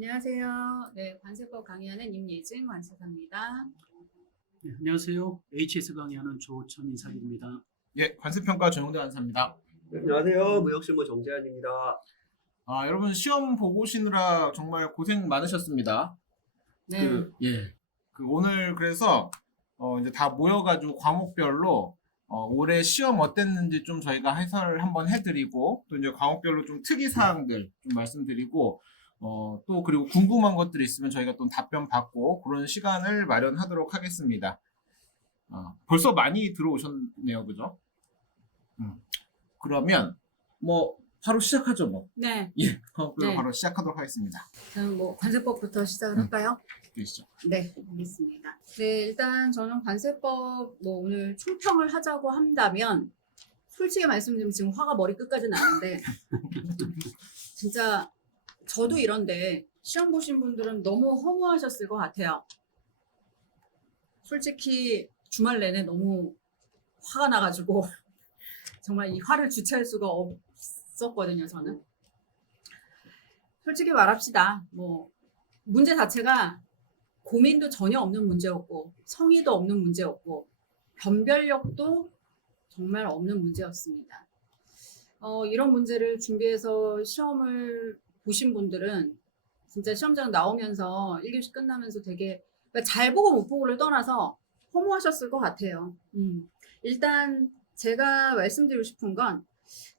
안녕하세요. 네, 관세법 강의하는 임예진 관세사입니다. 네, 안녕하세요. HS 강의하는 조천 인사드립니다. 예, 관세평가 전용대 간사입니다. 네, 안녕하세요. 무역실무 정재환입니다. 여러분 시험 보고 오시느라 정말 고생 많으셨습니다. 네, 오늘 그래서 이제 다 모여가지고 과목별로 올해 시험 어땠는지 좀 저희가 해설을 한번 해드리고 또 이제 과목별로 좀 특이 사항들 좀 말씀드리고 또 그리고 궁금한 것들이 있으면 저희가 또 답변 받고 그런 시간을 마련하도록 하겠습니다. 벌써 많이 들어오셨네요, 그죠? 그러면 바로 시작하죠, 뭐. 네. 예, 그럼 네. 바로 시작하도록 하겠습니다. 그럼 관세법부터 시작을 할까요? 되시죠? 네, 알겠습니다. 네, 일단 저는 관세법 오늘 총평을 하자고 한다면 솔직히 말씀드리면 지금 화가 머리 끝까지 나는데 진짜 저도 이런데 시험 보신 분들은 너무 허무하셨을 것 같아요. 솔직히 주말 내내 너무 화가 나가지고 정말 이 화를 주체할 수가 없었거든요, 저는. 솔직히 말합시다. 문제 자체가 고민도 전혀 없는 문제였고, 성의도 없는 문제였고, 변별력도 정말 없는 문제였습니다. 이런 문제를 준비해서 시험을 보신 분들은 진짜 시험장 나오면서 1교시 끝나면서 되게 그러니까 잘 보고 못 보고를 떠나서 허무하셨을 것 같아요. 일단 제가 말씀드리고 싶은 건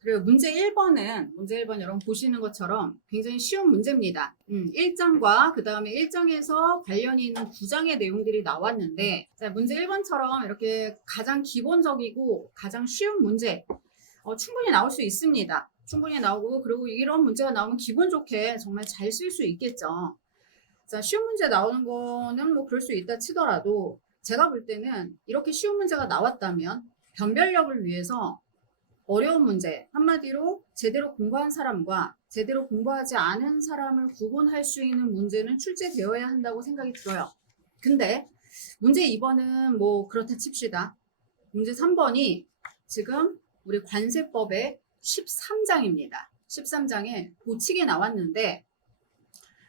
그리고 문제 1번은 여러분 보시는 것처럼 굉장히 쉬운 문제입니다. 1장과 그 다음에 1장에서 관련이 있는 9장의 내용들이 나왔는데 자, 문제 1번처럼 이렇게 가장 기본적이고 가장 쉬운 문제 충분히 나올 수 있습니다. 충분히 나오고 그리고 이런 문제가 나오면 기분 좋게 정말 잘 쓸 수 있겠죠. 자, 쉬운 문제 나오는 거는 그럴 수 있다 치더라도 제가 볼 때는 이렇게 쉬운 문제가 나왔다면 변별력을 위해서 어려운 문제, 한마디로 제대로 공부한 사람과 제대로 공부하지 않은 사람을 구분할 수 있는 문제는 출제되어야 한다고 생각이 들어요. 근데 문제 2번은 그렇다 칩시다. 문제 3번이 지금 우리 관세법의 13장입니다. 13장에 보칙이 나왔는데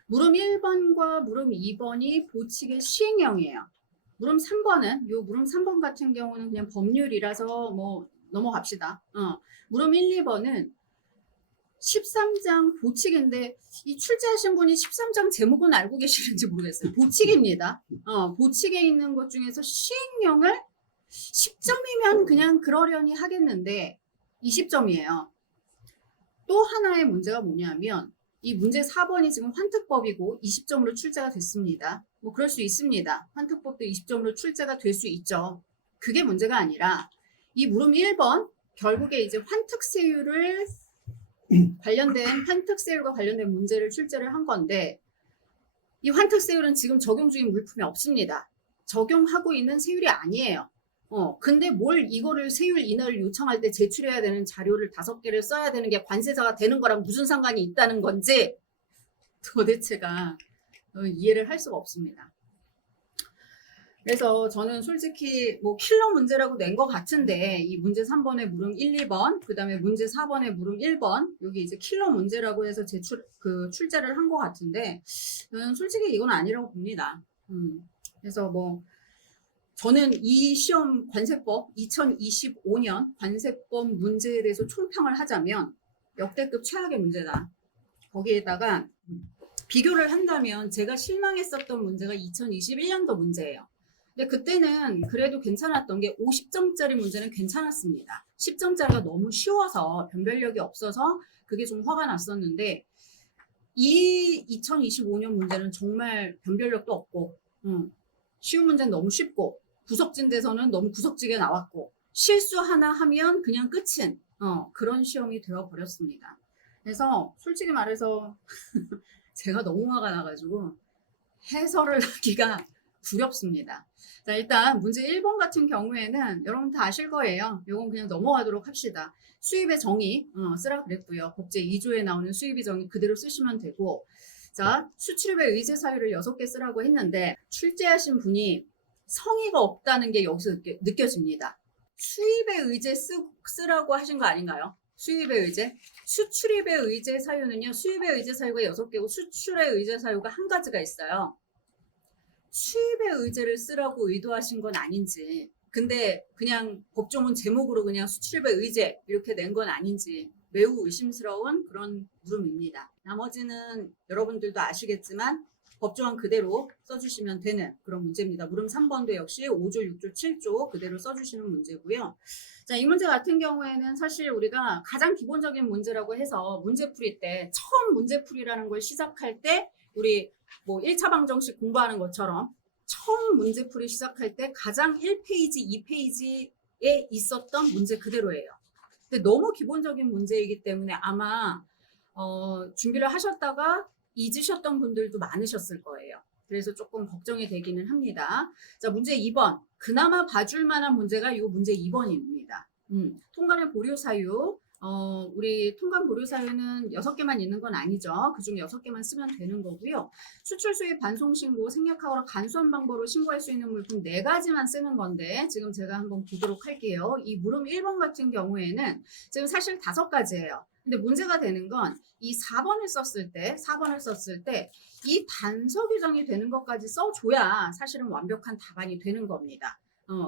물음 1번과 물음 2번이 보칙의 시행령이에요. 물음 3번 같은 경우는 그냥 법률이라서 넘어갑시다. 물음 1, 2번은 13장 보칙인데 이 출제하신 분이 13장 제목은 알고 계시는지 모르겠어요. 보칙입니다. 보칙에 있는 것 중에서 시행령을 10점이면 그냥 그러려니 하겠는데 20점이에요. 또 하나의 문제가 뭐냐면 이 문제 4번이 지금 환특법이고 20점으로 출제가 됐습니다. 그럴 수 있습니다. 환특법도 20점으로 출제가 될 수 있죠. 그게 문제가 아니라 이 물음 1번 결국에 이제 환특세율과 관련된 문제를 출제를 한 건데 이 환특세율은 지금 적용 중인 물품이 없습니다. 적용하고 있는 세율이 아니에요. 근데 이거를 세율 인하를 요청할 때 제출해야 되는 자료를 5개를 써야 되는 게 관세자가 되는 거랑 무슨 상관이 있다는 건지 도대체가 이해를 할 수가 없습니다. 그래서 저는 솔직히 킬러 문제라고 낸 것 같은데 이 문제 3번의 물음 1, 2번 그 다음에 문제 4번의 물음 1번 여기 이제 킬러 문제라고 해서 출제를 한 것 같은데 저는 솔직히 이건 아니라고 봅니다. 그래서 저는 이 시험 관세법 2025년 관세법 문제에 대해서 총평을 하자면 역대급 최악의 문제다. 거기에다가 비교를 한다면 제가 실망했었던 문제가 2021년도 문제예요. 근데 그때는 그래도 괜찮았던 게 50점짜리 문제는 괜찮았습니다. 10점짜리가 너무 쉬워서 변별력이 없어서 그게 좀 화가 났었는데 이 2025년 문제는 정말 변별력도 없고 쉬운 문제는 너무 쉽고 구석진 데서는 너무 구석지게 나왔고 실수 하나 하면 그냥 끝인 그런 시험이 되어버렸습니다. 그래서 솔직히 말해서 제가 너무 화가 나가지고 해설을 하기가 두렵습니다. 자, 일단 문제 1번 같은 경우에는 여러분 다 아실 거예요. 이건 그냥 넘어가도록 합시다. 수입의 정의 쓰라 그랬고요. 법제 2조에 나오는 수입의 정의 그대로 쓰시면 되고 자, 수출입의 의제 사유를 6개 쓰라고 했는데 출제하신 분이 성의가 없다는 게 여기서 느껴집니다. 수입의 의제 쓰라고 하신 거 아닌가요? 수입의 의제? 수출입의 의제 사유는요. 수입의 의제 사유가 6개고 수출의 의제 사유가 한 가지가 있어요. 수입의 의제를 쓰라고 의도하신 건 아닌지, 근데 그냥 법조문 제목으로 그냥 수출입의 의제 이렇게 낸 건 아닌지 매우 의심스러운 그런 물음입니다. 나머지는 여러분들도 아시겠지만 법조항 그대로 써주시면 되는 그런 문제입니다. 물음 3번도 역시 5조, 6조, 7조 그대로 써주시는 문제고요. 자, 이 문제 같은 경우에는 사실 우리가 가장 기본적인 문제라고 해서 문제풀이 때 처음 문제풀이라는 걸 시작할 때 우리 뭐 1차 방정식 공부하는 것처럼 처음 문제풀이 시작할 때 가장 1페이지, 2페이지에 있었던 문제 그대로예요. 근데 너무 기본적인 문제이기 때문에 아마 준비를 하셨다가 잊으셨던 분들도 많으셨을 거예요. 그래서 조금 걱정이 되기는 합니다. 자, 문제 2번. 그나마 봐줄 만한 문제가 이 문제 2번입니다. 통관의 보류 사유. 우리 통관 보류 사유는 6개만 있는 건 아니죠. 그중 6개만 쓰면 되는 거고요. 수출 수입 반송 신고, 생략하거나 간소한 방법으로 신고할 수 있는 물품 4가지만 쓰는 건데 지금 제가 한번 보도록 할게요. 이 물음 1번 같은 경우에는 지금 사실 5가지예요. 근데 문제가 되는 건 이 4번을 썼을 때 이 단서 규정이 되는 것까지 써줘야 사실은 완벽한 답안이 되는 겁니다.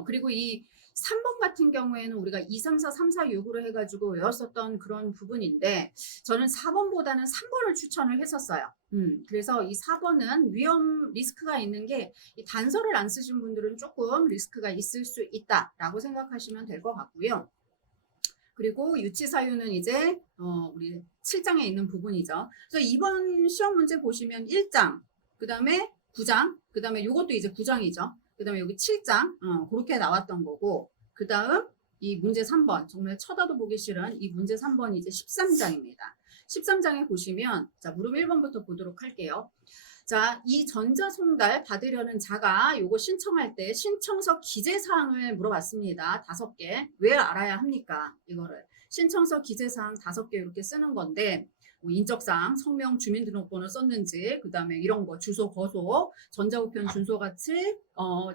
그리고 이 3번 같은 경우에는 우리가 2, 3, 4, 3, 4, 6으로 해가지고 외웠었던 그런 부분인데 저는 4번보다는 3번을 추천을 했었어요. 그래서 이 4번은 위험 리스크가 있는 게 이 단서를 안 쓰신 분들은 조금 리스크가 있을 수 있다라고 생각하시면 될 것 같고요. 그리고 유치 사유는 이제 우리 7장에 있는 부분이죠. 그래서 이번 시험 문제 보시면 1장, 그 다음에 9장, 그 다음에 이것도 이제 9장이죠. 그 다음에 여기 7장, 그렇게 나왔던 거고, 그 다음 이 문제 3번, 정말 쳐다도 보기 싫은 이 문제 3번이 이제 13장입니다. 13장에 보시면, 자, 물음 1번부터 보도록 할게요. 자, 이 전자송달 받으려는 자가 요거 신청할 때 신청서 기재사항을 물어봤습니다. 5개. 왜 알아야 합니까? 이거를. 신청서 기재사항 5개 이렇게 쓰는 건데, 뭐 인적사항, 성명, 주민등록번호 썼는지, 그 다음에 이런 거, 주소, 거소, 전자우편 준소같이,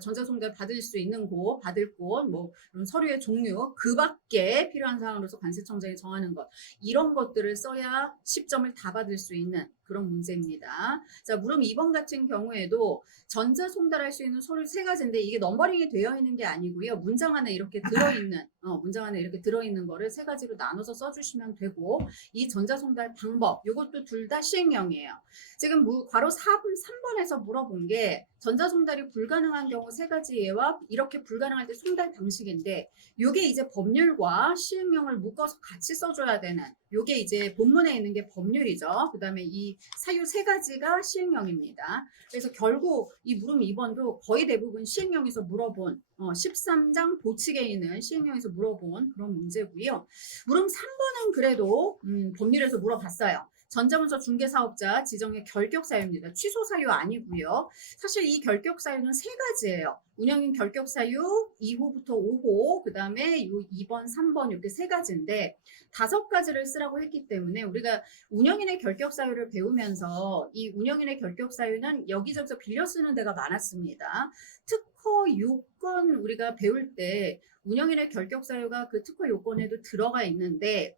전자송달 받을 수 있는 곳, 받을 곳, 뭐, 이런 서류의 종류, 그 밖에 필요한 사항으로서 관세청장이 정하는 것, 이런 것들을 써야 10점을 다 받을 수 있는 그런 문제입니다. 자, 물음 2번 같은 경우에도 전자송달할 수 있는 서류 3가지인데 이게 넘버링이 되어 있는 게 아니고요. 문장 안에 이렇게 들어있는 거를 3가지로 나눠서 써주시면 되고, 이 전자송달 방법, 이것도 둘 다 시행령이에요. 지금 괄호 3번에서 물어본 게 전자송달이 불가능한 경우 3가지 예와 이렇게 불가능할 때 송달 방식인데, 이게 이제 법률과 시행령을 묶어서 같이 써줘야 되는, 이게 이제 본문에 있는 게 법률이죠. 그 다음에 이 사유 3가지가 시행령입니다. 그래서 결국 이 물음 2번도 거의 대부분 시행령에서 물어본 13장 도칙에 있는 시행령에서 물어본 그런 문제고요. 물음 3번은 그래도 법률에서 물어봤어요. 전자문서 중개사업자 지정의 결격사유입니다. 취소사유 아니고요. 사실 이 결격사유는 3가지예요. 운영인 결격사유 2호부터 5호, 그 다음에 2번, 3번 이렇게 3가지인데 5가지를 쓰라고 했기 때문에 우리가 운영인의 결격사유를 배우면서 이 운영인의 결격사유는 여기저기서 빌려 쓰는 데가 많았습니다. 특허 요건 우리가 배울 때 운영인의 결격사유가 그 특허 요건에도 들어가 있는데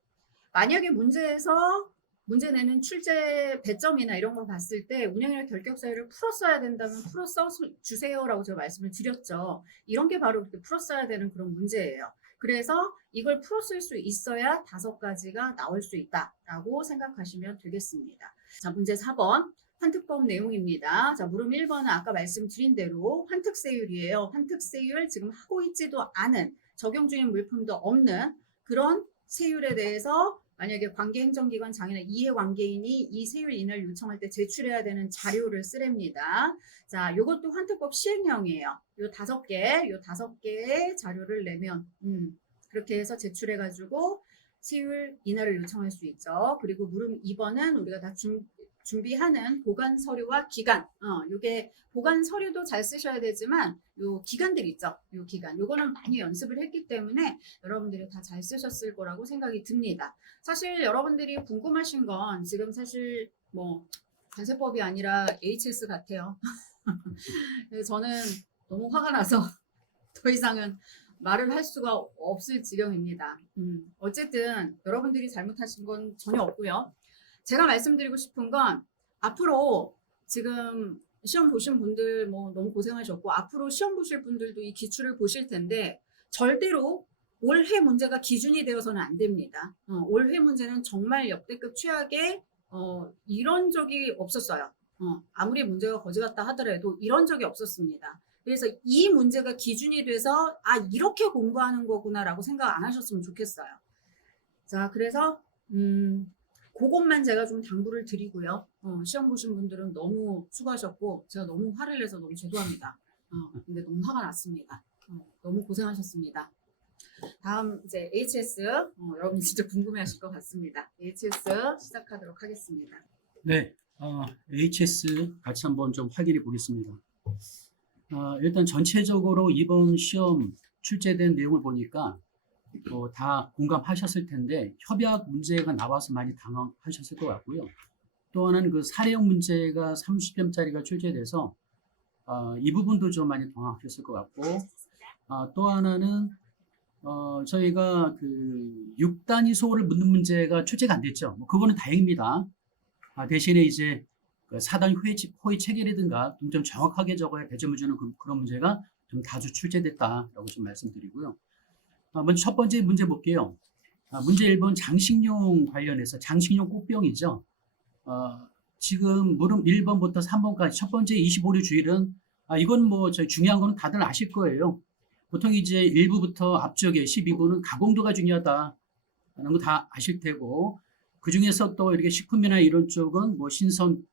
만약에 문제 내는 출제 배점이나 이런 거 봤을 때 운영이나 결격 사유를 풀어 써야 된다면 풀어 써 주세요라고 제가 말씀을 드렸죠. 이런 게 바로 그렇게 풀어 써야 되는 그런 문제예요. 그래서 이걸 풀어 쓸 수 있어야 5가지가 나올 수 있다라고 생각하시면 되겠습니다. 자, 문제 4번. 환특법 내용입니다. 자, 물음 1번은 아까 말씀드린 대로 환특세율이에요. 환특세율 지금 하고 있지도 않은 적용 중인 물품도 없는 그런 세율에 대해서 만약에 관계행정기관 장이나 이해관계인이 이 세율 인하를 요청할 때 제출해야 되는 자료를 쓰랍니다. 자, 요것도 환특법 시행령이에요. 요 5개의 자료를 내면 그렇게 해서 제출해가지고 세율 인하를 요청할 수 있죠. 그리고 물음 2번은 우리가 다 준비하는 보관 서류와 기간, 요게 보관 서류도 잘 쓰셔야 되지만 요 기간들 있죠. 요 기간, 요거는 많이 연습을 했기 때문에 여러분들이 다 잘 쓰셨을 거라고 생각이 듭니다. 사실 여러분들이 궁금하신 건 지금 사실 뭐 관세법이 아니라 HS 같아요. 그래서 저는 너무 화가 나서 더 이상은 말을 할 수가 없을 지경입니다. 어쨌든 여러분들이 잘못하신 건 전혀 없고요. 제가 말씀드리고 싶은 건 앞으로 지금 시험 보신 분들 뭐 너무 고생하셨고 앞으로 시험 보실 분들도 이 기출을 보실 텐데 절대로 올해 문제가 기준이 되어서는 안 됩니다. 올해 문제는 정말 역대급 최악의 이런 적이 없었어요. 아무리 문제가 거지 같다 하더라도 이런 적이 없었습니다. 그래서 이 문제가 기준이 돼서 아 이렇게 공부하는 거구나라고 생각 안 하셨으면 좋겠어요. 자 그래서 그것만 제가 좀 당부를 드리고요. 시험 보신 분들은 너무 수고하셨고 제가 너무 화를 내서 너무 죄송합니다. 근데 너무 화가 났습니다. 너무 고생하셨습니다. 다음 이제 HS 여러분이 진짜 궁금해하실 것 같습니다. HS 시작하도록 하겠습니다. 네, HS 같이 한번 좀 확인해 보겠습니다. 일단 전체적으로 이번 시험 출제된 내용을 보니까 다 공감하셨을 텐데 협약 문제가 나와서 많이 당황하셨을 것 같고요. 또 하나는 그 사례형 문제가 30점짜리가 출제돼서 이 부분도 좀 많이 당황하셨을 것 같고 또 하나는 저희가 그 6단위소를 묻는 문제가 출제가 안 됐죠. 그거는 다행입니다. 대신에 이제 그 4단 호의 체계라든가 좀 정확하게 적어야 배점을 주는 그런 문제가 좀 다수 출제됐다라고 좀 말씀드리고요. 먼저 첫 번째 문제 볼게요. 문제 1번 장식용 관련해서 장식용 꽃병이죠. 지금 물음 1번부터 3번까지 첫 번째 25류 주일은 이건 뭐 저희 중요한 거는 다들 아실 거예요. 보통 이제 1부부터 앞쪽에 12부는 가공도가 중요하다는 거 다 아실 테고 그 중에서 또 이렇게 식품이나 이런 쪽은 뭐 신선,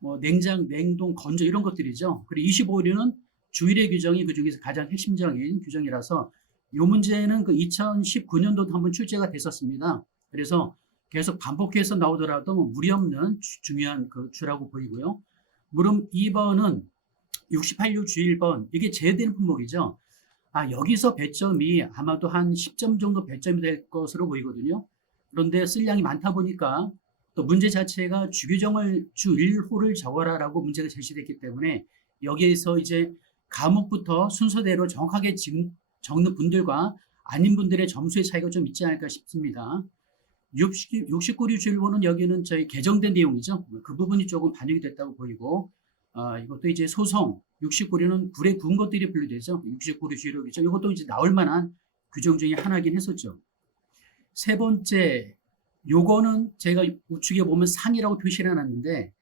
뭐 냉장, 냉동, 건조 이런 것들이죠. 그리고 25류는 주일의 규정이 그 중에서 가장 핵심적인 규정이라서 이 문제는 그 2019년도도 한번 출제가 됐었습니다. 그래서 계속 반복해서 나오더라도 뭐 무리 없는 중요한 그 주라고 보이고요. 물음 2번은 68류 주 1번 이게 제외되는 품목이죠. 여기서 배점이 아마도 한 10점 정도 배점이 될 것으로 보이거든요. 그런데 쓸 양이 많다 보니까 또 문제 자체가 주규정을 주 1호를 적어라라고 문제가 제시됐기 때문에 여기에서 이제 과목부터 순서대로 정확하게 적는 분들과 아닌 분들의 점수의 차이가 좀 있지 않을까 싶습니다. 69류 주 1호는 여기는 저희 개정된 내용이죠. 그 부분이 조금 반영이 됐다고 보이고 이것도 이제 소송 69류는 불에 구운 것들이 분류되죠. 69류 주 1호이죠. 이것도 이제 나올 만한 규정 중에 하나긴 했었죠. 세 번째, 요거는 제가 우측에 보면 상이라고 표시를 해놨는데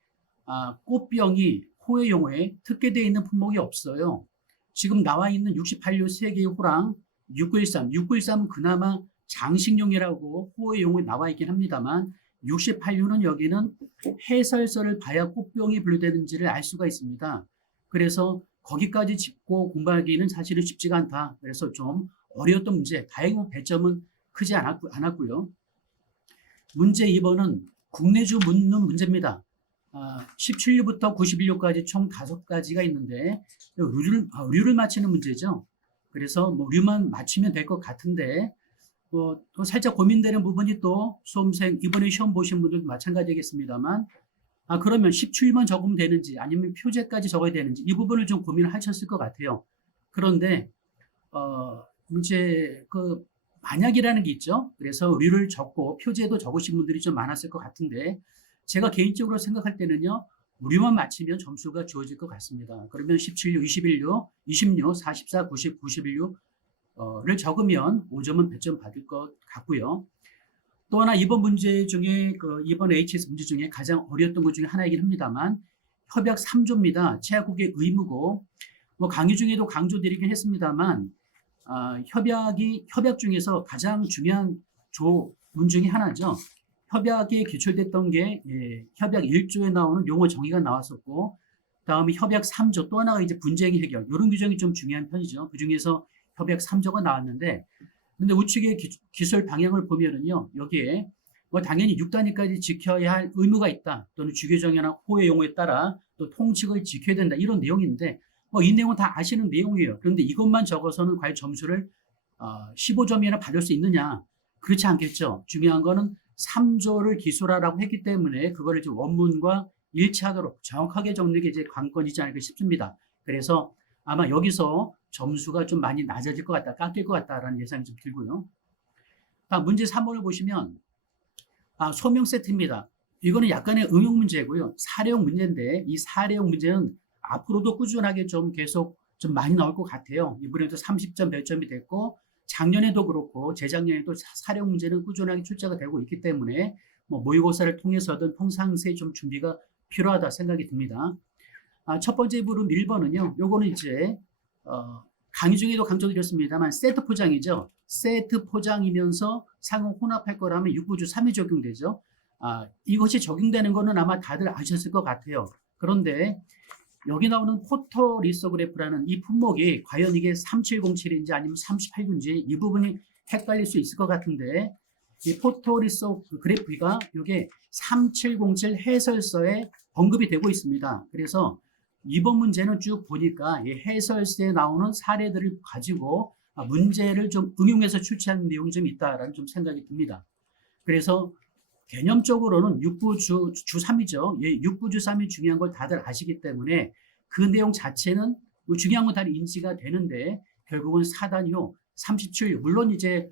꽃병이 호의 용어에 특례되어 있는 품목이 없어요. 지금 나와 있는 68류 3개의 호랑 6913, 6913은 그나마 장식용이라고 호의 용어에 나와 있긴 합니다만 68류는 여기는 해설서를 봐야 꽃병이 분류되는지를 알 수가 있습니다. 그래서 거기까지 짚고 공부하기는 사실은 쉽지가 않다. 그래서 좀 어려웠던 문제, 다행히 배점은 크지 않았고요. 문제 2번은 국내주 묻는 문제입니다. 17류부터 91류까지 총 5가지가 있는데 류를 맞히는 문제죠. 그래서 뭐 류만 맞추면 될 것 같은데 또 살짝 고민되는 부분이 또 수험생 이번에 시험 보신 분들도 마찬가지겠습니다만 그러면 17만 적으면 되는지 아니면 표제까지 적어야 되는지 이 부분을 좀 고민을 하셨을 것 같아요. 그런데 이제 그 만약이라는 게 있죠. 그래서 류를 적고 표제도 적으신 분들이 좀 많았을 것 같은데 제가 개인적으로 생각할 때는요. 류만 맞히면 점수가 주어질 것 같습니다. 그러면 17류, 21류, 20류, 44, 90, 91류를 적으면 5점은 배점 받을 것 같고요. 또 하나 이번 문제 중에 이번 HS 문제 중에 가장 어려웠던 것 중에 하나이긴 합니다만 협약 3조입니다. 채학국의 의무고 뭐 강의 중에도 강조드리긴 했습니다만 협약 중에서 가장 중요한 조문 중에 하나죠. 협약에 기출됐던 게 협약 1조에 나오는 용어 정의가 나왔었고 다음에 협약 3조 또 하나가 이제 분쟁의 해결 이런 규정이 좀 중요한 편이죠. 그 중에서 협약 3조가 나왔는데 근데 우측의 기술 방향을 보면은요 여기에 뭐 당연히 6단위까지 지켜야 할 의무가 있다 또는 주규정이나 호의 용어에 따라 또 통칙을 지켜야 된다 이런 내용인데 이 내용은 다 아시는 내용이에요. 그런데 이것만 적어서는 과연 점수를 15점이나 받을 수 있느냐? 그렇지 않겠죠. 중요한 거는 3조를 기술하라고 했기 때문에 그거를 이제 원문과 일치하도록 정확하게 적는 게 이제 관건이지 않을까 싶습니다. 그래서 아마 여기서 점수가 좀 많이 낮아질 것 같다, 깎일 것 같다라는 예상이 좀 들고요. 문제 3번을 보시면 소명 세트입니다. 이거는 약간의 응용 문제고요. 사례형 문제인데 이 사례형 문제는 앞으로도 꾸준하게 좀 계속 좀 많이 나올 것 같아요. 이번에도 30점 별점이 됐고 작년에도 그렇고 재작년에도 사례형 문제는 꾸준하게 출제가 되고 있기 때문에 모의고사를 통해서든 평상시에 좀 준비가 필요하다 생각이 듭니다. 첫 번째 부분 1번은요. 요거는 이제 강의 중에도 강조드렸습니다만 세트 포장이죠. 세트 포장이면서 상호 혼합할 거라면 6부주 3이 적용되죠. 이것이 적용되는 거는 아마 다들 아셨을 것 같아요. 그런데 여기 나오는 포토리소그래프라는 이 품목이 과연 이게 3707인지 아니면 38인지 이 부분이 헷갈릴 수 있을 것 같은데 이 포토리소그래프가 이게 3707 해설서에 언급이 되고 있습니다. 그래서 이번 문제는 쭉 보니까 이 해설서에 나오는 사례들을 가지고 문제를 좀 응용해서 출제하는 내용이 좀 있다라는 좀 생각이 듭니다. 그래서 개념적으로는 6부 주 3이죠. 6부 주 3이 중요한 걸 다들 아시기 때문에 그 내용 자체는 중요한 건 다들 인지가 되는데 결국은 4단효, 37효, 물론 이제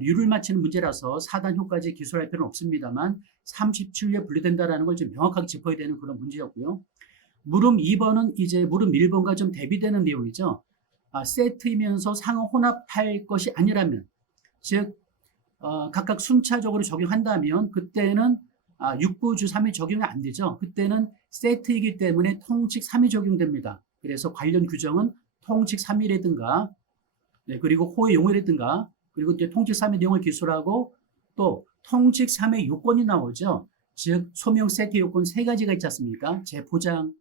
류를 맞히는 문제라서 4단효까지 기술할 필요는 없습니다만 37효에 분류된다라는 걸 좀 명확하게 짚어야 되는 그런 문제였고요. 물음 2번은 이제 물음 1번과 좀 대비되는 내용이죠. 세트이면서 상호 혼합할 것이 아니라면, 즉 각각 순차적으로 적용한다면 그때는 6부 주 3이 적용이 안 되죠. 그때는 세트이기 때문에 통칙 3이 적용됩니다. 그래서 관련 규정은 통칙 3이라든가 그리고 호의 용어라든가 그리고 이제 통칙 3의 내용을 기술하고 또 통칙 3의 요건이 나오죠. 즉 소명 세트 요건 3가지가 있지 않습니까? 재포장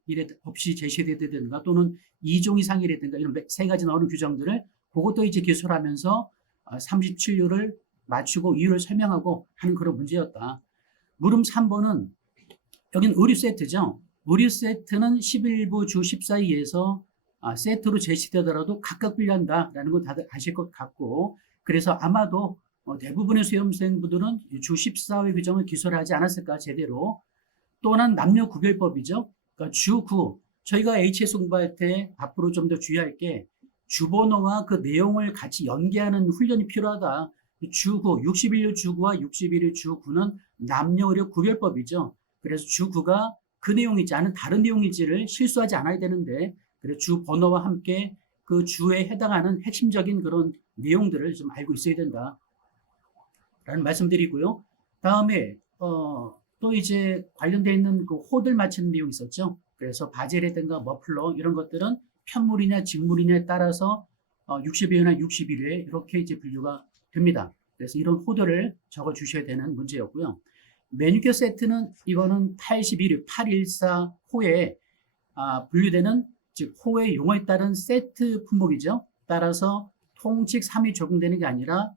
없이 제시되든가 또는 2종 이상이라든가 이런 3가지 나오는 규정들을 그것도 이제 기술하면서 37요를 맞추고 이유를 설명하고 하는 그런 문제였다. 물음 3번은 여긴 의류 세트죠. 의류 세트는 11부 주 14위에서 세트로 제시되더라도 각각 분류한다라는 건 다들 아실 것 같고 그래서 아마도 대부분의 수험생분들은 주 14회 규정을 기술하지 않았을까 제대로. 또한 남녀 구별법이죠. 그러니까 주 9. 저희가 HS 공부할 때 앞으로 좀 더 주의할 게 주번호와 그 내용을 같이 연계하는 훈련이 필요하다. 주 9, 61일 주 9와 61일 주 9는 남녀 의료 구별법이죠. 그래서 주 9가 그 내용이지 않은 다른 내용인지를 실수하지 않아야 되는데 그래서 주 번호와 함께 그 주에 해당하는 핵심적인 그런 내용들을 좀 알고 있어야 된다. 라는 말씀드리고요. 다음에 또 이제 관련되어 있는 그 호들 맞추는 내용이 있었죠. 그래서 바젤이라든가 머플러 이런 것들은 편물이냐 직물이냐에 따라서 60회나 61회 이렇게 이제 분류가 됩니다. 그래서 이런 호들을 적어 주셔야 되는 문제였고요. 매니큐어 세트는 이거는 81회, 814호에 분류되는 즉 호의 용어에 따른 세트 품목이죠. 따라서 통칙 3이 적용되는 게 아니라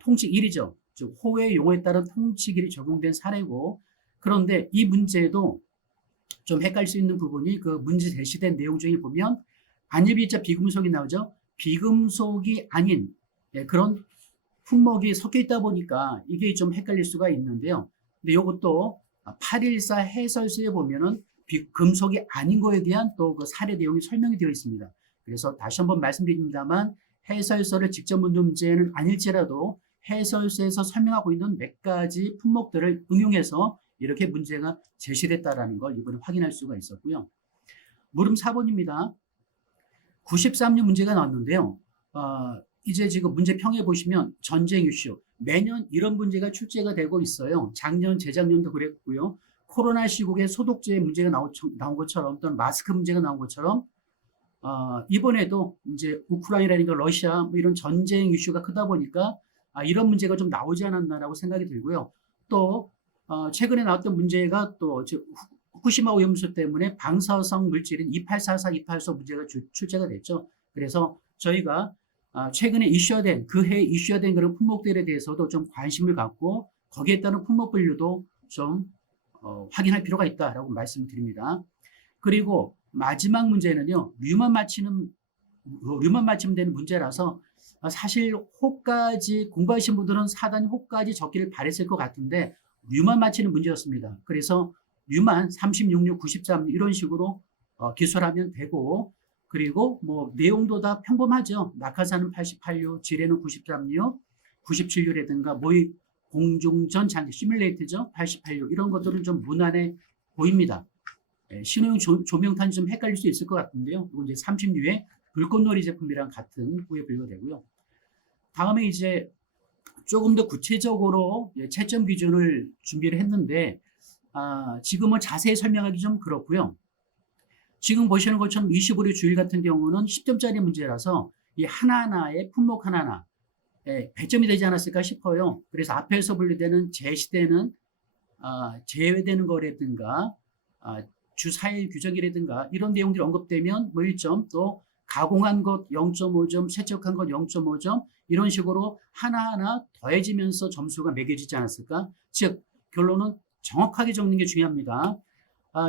통칙 1이죠. 즉 호의 용어에 따른 통칙 1이 적용된 사례고 그런데 이 문제도 좀 헷갈릴 수 있는 부분이 그 문제 제시된 내용 중에 보면 안일비자 비금속이 나오죠. 비금속이 아닌 그런 품목이 섞여 있다 보니까 이게 좀 헷갈릴 수가 있는데요. 근데 이것도 814 해설서에 보면은 금속이 아닌 거에 대한 또 그 사례 내용이 설명이 되어 있습니다. 그래서 다시 한번 말씀드립니다만 해설서를 직접 묻는 문제는 아닐지라도 해설서에서 설명하고 있는 몇 가지 품목들을 응용해서 이렇게 문제가 제시됐다라는 걸 이번에 확인할 수가 있었고요. 물음 4번입니다. 93년 문제가 나왔는데요. 이제 지금 문제평에 보시면 전쟁 이슈 매년 이런 문제가 출제가 되고 있어요. 작년, 재작년도 그랬고요. 코로나 시국에 소독제 문제가 나온 것처럼 또는 마스크 문제가 나온 것처럼 이번에도 이제 우크라이나라든가 러시아 뭐 이런 전쟁 이슈가 크다 보니까 이런 문제가 좀 나오지 않았나라고 생각이 들고요. 또 최근에 나왔던 문제가 또 후쿠시마 오염수 때문에 방사성 물질인 2844, 284 문제가 출제가 됐죠. 그래서 저희가 최근에 이슈화된 그해 이슈화된 그런 품목들에 대해서도 좀 관심을 갖고 거기에 따른 품목 분류도 좀 확인할 필요가 있다라고 말씀드립니다. 그리고 마지막 문제는요. 류만 맞히면 되는 문제라서 사실 호까지 공부하신 분들은 4단 호까지 적기를 바랬을 것 같은데 류만 맞히는 문제였습니다. 그래서 류만 36, 93 이런 식으로 기술하면 되고 그리고 뭐 내용도 다 평범하죠. 낙하산은 88류, 지뢰는 93류, 97류라든가 모의 공중전 장기 시뮬레이트죠. 88류 이런 것들은 좀 무난해 보입니다. 신호용 조명탄이 좀 헷갈릴 수 있을 것 같은데요. 이건 이제 30류의 불꽃놀이 제품이랑 같은 후에 분류되고요. 다음에 이제 조금 더 구체적으로 채점 기준을 준비를 했는데 지금은 자세히 설명하기 좀 그렇고요. 지금 보시는 것처럼 25류 주일 같은 경우는 10점짜리 문제라서 이 하나하나의 품목 하나하나 100점이 되지 않았을까 싶어요. 그래서 앞에서 분류되는 제시되는 제외되는 거라든가 주 4일 규정이라든가 이런 내용들이 언급되면 뭐 1점, 또 가공한 것 0.5점, 세척한 것 0.5점 이런 식으로 하나하나 더해지면서 점수가 매겨지지 않았을까? 즉 결론은 정확하게 적는 게 중요합니다.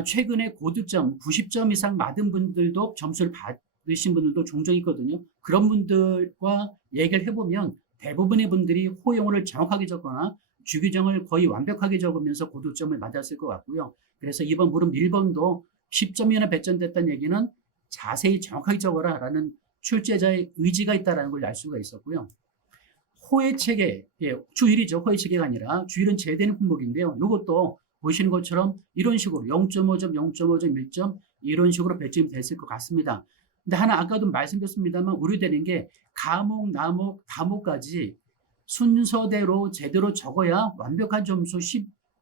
최근에 고득점 90점 이상 맞은 분들도 점수를 받으신 분들도 종종 있거든요. 그런 분들과 얘기를 해보면 대부분의 분들이 호용어를 정확하게 적거나 주규정을 거의 완벽하게 적으면서 고득점을 맞았을 것 같고요. 그래서 이번 물음 1번도 10점이나 100점 됐다는 얘기는 자세히 정확하게 적어라 라는 출제자의 의지가 있다는 걸 알 수가 있었고요. 호해체계, 주일이죠. 호해체계가 아니라 주일은 제외되는 품목인데요. 이것도 보시는 것처럼 이런 식으로 0.5점, 0.5점, 1점 이런 식으로 배점이 됐을 것 같습니다. 근데 하나 아까도 말씀드렸습니다만 우려되는 게 가목, 나목, 다목까지 순서대로 제대로 적어야 완벽한 점수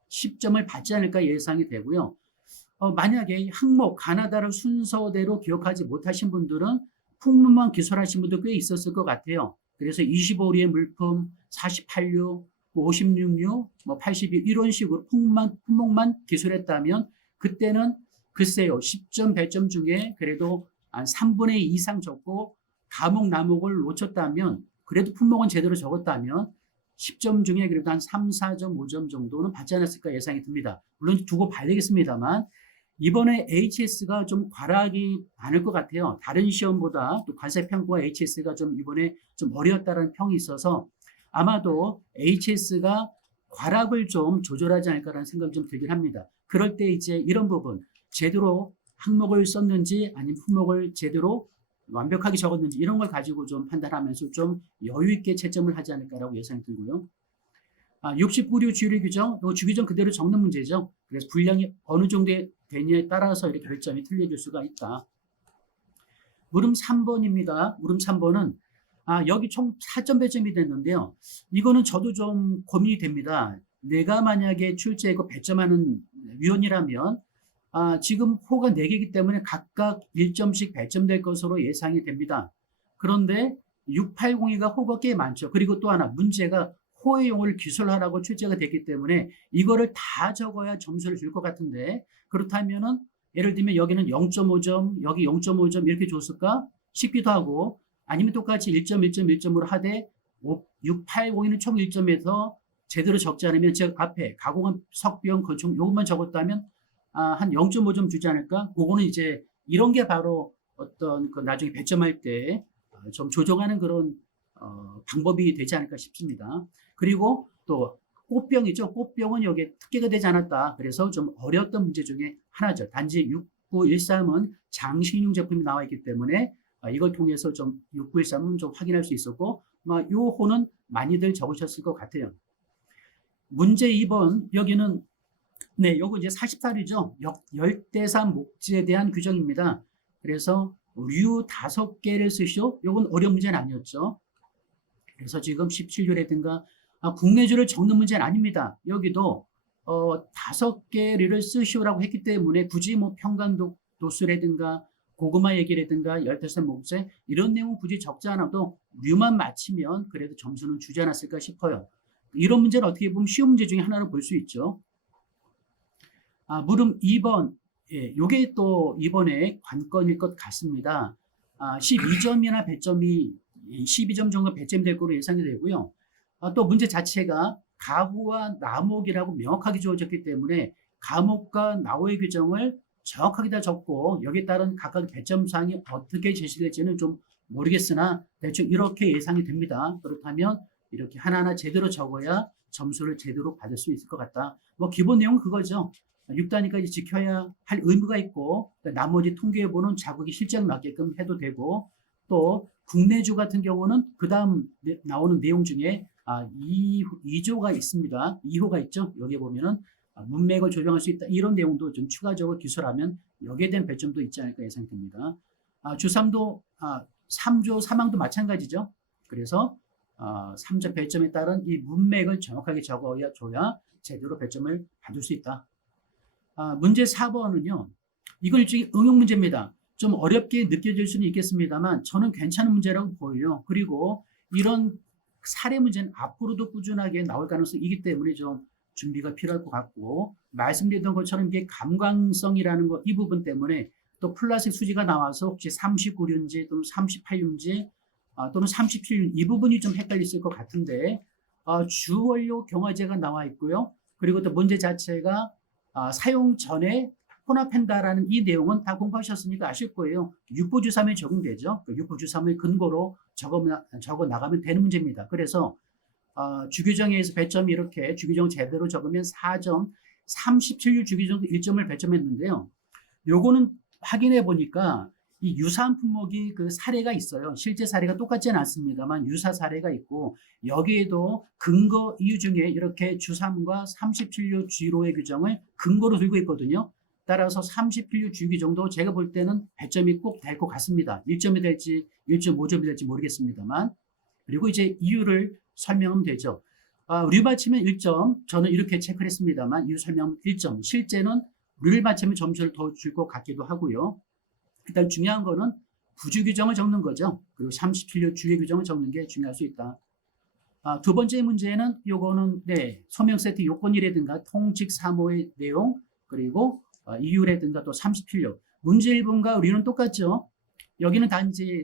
10점을 받지 않을까 예상이 되고요. 만약에 항목, 가나다를 순서대로 기억하지 못하신 분들은 풍문만 기술하신 분도 꽤 있었을 것 같아요. 그래서 25리의 물품, 48류, 56류, 82 이런 식으로 품목만 기술했다면 그때는 글쎄요 10점, 100점 중에 그래도 한 3분의 2 이상 적고 가목, 나목을 놓쳤다면 그래도 품목은 제대로 적었다면 10점 중에 그래도 한 3, 4점, 5점 정도는 받지 않았을까 예상이 듭니다. 물론 두고 봐야 되겠습니다만 이번에 HS가 좀 과락이 많을 것 같아요. 다른 시험보다 또 관세평가와 HS가 좀 이번에 좀 어려웠다는 평이 있어서 아마도 HS가 과락을 좀 조절하지 않을까라는 생각이 좀 들긴 합니다. 그럴 때 이제 이런 부분 제대로 항목을 썼는지 아니면 품목을 제대로 완벽하게 적었는지 이런 걸 가지고 좀 판단하면서 좀 여유 있게 채점을 하지 않을까라고 예상이 들고요. 69류 주의료 규정, 이 주규정 그대로 적는 문제죠. 그래서 분량이 어느 정도 되냐에 따라서 이렇게 결점이 틀려질 수가 있다. 물음 3번입니다. 물음 3번은 여기 총 4점 배점이 됐는데요. 이거는 저도 좀 고민이 됩니다. 내가 만약에 출제하고 배점하는 위원이라면 지금 호가 4개이기 때문에 각각 1점씩 배점될 것으로 예상이 됩니다. 그런데 6802가 호가 꽤 많죠. 그리고 또 하나 문제가 호의 용어를 기술하라고 출제가 됐기 때문에 이거를 다 적어야 점수를 줄 것 같은데 그렇다면은 예를 들면 여기는 0.5점, 여기 0.5점 이렇게 줬을까 싶기도 하고 아니면 똑같이 1점, 1점, 1점으로 하되 6802는 총 1점에서 제대로 적지 않으면 즉 앞에 가공한 석비용, 건축 이것만 적었다면 한 0.5점 주지 않을까? 그거는 이제 이런 게 바로 어떤 그 나중에 배점할 때 좀 조정하는 그런 방법이 되지 않을까 싶습니다. 그리고 또 꽃병이죠. 꽃병은 여기에 특기가 되지 않았다. 그래서 좀 어려웠던 문제 중에 하나죠. 단지 6913은 장신용 제품이 나와 있기 때문에 이걸 통해서 좀 6913은 좀 확인할 수 있었고 이 호는 많이들 적으셨을 것 같아요. 문제 2번 여기는 요거 이제 44류죠. 열대산 목지에 대한 규정입니다. 그래서 류 5개를 쓰시오. 요건 어려운 문제는 아니었죠. 그래서 지금 17류라든가 국내주를 적는 문제는 아닙니다. 여기도 5개를 쓰시오라고 했기 때문에 굳이 뭐 평간도수라든가 고구마 얘기라든가 열대산 목재 이런 내용 굳이 적지 않아도 류만 맞히면 그래도 점수는 주지 않았을까 싶어요. 이런 문제는 어떻게 보면 쉬운 문제 중에 하나로 볼 수 있죠. 물음 2번, 요게 또 이번에 관건일 것 같습니다. 12점이나 100점이 12점 정도 배점이 될 거로 예상이 되고요. 또 문제 자체가 가후와 나목이라고 명확하게 주어졌기 때문에 가목과 나호의 규정을 정확하게 다 적고 여기에 따른 각각 배점 사항이 어떻게 제시될지는 좀 모르겠으나 대충 이렇게 예상이 됩니다. 그렇다면 이렇게 하나하나 제대로 적어야 점수를 제대로 받을 수 있을 것 같다. 뭐 기본 내용은 그거죠. 6단위까지 지켜야 할 의무가 있고 나머지 통계여부는 자국이 실제 맞게끔 해도 되고 또 국내주 같은 경우는 그 다음 나오는 내용 중에 2조가 있습니다. 2호가 있죠. 여기 보면은 문맥을 조정할 수 있다. 이런 내용도 좀 추가적으로 기술하면 여기에 대한 배점도 있지 않을까 예상됩니다. 주3도 3조 3항도 마찬가지죠. 그래서 3점 배점에 따른 이 문맥을 정확하게 적어야 줘야 제대로 배점을 받을 수 있다. 문제 4번은요. 이건 일종의 응용 문제입니다. 좀 어렵게 느껴질 수는 있겠습니다만 저는 괜찮은 문제라고 보여요. 그리고 이런 사례 문제는 앞으로도 꾸준하게 나올 가능성이 있기 때문에 좀 준비가 필요할 것 같고 말씀드렸던 것처럼 이게 감광성이라는 거 이 부분 때문에 또 플라스틱 수지가 나와서 혹시 39륜지 또는 38륜지 또는 37륜 이 부분이 좀 헷갈렸을 것 같은데 주원료 경화제가 나와 있고요. 그리고 또 문제 자체가 사용 전에 혼합한다라는 이 내용은 다 공부하셨으니까 아실 거예요. 육부주삼에 적용되죠. 그 육부주삼을 근거로 적어 나가면 되는 문제입니다. 그래서 주규정에서 배점이 이렇게 주규정 제대로 적으면 4점, 37유 주규정도 1점을 배점했는데요. 요거는 확인해 보니까 이 유사한 품목이 그 사례가 있어요. 실제 사례가 똑같지는 않습니다만 유사 사례가 있고 여기에도 근거 이유 중에 이렇게 주3과 37유 주로의 규정을 근거로 들고 있거든요. 따라서 37유 주 규정도 제가 볼 때는 배점이 꼭 될 것 같습니다. 1점이 될지 1.5점이 될지 모르겠습니다만 그리고 이제 이유를 설명하면 되죠. 류를 맞히면 1점 저는 이렇게 체크를 했습니다만 이유 설명 1점 실제는 류를 맞히면 점수를 더 줄 것 같기도 하고요. 일단 중요한 거는 부주 규정을 적는 거죠. 그리고 37유 주의 규정을 적는 게 중요할 수 있다. 두 번째 문제는 요거는 소명 세트 요건이라든가 통칙 3호의 내용 그리고 이유라든가 또 37유 문제 1번과 류는 똑같죠. 여기는 단지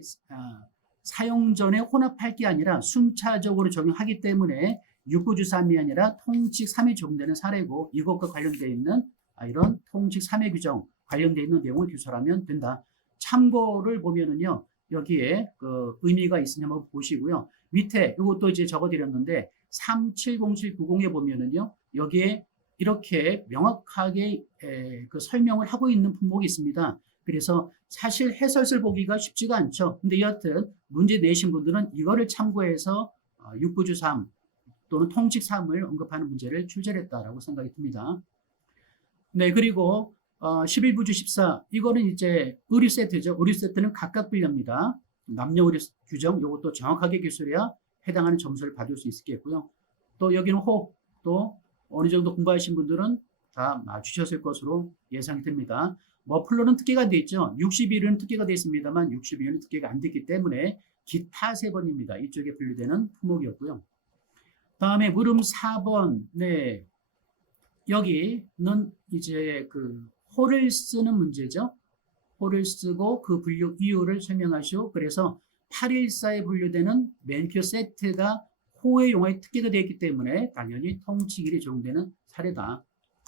사용 전에 혼합할 게 아니라 순차적으로 적용하기 때문에 육부주3이 아니라 통칙 3이 적용되는 사례고 이것과 관련되어 있는 이런 통칙 3의 규정 관련되어 있는 내용을 기술하면 된다. 참고를 보면은요 여기에 그 의미가 있으냐 한번 보시고요. 밑에 이것도 이제 적어드렸는데 370790에 보면은요 여기에 이렇게 명확하게 그 설명을 하고 있는 품목이 있습니다. 그래서 사실 해설을 보기가 쉽지가 않죠. 근데 여하튼 문제 내신 분들은 이거를 참고해서 육부주 3 또는 통칙 3을 언급하는 문제를 출제했다라고 생각이 듭니다. 네, 그리고 11부주 14 이거는 이제 의류 세트죠. 의류 세트는 각각 분류합니다. 남녀 의류 규정 이것도 정확하게 기술해야 해당하는 점수를 받을 수 있겠고요. 또 여기는 호흡 또 어느 정도 공부하신 분들은 다 맞추셨을 것으로 예상이 됩니다. 머플러는 특기가 되어 있죠. 61은 특기가 되어 있습니다만 62는 특기가 안 됐기 때문에 기타 3번입니다. 이쪽에 분류되는 품목이었고요. 다음에 물음 4번 네 여기는 이제 그 호를 쓰는 문제죠. 호를 쓰고 그 분류 이유를 설명하시오. 그래서 814에 분류되는 맨큐 세트가 호의 용어의 특기가 되어 있기 때문에 당연히 통칙 1이 적용되는 사례다.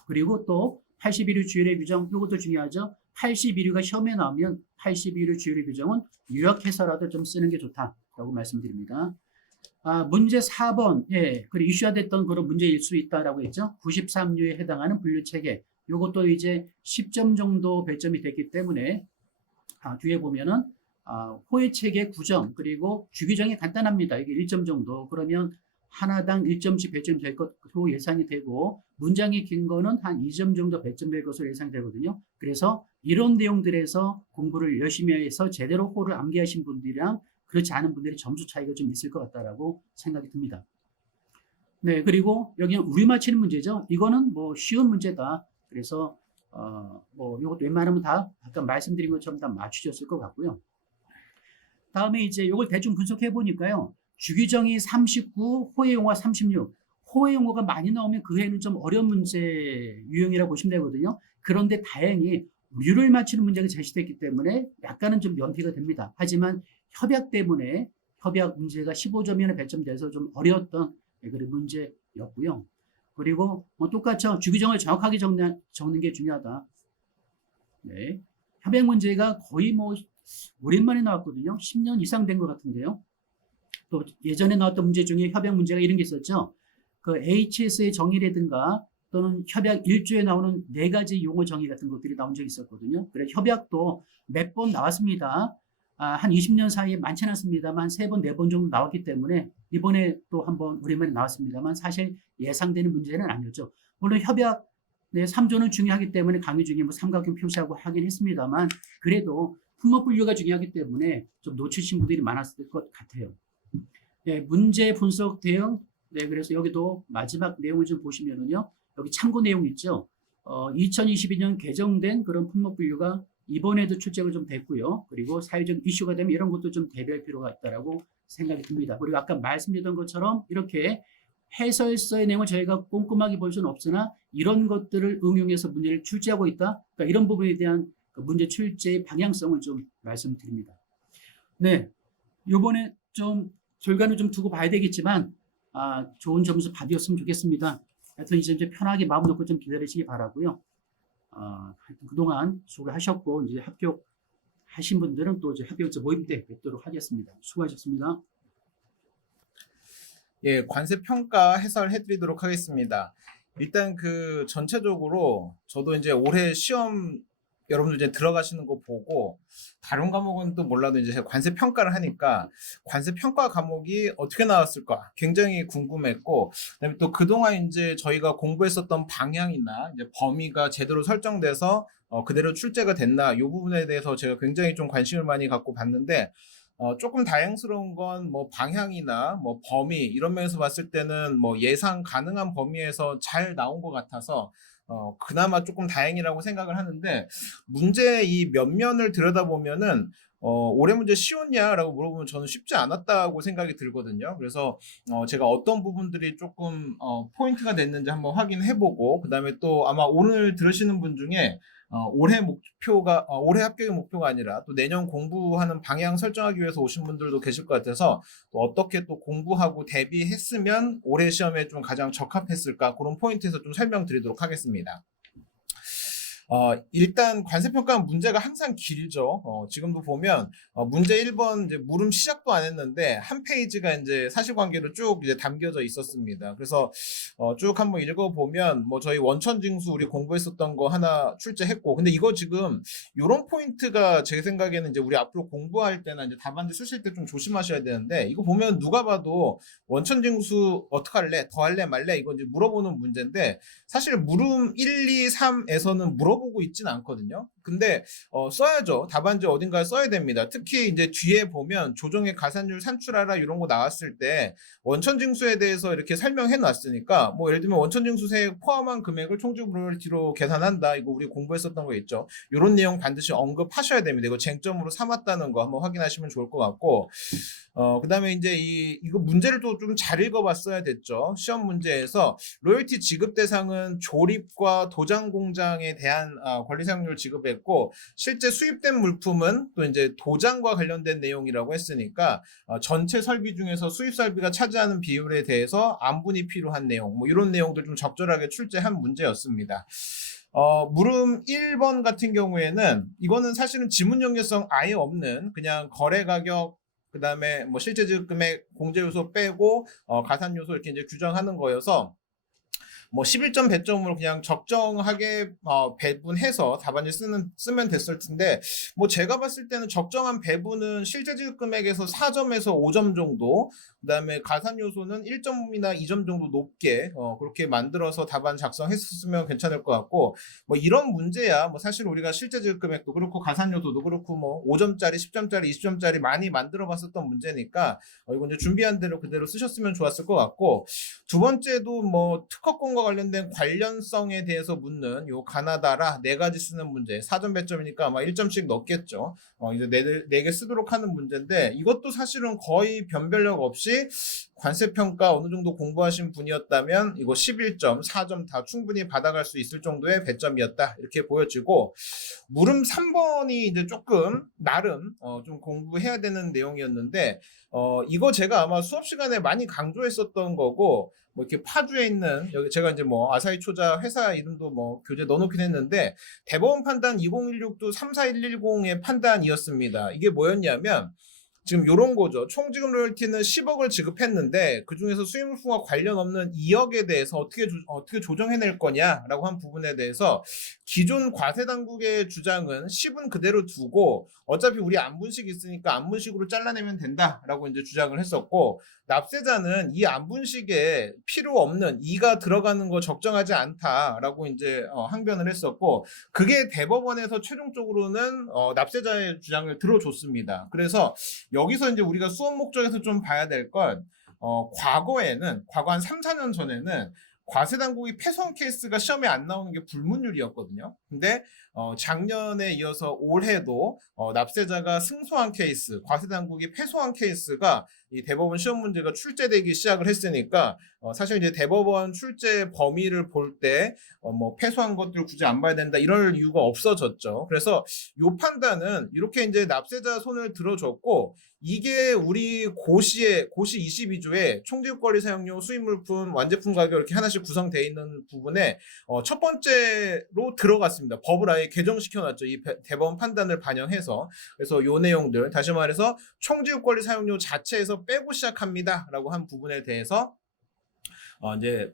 그리고 또 81유 주율의 규정 이것도 중요하죠. 81유가 시험에 나오면 81유 주율의 규정은 요약해서라도 좀 쓰는 게 좋다라고 말씀드립니다. 문제 4번 그리고 이슈화됐던 그런 문제일 수 있다라고 했죠. 93유에 해당하는 분류체계 이것도 이제 10점 정도 배점이 됐기 때문에 뒤에 보면은 호의 체계 9점 그리고 주규정이 간단합니다. 이게 1점 정도 그러면 하나당 1점씩 배점이 될 것으로 예상이 되고 문장이 긴 거는 한 2점 정도 배점될 것으로 예상되거든요. 그래서 이런 내용들에서 공부를 열심히 해서 제대로 호를 암기하신 분들이랑 그렇지 않은 분들이 점수 차이가 좀 있을 것 같다라고 생각이 듭니다. 네, 그리고 여기는 우리 맞히는 문제죠. 이거는 뭐 쉬운 문제다. 그래서 뭐 이것도 웬만하면 다 아까 말씀드린 것처럼 다 맞추셨을 것 같고요. 다음에 이제 이걸 대충 분석해 보니까요. 주규정이 39, 호의 용어가 36. 호의 용어가 많이 나오면 그 해는 좀 어려운 문제 유형이라고 보시면 되거든요. 그런데 다행히 류를 맞추는 문제가 제시됐기 때문에 약간은 좀 면피가 됩니다. 하지만 협약 때문에 협약 문제가 15점이나 배점돼서 좀 어려웠던 그런 문제였고요. 그리고 뭐 똑같죠. 주규정을 정확하게 적는 게 중요하다. 네. 협약 문제가 거의 뭐 오랜만에 나왔거든요. 10년 이상 된 것 같은데요. 또 예전에 나왔던 문제 중에 협약 문제가 이런 게 있었죠. 그 HS의 정의라든가 또는 협약 1조에 나오는 4가지 용어 정의 같은 것들이 나온 적이 있었거든요. 그래 협약도 몇 번 나왔습니다. 한 20년 사이에 많지는 않습니다만 3번, 4번 정도 나왔기 때문에 이번에 또 한번 오랜만에 나왔습니다만 사실 예상되는 문제는 아니었죠. 물론 협약 3조는 중요하기 때문에 강의 중에 뭐 삼각형 표시하고 하긴 했습니다만 그래도 품목 분류가 중요하기 때문에 좀 놓치신 분들이 많았을 것 같아요. 네, 문제 분석 대응. 네, 그래서 여기도 마지막 내용을 좀 보시면은요. 여기 참고 내용 있죠. 2022년 개정된 그런 품목 분류가 이번에도 출제가 좀 됐고요. 그리고 사회적 이슈가 되면 이런 것도 좀 대비할 필요가 있다라고 생각이 듭니다. 그리고 아까 말씀드렸던 것처럼 이렇게 해설서의 내용을 저희가 꼼꼼하게 볼 수는 없으나 이런 것들을 응용해서 문제를 출제하고 있다. 그러니까 이런 부분에 대한 그 문제 출제의 방향성을 좀 말씀드립니다. 네, 이번에 좀 결과는 좀 두고 봐야 되겠지만 좋은 점수 받으셨으면 좋겠습니다. 하여튼 이제 편하게 마음 놓고 좀 기다리시기 바라고요. 하여튼 그동안 수고하셨고 이제 합격하신 분들은 또 이제 합격자 모임 때 뵙도록 하겠습니다. 수고하셨습니다. 예, 관세 평가 해설해드리도록 하겠습니다. 일단 그 전체적으로 저도 이제 올해 시험 여러분들 이제 들어가시는 거 보고 다른 과목은 또 몰라도 이제 관세 평가를 하니까 관세 평가 과목이 어떻게 나왔을까 굉장히 궁금했고, 그다음에 또 그동안 이제 저희가 공부했었던 방향이나 이제 범위가 제대로 설정돼서 그대로 출제가 됐나 이 부분에 대해서 제가 굉장히 좀 관심을 많이 갖고 봤는데, 조금 다행스러운 건 뭐 방향이나 뭐 범위 이런 면에서 봤을 때는 뭐 예상 가능한 범위에서 잘 나온 것 같아서 그나마 조금 다행이라고 생각을 하는데, 문제 이 몇 면을 들여다보면은 올해 문제 쉬웠냐라고 물어보면 저는 쉽지 않았다고 생각이 들거든요. 그래서 제가 어떤 부분들이 조금 포인트가 됐는지 한번 확인해보고, 그 다음에 또 아마 오늘 들으시는 분 중에 올해 목표가 올해 합격의 목표가 아니라 또 내년 공부하는 방향 설정하기 위해서 오신 분들도 계실 것 같아서 또 어떻게 또 공부하고 대비했으면 올해 시험에 좀 가장 적합했을까 그런 포인트에서 좀 설명드리도록 하겠습니다. 일단 관세평가는 문제가 항상 길죠. 지금도 보면 문제 1번 이제 물음 시작도 안 했는데 한 페이지가 이제 사실관계로 쭉 이제 담겨져 있었습니다. 그래서 쭉 한번 읽어보면 뭐 저희 원천징수 우리 공부했었던 거 하나 출제했고, 근데 이거 지금 이런 포인트가 제 생각에는 이제 우리 앞으로 공부할 때나 이제 답안지 쓰실 때 좀 조심하셔야 되는데, 이거 보면 누가 봐도 원천징수 어떡할래? 더 할래 말래? 이거 이제 물어보는 문제인데 사실 물음 1, 2, 3에서는 물어보고 있지는 않거든요. 근데 써야죠. 답안지 어딘가에 써야 됩니다. 특히 이제 뒤에 보면 조정의 가산율 산출하라 이런 거 나왔을 때 원천징수에 대해서 이렇게 설명해 놨으니까, 뭐 예를 들면 원천징수세 포함한 금액을 총주브로티로 계산한다. 이거 우리 공부했었던 거 있죠. 이런 내용 반드시 언급하셔야 됩니다. 이거 쟁점으로 삼았다는 거 한번 확인하시면 좋을 것 같고, 그 다음에 이제 이거 문제를 또 좀 잘 읽어봤어야 됐죠. 시험 문제에서 로열티 지급 대상은 조립과 도장 공장에 대한 권리사용료를 지급했고, 실제 수입된 물품은 또 이제 도장과 관련된 내용이라고 했으니까 전체 설비 중에서 수입 설비가 차지하는 비율에 대해서 안분이 필요한 내용, 뭐 이런 내용들 좀 적절하게 출제한 문제였습니다. 물음 1번 같은 경우에는 이거는 사실은 지문 연계성 아예 없는 그냥 거래 가격, 그 다음에 뭐 실제 지급 금액, 공제 요소 빼고 가산 요소 이렇게 이제 규정하는 거여서 뭐 11점 배점으로 그냥 적정하게 배분해서 답안지 쓰면 됐을 텐데, 뭐 제가 봤을 때는 적정한 배분은 실제 지급 금액에서 4점에서 5점 정도, 그다음에 가산 요소는 1점이나 2점 정도 높게 그렇게 만들어서 답안 작성했으면 괜찮을 것 같고, 뭐 이런 문제야 뭐 사실 우리가 실제 지급 금액도 그렇고 가산 요소도 그렇고 뭐 5점짜리, 10점짜리, 20점짜리 많이 만들어 봤었던 문제니까 이거 이제 준비한 대로 그대로 쓰셨으면 좋았을 것 같고, 두 번째도 뭐 특허권과 관련된 관련성에 대해서 묻는 요 가나다라 4가지 쓰는 문제 4점 배점이니까 아마 1점씩 넣겠죠. 이제 4개 쓰도록 하는 문제인데, 이것도 사실은 거의 변별력 없이 관세평가 어느 정도 공부하신 분이었다면 이거 11점, 4점 다 충분히 받아갈 수 있을 정도의 배점이었다 이렇게 보여지고, 물음 3번이 이제 조금 나름 좀 공부해야 되는 내용이었는데, 이거 제가 아마 수업 시간에 많이 강조했었던 거고, 뭐 이렇게 파주에 있는 여기 제가 이제 뭐 아사히 초자 회사 이름도 뭐 교재 넣어놓긴 했는데, 대법원 판단 2016도 34110의 판단이었습니다. 이게 뭐였냐면 지금 요런 거죠. 총지급 로열티는 10억을 지급했는데 그 중에서 수입물품과 관련 없는 2억에 대해서 어떻게 조정해낼 거냐라고 한 부분에 대해서 기존 과세 당국의 주장은 10은 그대로 두고 어차피 우리 안분식 있으니까 안분식으로 잘라내면 된다라고 이제 주장을 했었고, 납세자는 이 안분식에 필요 없는 2가 들어가는 거 적정하지 않다라고 이제 항변을 했었고, 그게 대법원에서 최종적으로는 납세자의 주장을 들어줬습니다. 그래서 여기서 이제 우리가 수업 목적에서 좀 봐야 될 건, 과거 한 3, 4년 전에는 과세 당국이 패소한 케이스가 시험에 안 나오는 게 불문율이었거든요. 근데 작년에 이어서 올해도 납세자가 승소한 케이스, 과세 당국이 패소한 케이스가 이 대법원 시험 문제가 출제되기 시작을 했으니까 사실 이제 대법원 출제 범위를 볼 때 뭐 패소한 것들 굳이 안 봐야 된다 이럴 이유가 없어졌죠. 그래서 요 판단은 이렇게 이제 납세자 손을 들어줬고, 이게 우리 고시 22조에 총지급거래 사용료 수입물품 완제품 가격 이렇게 하나씩 구성되어 있는 부분에 첫 번째로 들어갔습니다. 법을 아예 개정시켜놨죠. 이 대법원 판단을 반영해서. 그래서 요 내용들 다시 말해서 총지급거래 사용료 자체에서 빼고 시작합니다라고 한 부분에 대해서 이제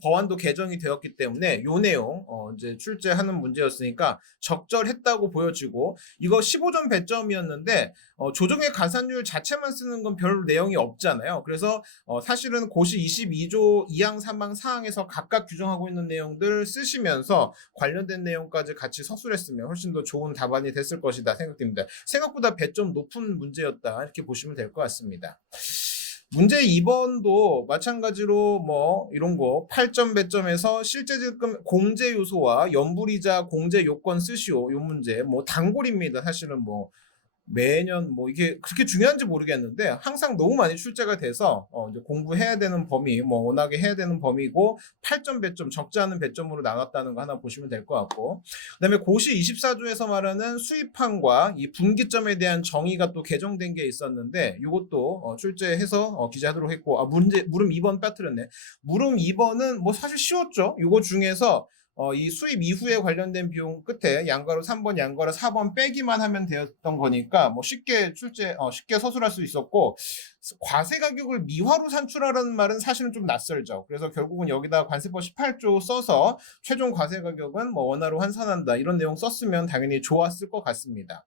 법안도 개정이 되었기 때문에 요 내용 이제 출제하는 문제였으니까 적절했다고 보여지고, 이거 15점 배점이었는데 조정의 가산율 자체만 쓰는 건 별 내용이 없잖아요. 그래서 사실은 고시 22조 2항, 3항, 4항에서 각각 규정하고 있는 내용들 쓰시면서 관련된 내용까지 같이 서술했으면 훨씬 더 좋은 답안이 됐을 것이다 생각됩니다. 생각보다 배점 높은 문제였다 이렇게 보시면 될 것 같습니다. 문제 2번도 마찬가지로 뭐 이런 거 8점 배점에서 실제지급 공제 요소와 연불이자 공제 요건 쓰시오. 요 문제 뭐 단골입니다. 사실은 뭐 매년 뭐 이게 그렇게 중요한지 모르겠는데 항상 너무 많이 출제가 돼서 이제 공부해야 되는 범위, 뭐 워낙에 해야 되는 범위고 8점 배점, 적지 않은 배점으로 나갔다는 거 하나 보시면 될 것 같고, 그다음에 고시 24조에서 말하는 수입항과 이 분기점에 대한 정의가 또 개정된 게 있었는데 이것도 출제해서 기재하도록 했고, 물음 2번 빠뜨렸네. 물음 2번은 뭐 사실 쉬웠죠. 이거 중에서 이 수입 이후에 관련된 비용 끝에 양가로 3번, 양가로 4번 빼기만 하면 되었던 거니까 뭐 쉽게 서술할 수 있었고, 과세 가격을 미화로 산출하라는 말은 사실은 좀 낯설죠. 그래서 결국은 여기다 관세법 18조 써서 최종 과세 가격은 뭐 원화로 환산한다 이런 내용 썼으면 당연히 좋았을 것 같습니다.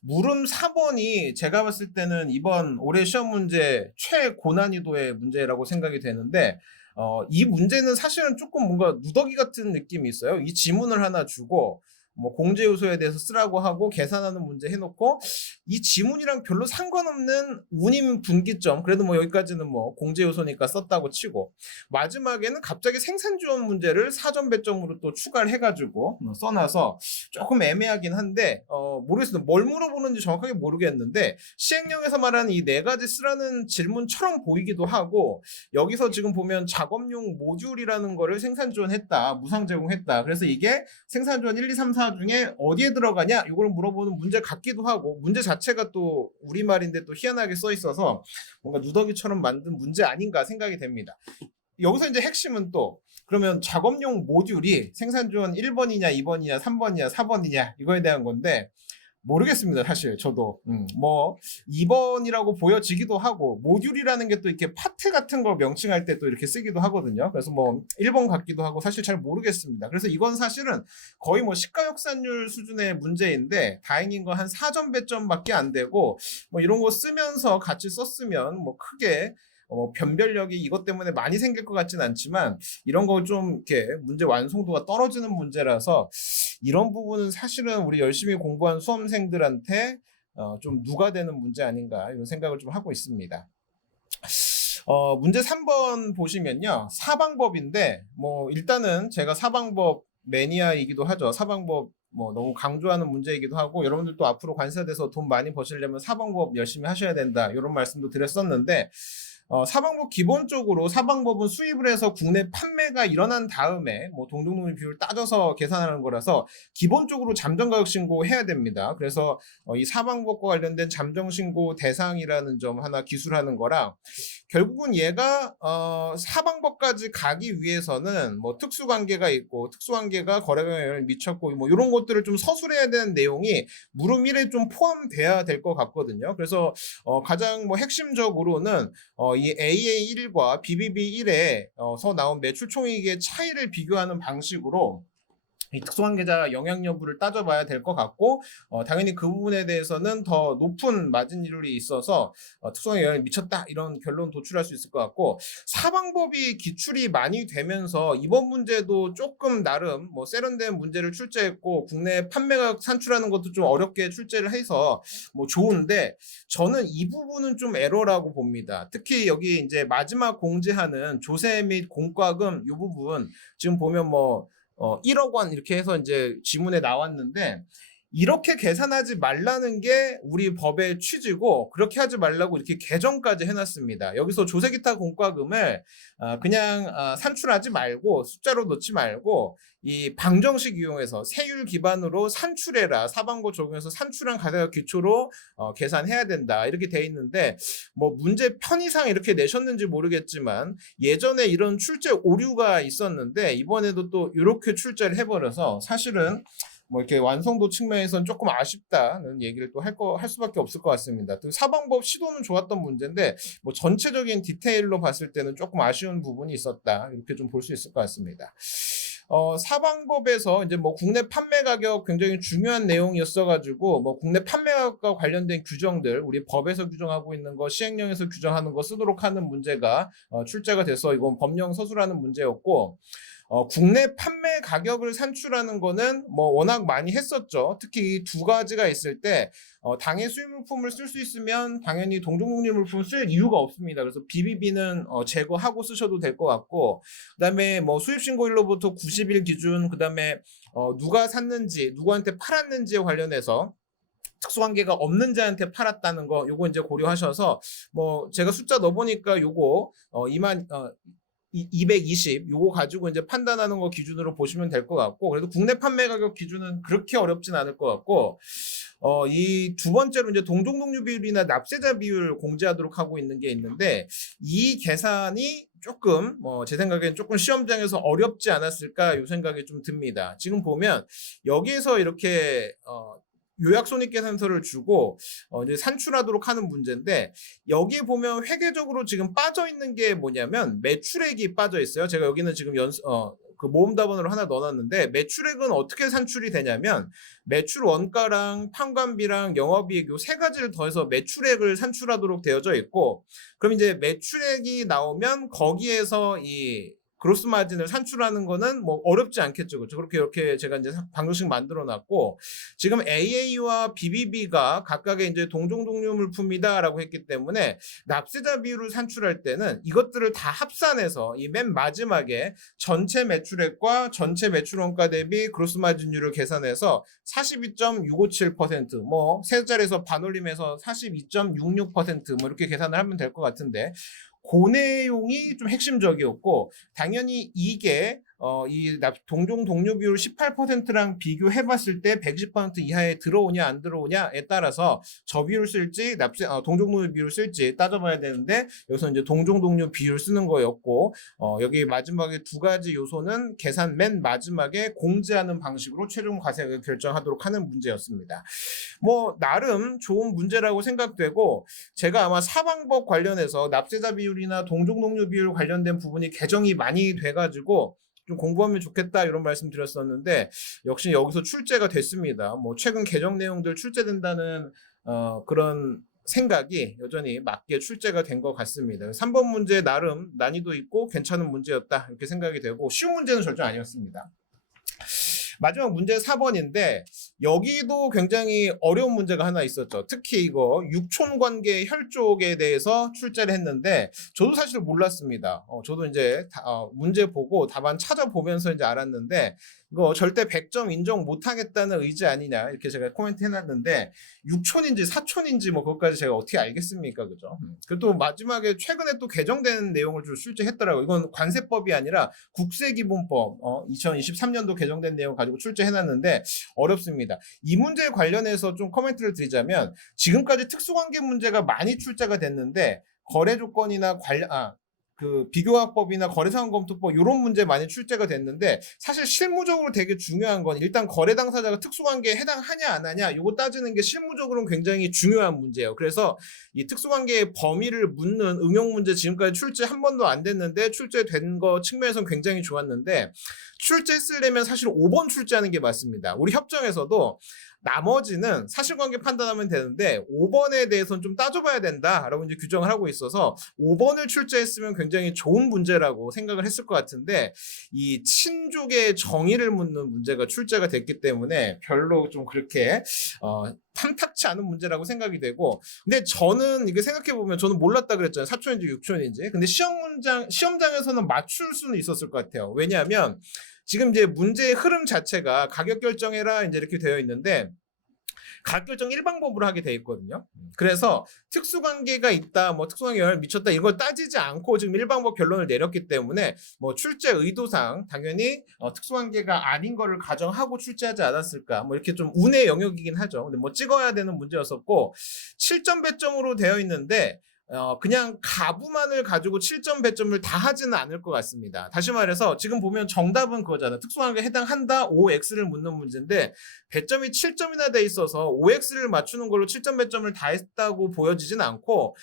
물음 4번이 제가 봤을 때는 이번 올해 시험 문제 최고난이도의 문제라고 생각이 되는데, 이 문제는 사실은 조금 뭔가 누더기 같은 느낌이 있어요. 이 지문을 하나 주고 뭐 공제 요소에 대해서 쓰라고 하고 계산하는 문제 해놓고, 이 지문이랑 별로 상관없는 운임 분기점, 그래도 뭐 여기까지는 뭐 공제 요소니까 썼다고 치고, 마지막에는 갑자기 생산 지원 문제를 4점 배점으로 또 추가를 해가지고 써놔서 조금 애매하긴 한데 모르겠어요. 뭘 물어보는지 정확하게 모르겠는데 시행령에서 말하는 이 4가지 쓰라는 질문처럼 보이기도 하고, 여기서 지금 보면 작업용 모듈이라는 거를 생산 지원했다, 무상 제공했다. 그래서 이게 생산 지원 1, 2, 3, 4 중에 어디에 들어가냐 이걸 물어보는 문제 같기도 하고, 문제 자체가 또 우리말인데 또 희한하게 써 있어서 뭔가 누더기처럼 만든 문제 아닌가 생각이 됩니다. 여기서 이제 핵심은 또 그러면 작업용 모듈이 생산 지원 1번이냐 2번이냐 3번이냐 4번이냐 이거에 대한 건데 모르겠습니다. 사실 저도 뭐 2번이라고 보여지기도 하고, 모듈이라는 게 또 이렇게 파트 같은 걸 명칭할 때 또 이렇게 쓰기도 하거든요. 그래서 뭐 1번 같기도 하고 사실 잘 모르겠습니다. 그래서 이건 사실은 거의 뭐 시가역산율 수준의 문제인데 다행인 건 한 4점 배점밖에 안 되고, 뭐 이런 거 쓰면서 같이 썼으면 뭐 크게 변별력이 이것 때문에 많이 생길 것 같진 않지만, 이런 거 좀 이렇게 문제 완성도가 떨어지는 문제라서 이런 부분은 사실은 우리 열심히 공부한 수험생들한테 좀 누가 되는 문제 아닌가 이런 생각을 좀 하고 있습니다. 문제 3번 보시면요, 사방법인데 뭐 일단은 제가 사방법 매니아이기도 하죠. 사방법 뭐 너무 강조하는 문제이기도 하고, 여러분들도 앞으로 관세돼서 돈 많이 버시려면 사방법 열심히 하셔야 된다 이런 말씀도 드렸었는데, 사방법 기본적으로 사방법은 수입을 해서 국내 판매가 일어난 다음에 뭐 동종노무 비율 따져서 계산하는 거라서 기본적으로 잠정가격 신고 해야 됩니다. 그래서 이 사방법과 관련된 잠정신고 대상이라는 점 하나 기술하는 거랑, 결국은 얘가 사방법까지 가기 위해서는 뭐 특수관계가 있고 특수관계가 거래가 영향을 미쳤고 뭐 이런 것들을 좀 서술해야 되는 내용이 물음 1에 좀 포함돼야 될 것 같거든요. 그래서 가장 뭐 핵심적으로는 이 AA1과 BBB1에서 나온 매출 총이익의 차이를 비교하는 방식으로 이 특수관계자 영향 여부를 따져봐야 될 것 같고 당연히 그 부분에 대해서는 더 높은 마진율이 있어서 특수관계 영향이 미쳤다 이런 결론 도출할 수 있을 것 같고 사방법이 기출이 많이 되면서 이번 문제도 조금 나름 뭐 세련된 문제를 출제했고 국내 판매額산출하는 것도 좀 어렵게 출제를 해서 뭐 좋은데 저는 이 부분은 좀 에러라고 봅니다. 특히 여기 이제 마지막 공제하는 조세 및 공과금 이 부분 지금 보면 뭐 1억 원 이렇게 해서 이제 지문에 나왔는데 이렇게 계산하지 말라는 게 우리 법의 취지고 그렇게 하지 말라고 이렇게 개정까지 해놨습니다. 여기서 조세기타 공과금을 그냥 산출하지 말고 숫자로 넣지 말고 이 방정식 이용해서 세율 기반으로 산출해라. 사방고 적용해서 산출한 가격 기초로 계산해야 된다. 이렇게 돼 있는데 뭐 문제 편의상 이렇게 내셨는지 모르겠지만 예전에 이런 출제 오류가 있었는데 이번에도 또 이렇게 출제를 해버려서 사실은 뭐 이렇게 완성도 측면에서는 조금 아쉽다는 얘기를 또 할 수밖에 없을 것 같습니다. 또 사방법 시도는 좋았던 문제인데 뭐 전체적인 디테일로 봤을 때는 조금 아쉬운 부분이 있었다. 이렇게 좀 볼 수 있을 것 같습니다. 사방법에서 이제 뭐 국내 판매 가격 굉장히 중요한 내용이었어가지고 뭐 국내 판매 가격과 관련된 규정들 우리 법에서 규정하고 있는 거 시행령에서 규정하는 거 쓰도록 하는 문제가 출제가 돼서 이건 법령 서술하는 문제였고 국내 판매 가격을 산출하는 거는 뭐 워낙 많이 했었죠. 특히 이 두 가지가 있을 때 당해 수입 물품을 쓸 수 있으면 당연히 동종국립 물품을 쓸 이유가 없습니다. 그래서 BBB는 제거하고 쓰셔도 될 것 같고 그다음에 뭐 수입 신고일로부터 90일 기준 그다음에 누가 샀는지 누구한테 팔았는지에 관련해서 특수관계가 없는 자한테 팔았다는 거 요거 이제 고려하셔서 뭐 제가 숫자 넣어보니까 요거 220 요거 가지고 이제 판단하는 거 기준으로 보시면 될 것 같고 그래도 국내 판매 가격 기준은 그렇게 어렵진 않을 것 같고 이 두 번째로 이제 동종동류 비율이나 납세자 비율 공제하도록 하고 있는 게 있는데 이 계산이 조금 제 생각엔 조금 시험장에서 어렵지 않았을까 요 생각이 좀 듭니다. 지금 보면 여기에서 이렇게 요약손익계산서를 주고 이제 산출하도록 하는 문제인데 여기에 보면 회계적으로 지금 빠져 있는 게 뭐냐면 매출액이 빠져 있어요. 제가 여기는 지금 그 모음답안으로 하나 넣어놨는데 매출액은 어떻게 산출이 되냐면 매출 원가랑 판관비랑 영업이익 요 세 가지를 더해서 매출액을 산출하도록 되어져 있고 그럼 이제 매출액이 나오면 거기에서 이 그로스 마진을 산출하는 거는 뭐 어렵지 않겠죠. 그렇죠? 그렇게 이렇게 제가 이제 방정식 만들어 놨고 지금 AA와 BBB가 각각의 이제 동종동류 물품이다라고 했기 때문에 납세자 비율을 산출할 때는 이것들을 다 합산해서 이 맨 마지막에 전체 매출액과 전체 매출 원가 대비 그로스 마진율을 계산해서 42.657% 뭐 세 자리에서 반올림해서 42.66% 뭐 이렇게 계산을 하면 될 것 같은데 그 내용이 좀 핵심적이었고 당연히 이게 이 동종 동료 비율 18%랑 비교해봤을 때 120% 이하에 들어오냐 안 들어오냐에 따라서 저비율 쓸지 동종 동료 비율 쓸지 따져봐야 되는데 여기서 이제 동종 동료 비율 쓰는 거였고 여기 마지막에 두 가지 요소는 계산 맨 마지막에 공제하는 방식으로 최종 과세액을 결정하도록 하는 문제였습니다. 뭐 나름 좋은 문제라고 생각되고 제가 아마 사방법 관련해서 납세자 비율이나 동종 동료 비율 관련된 부분이 개정이 많이 돼가지고 좀 공부하면 좋겠다 이런 말씀 드렸었는데 역시 여기서 출제가 됐습니다. 뭐 최근 개정 내용들 출제된다는 그런 생각이 여전히 맞게 출제가 된 것 같습니다. 3번 문제 나름 난이도 있고 괜찮은 문제였다 이렇게 생각이 되고 쉬운 문제는 절대 아니었습니다. 마지막 문제 4번인데 여기도 굉장히 어려운 문제가 하나 있었죠. 특히 이거 육촌관계 혈족에 대해서 출제를 했는데 저도 사실 몰랐습니다. 저도 이제 문제 보고 답안 찾아보면서 이제 알았는데 이거 절대 100점 인정 못하겠다는 의지 아니냐 이렇게 제가 코멘트 해놨는데 육촌인지 사촌인지 뭐 그것까지 제가 어떻게 알겠습니까, 그죠? 그리고 또 마지막에 최근에 또 개정된 내용을 좀 출제했더라고요. 이건 관세법이 아니라 국세기본법 2023년도 개정된 내용 가지고 출제해놨는데 어렵습니다. 이 문제 관련해서 좀 코멘트를 드리자면 지금까지 특수관계 문제가 많이 출제가 됐는데 거래 조건이나 그 비교학법이나 거래상황검토법 이런 문제 많이 출제가 됐는데 사실 실무적으로 되게 중요한 건 일단 거래 당사자가 특수관계에 해당하냐 안 하냐 이거 따지는 게 실무적으로는 굉장히 중요한 문제예요. 그래서 이 특수관계의 범위를 묻는 응용 문제 지금까지 출제 한 번도 안 됐는데 출제된 거 측면에서는 굉장히 좋았는데 출제했으려면 사실 5번 출제하는 게 맞습니다. 우리 협정에서도 나머지는 사실관계 판단하면 되는데 5번에 대해서는 좀 따져봐야 된다라고 이제 규정을 하고 있어서 5번을 출제했으면 굉장히 좋은 문제라고 생각을 했을 것 같은데 이 친족의 정의를 묻는 문제가 출제가 됐기 때문에 별로 좀 그렇게 탐탁치 않은 문제라고 생각이 되고 근데 저는 이게 생각해보면 저는 몰랐다 그랬잖아요. 4촌인지 6촌인지 근데 시험장에서는 맞출 수는 있었을 것 같아요. 왜냐하면 지금 이제 문제의 흐름 자체가 가격 결정해라 이제 이렇게 되어 있는데 가격 결정 일방법으로 하게 돼 있거든요. 그래서 특수관계가 있다, 뭐 특수관계 영향을 미쳤다 이걸 따지지 않고 지금 일방법 결론을 내렸기 때문에 뭐 출제 의도상 당연히 특수관계가 아닌 거를 가정하고 출제하지 않았을까 뭐 이렇게 좀 운의 영역이긴 하죠. 근데 뭐 찍어야 되는 문제였었고 7점 배점으로 되어 있는데 그냥 가부만을 가지고 7점 배점을 다 하지는 않을 것 같습니다. 다시 말해서 지금 보면 정답은 그거잖아. 특수관계에 해당한다 5x를 묻는 문제인데 배점이 7점이나 돼 있어서 5x를 맞추는 걸로 7점 배점을 다 했다고 보여지진 않고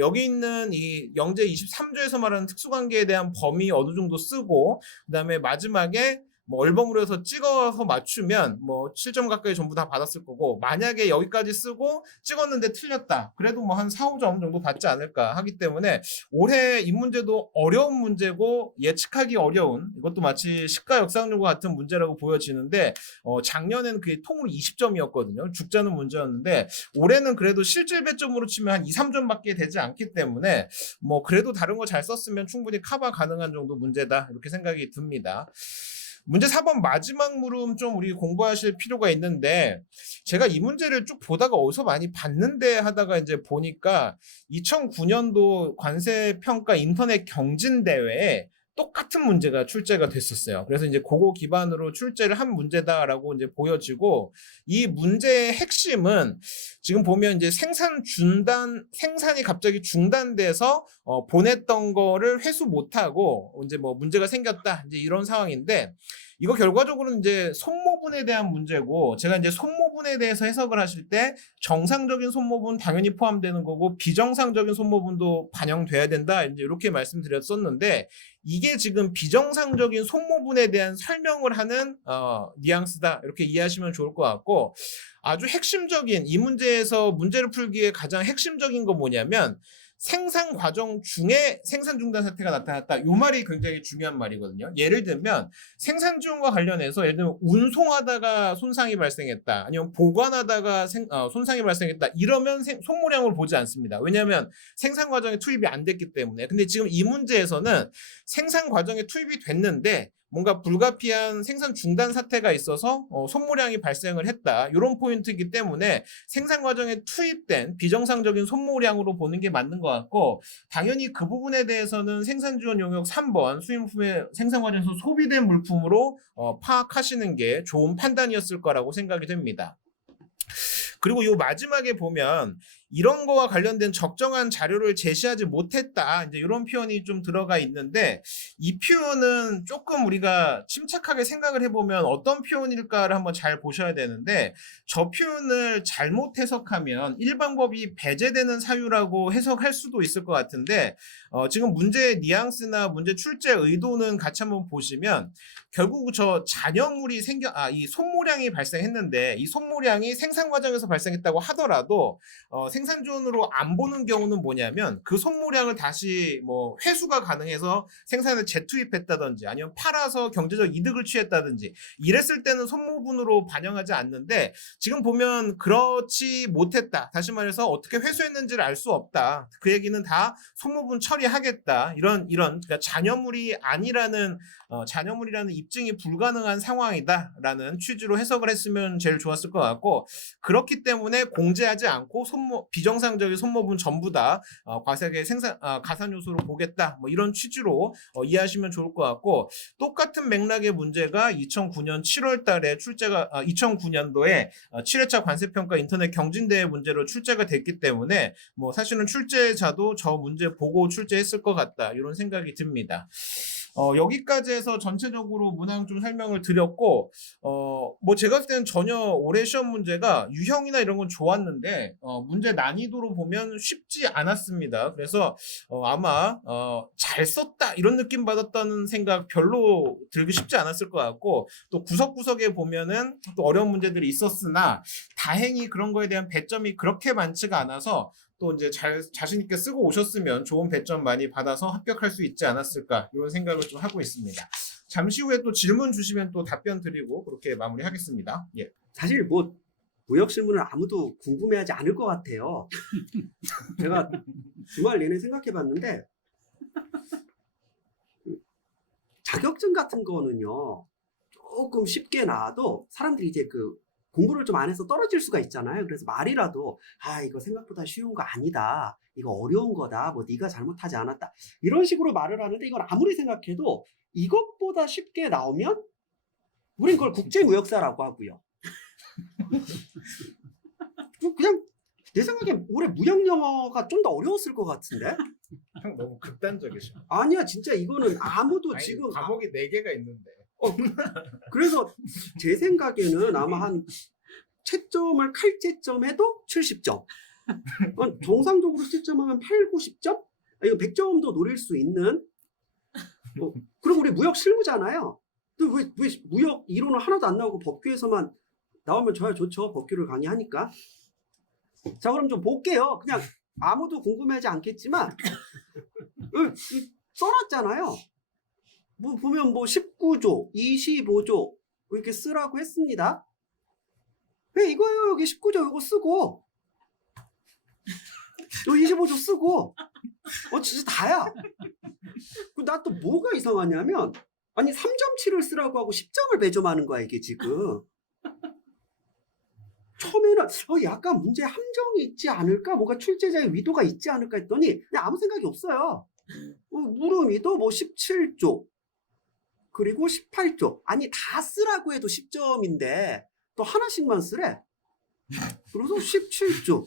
여기 있는 이 영재 23조에서 말하는 특수관계에 대한 범위 어느 정도 쓰고 그다음에 마지막에 뭐 얼버무려 해서 찍어서 맞추면 뭐 7점 가까이 전부 다 받았을 거고 만약에 여기까지 쓰고 찍었는데 틀렸다. 그래도 뭐 한 4, 5점 정도 받지 않을까 하기 때문에 올해 이 문제도 어려운 문제고 예측하기 어려운 이것도 마치 시가 역상률과 같은 문제라고 보여지는데 작년에는 그게 통으로 20점이었거든요. 죽자는 문제였는데 올해는 그래도 실질 배점으로 치면 한 2, 3점밖에 되지 않기 때문에 뭐 그래도 다른 거 잘 썼으면 충분히 커버 가능한 정도 문제다 이렇게 생각이 듭니다. 문제 4번 마지막 물음 좀 우리 공부하실 필요가 있는데 제가 이 문제를 쭉 보다가 어디서 많이 봤는데 하다가 이제 보니까 2009년도 관세평가 인터넷 경진대회에 똑같은 문제가 출제가 됐었어요. 그래서 이제 그거 기반으로 출제를 한 문제다라고 이제 보여지고 이 문제의 핵심은 지금 보면 이제 생산이 갑자기 중단돼서 보냈던 거를 회수 못하고 이제 뭐 문제가 생겼다 이제 이런 상황인데 이거 결과적으로는 이제 손모분에 대한 문제고 제가 이제 손모분에 대해서 해석을 하실 때 정상적인 손모분 당연히 포함되는 거고 비정상적인 손모분도 반영돼야 된다 이제 이렇게 말씀드렸었는데 이게 지금 비정상적인 손모분에 대한 설명을 하는 뉘앙스다 이렇게 이해하시면 좋을 것 같고 아주 핵심적인 이 문제에서 문제를 풀기에 가장 핵심적인 건 뭐냐면 생산 과정 중에 생산 중단 사태가 나타났다. 이 말이 굉장히 중요한 말이거든요. 예를 들면 생산 지원과 관련해서 예를 들면 운송하다가 손상이 발생했다. 아니면 보관하다가 손상이 발생했다. 이러면 손모량을 보지 않습니다. 왜냐하면 생산 과정에 투입이 안 됐기 때문에. 근데 지금 이 문제에서는 생산 과정에 투입이 됐는데 뭔가 불가피한 생산 중단 사태가 있어서 손모량이 발생을 했다. 이런 포인트이기 때문에 생산 과정에 투입된 비정상적인 손모량으로 보는 게 맞는 것 같고 당연히 그 부분에 대해서는 생산 지원 용역 3번 수입품의 생산 과정에서 소비된 물품으로 파악하시는 게 좋은 판단이었을 거라고 생각이 됩니다. 그리고 요 마지막에 보면 이런 거와 관련된 적정한 자료를 제시하지 못했다. 이제 이런 표현이 좀 들어가 있는데 이 표현은 조금 우리가 침착하게 생각을 해보면 어떤 표현일까를 한번 잘 보셔야 되는데 저 표현을 잘못 해석하면 일방법이 배제되는 사유라고 해석할 수도 있을 것 같은데 지금 문제의 뉘앙스나 문제 출제 의도는 같이 한번 보시면 결국 저 잔여물이 이 손모량이 발생했는데 이 손모량이 생산 과정에서 발생했다고 하더라도 생산 지원으로 안 보는 경우는 뭐냐면 그 손모량을 다시 뭐 회수가 가능해서 생산에 재투입했다든지 아니면 팔아서 경제적 이득을 취했다든지 이랬을 때는 손모분으로 반영하지 않는데 지금 보면 그렇지 못했다. 다시 말해서 어떻게 회수했는지를 알 수 없다. 그 얘기는 다 손모분 처리하겠다. 이런 그러니까 잔여물이 아니라는 잔여물이라는 입증이 불가능한 상황이다라는 취지로 해석을 했으면 제일 좋았을 것 같고, 그렇기 때문에 공제하지 않고 비정상적인 손모분 전부 다 과세계 가산 요소로 보겠다, 뭐 이런 취지로 이해하시면 좋을 것 같고, 똑같은 맥락의 문제가 2009년 7월달에 2009년도에 7회차 관세평가 인터넷 경진대회 문제로 출제가 됐기 때문에 뭐 사실은 출제자도 저 문제 보고 출제했을 것 같다, 이런 생각이 듭니다. 여기까지 해서 전체적으로 문항 좀 설명을 드렸고, 뭐 제가 봤을 때는 전혀 올해 시험 문제가 유형이나 이런 건 좋았는데, 문제 난이도로 보면 쉽지 않았습니다. 그래서 아마 잘 썼다 이런 느낌 받았다는 생각 별로 들기 쉽지 않았을 것 같고, 또 구석구석에 보면은 또 어려운 문제들이 있었으나 다행히 그런 거에 대한 배점이 그렇게 많지가 않아서 또 이제 자신 있게 쓰고 오셨으면 좋은 배점 많이 받아서 합격할 수 있지 않았을까, 이런 생각을 좀 하고 있습니다. 잠시 후에 또 질문 주시면 또 답변 드리고 그렇게 마무리하겠습니다. 예. 사실 뭐 무역 실무는 아무도 궁금해하지 않을 것 같아요. 제가 주말 내내 생각해봤는데 자격증 같은 거는요 조금 쉽게 나와도 사람들이 이제 그 공부를 좀 안 해서 떨어질 수가 있잖아요. 그래서 말이라도 이거 생각보다 쉬운 거 아니다, 이거 어려운 거다, 뭐 네가 잘못하지 않았다, 이런 식으로 말을 하는데, 이건 아무리 생각해도 이것보다 쉽게 나오면 우린 그걸 국제무역사라고 하고요. 그냥 내 생각에 올해 무역 영어가 좀 더 어려웠을 것 같은데? 형 너무 극단적이셔. 아니야, 진짜 이거는 아무도 아니, 지금 과목이 4개가 있는데. 그래서 제 생각에는 아마 한 채점을 칼채점해도 70점. 정상적으로 채점하면 8, 90점? 이거 100점도 노릴 수 있는. 그리고 우리 무역 실무잖아요. 또 왜 무역 이론은 하나도 안 나오고 법규에서만 나오면 저야 좋죠. 법규를 강의하니까. 자, 그럼 좀 볼게요. 그냥 아무도 궁금해하지 않겠지만 써놨잖아요. 뭐 보면 뭐 19조, 25조 이렇게 쓰라고 했습니다. 왜 이거예요? 여기 19조 이거 쓰고, 여기 25조 쓰고, 진짜 다야. 나 또 뭐가 이상하냐면, 아니 3.7을 쓰라고 하고 10점을 배점하는 거야 이게 지금. 처음에는 약간 문제 함정이 있지 않을까, 뭔가 출제자의 위도가 있지 않을까 했더니 그냥 아무 생각이 없어요. 물음이도 뭐 17조 그리고 18조, 아니 다 쓰라고 해도 10점인데 또 하나씩만 쓰래. 그래서 17조,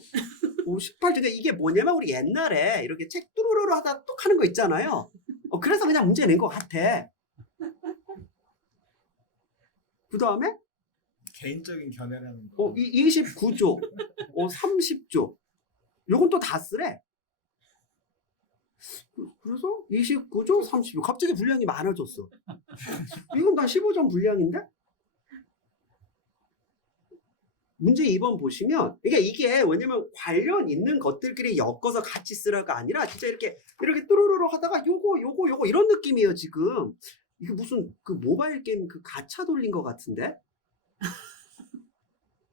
18조. 이게 뭐냐면 우리 옛날에 이렇게 책 뚜루루루 하다 뚝 하는 거 있잖아요. 그래서 그냥 문제 낸 것 같아. 그 다음에 개인적인 견해라는 거. 29조, 30조. 요건 또 다 쓰래. 그래서 29조, 30조. 갑자기 분량이 많아졌어. 이건 다 15점 분량인데? 문제 2번 보시면, 이게 왜냐면 관련 있는 것들끼리 엮어서 같이 쓰라가 아니라 진짜 이렇게 뚜루루루 하다가 요거 이런 느낌이에요, 지금. 이게 무슨 그 모바일 게임 그 가챠 돌린 것 같은데?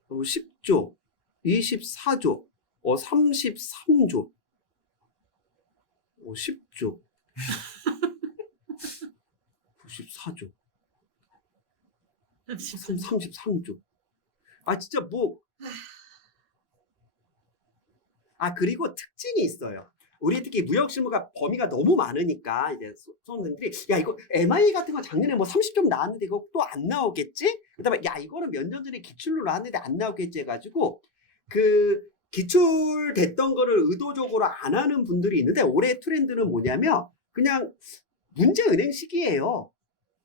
10조, 24조, 33조, 10조, 94조, 33조. 진짜 뭐. 그리고 특징이 있어요. 우리 특히 무역실무가 범위가 너무 많으니까 이제 수험생들이 이거 MI 같은 거 작년에 뭐 30점 나왔는데 이거 또 안 나오겠지? 그다음에 이거는 몇 년 전에 기출로 나왔는데 안 나오겠지 해가지고 그 기출됐던 거를 의도적으로 안 하는 분들이 있는데, 올해 트렌드는 뭐냐면 그냥 문제 은행식이에요.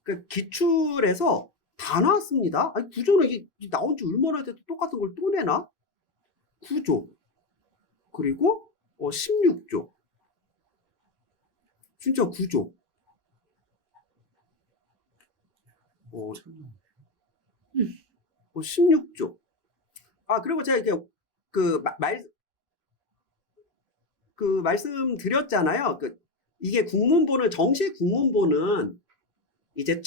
그러니까 기출에서 다 나왔습니다. 구조는 이게 나온 지 얼마나 돼도 똑같은 걸 또 내나? 구조 그리고 16조. 진짜 구조. 16조. 그리고 제가 이제 말씀드렸잖아요. 이게 국문본은, 정시 국문본은 이제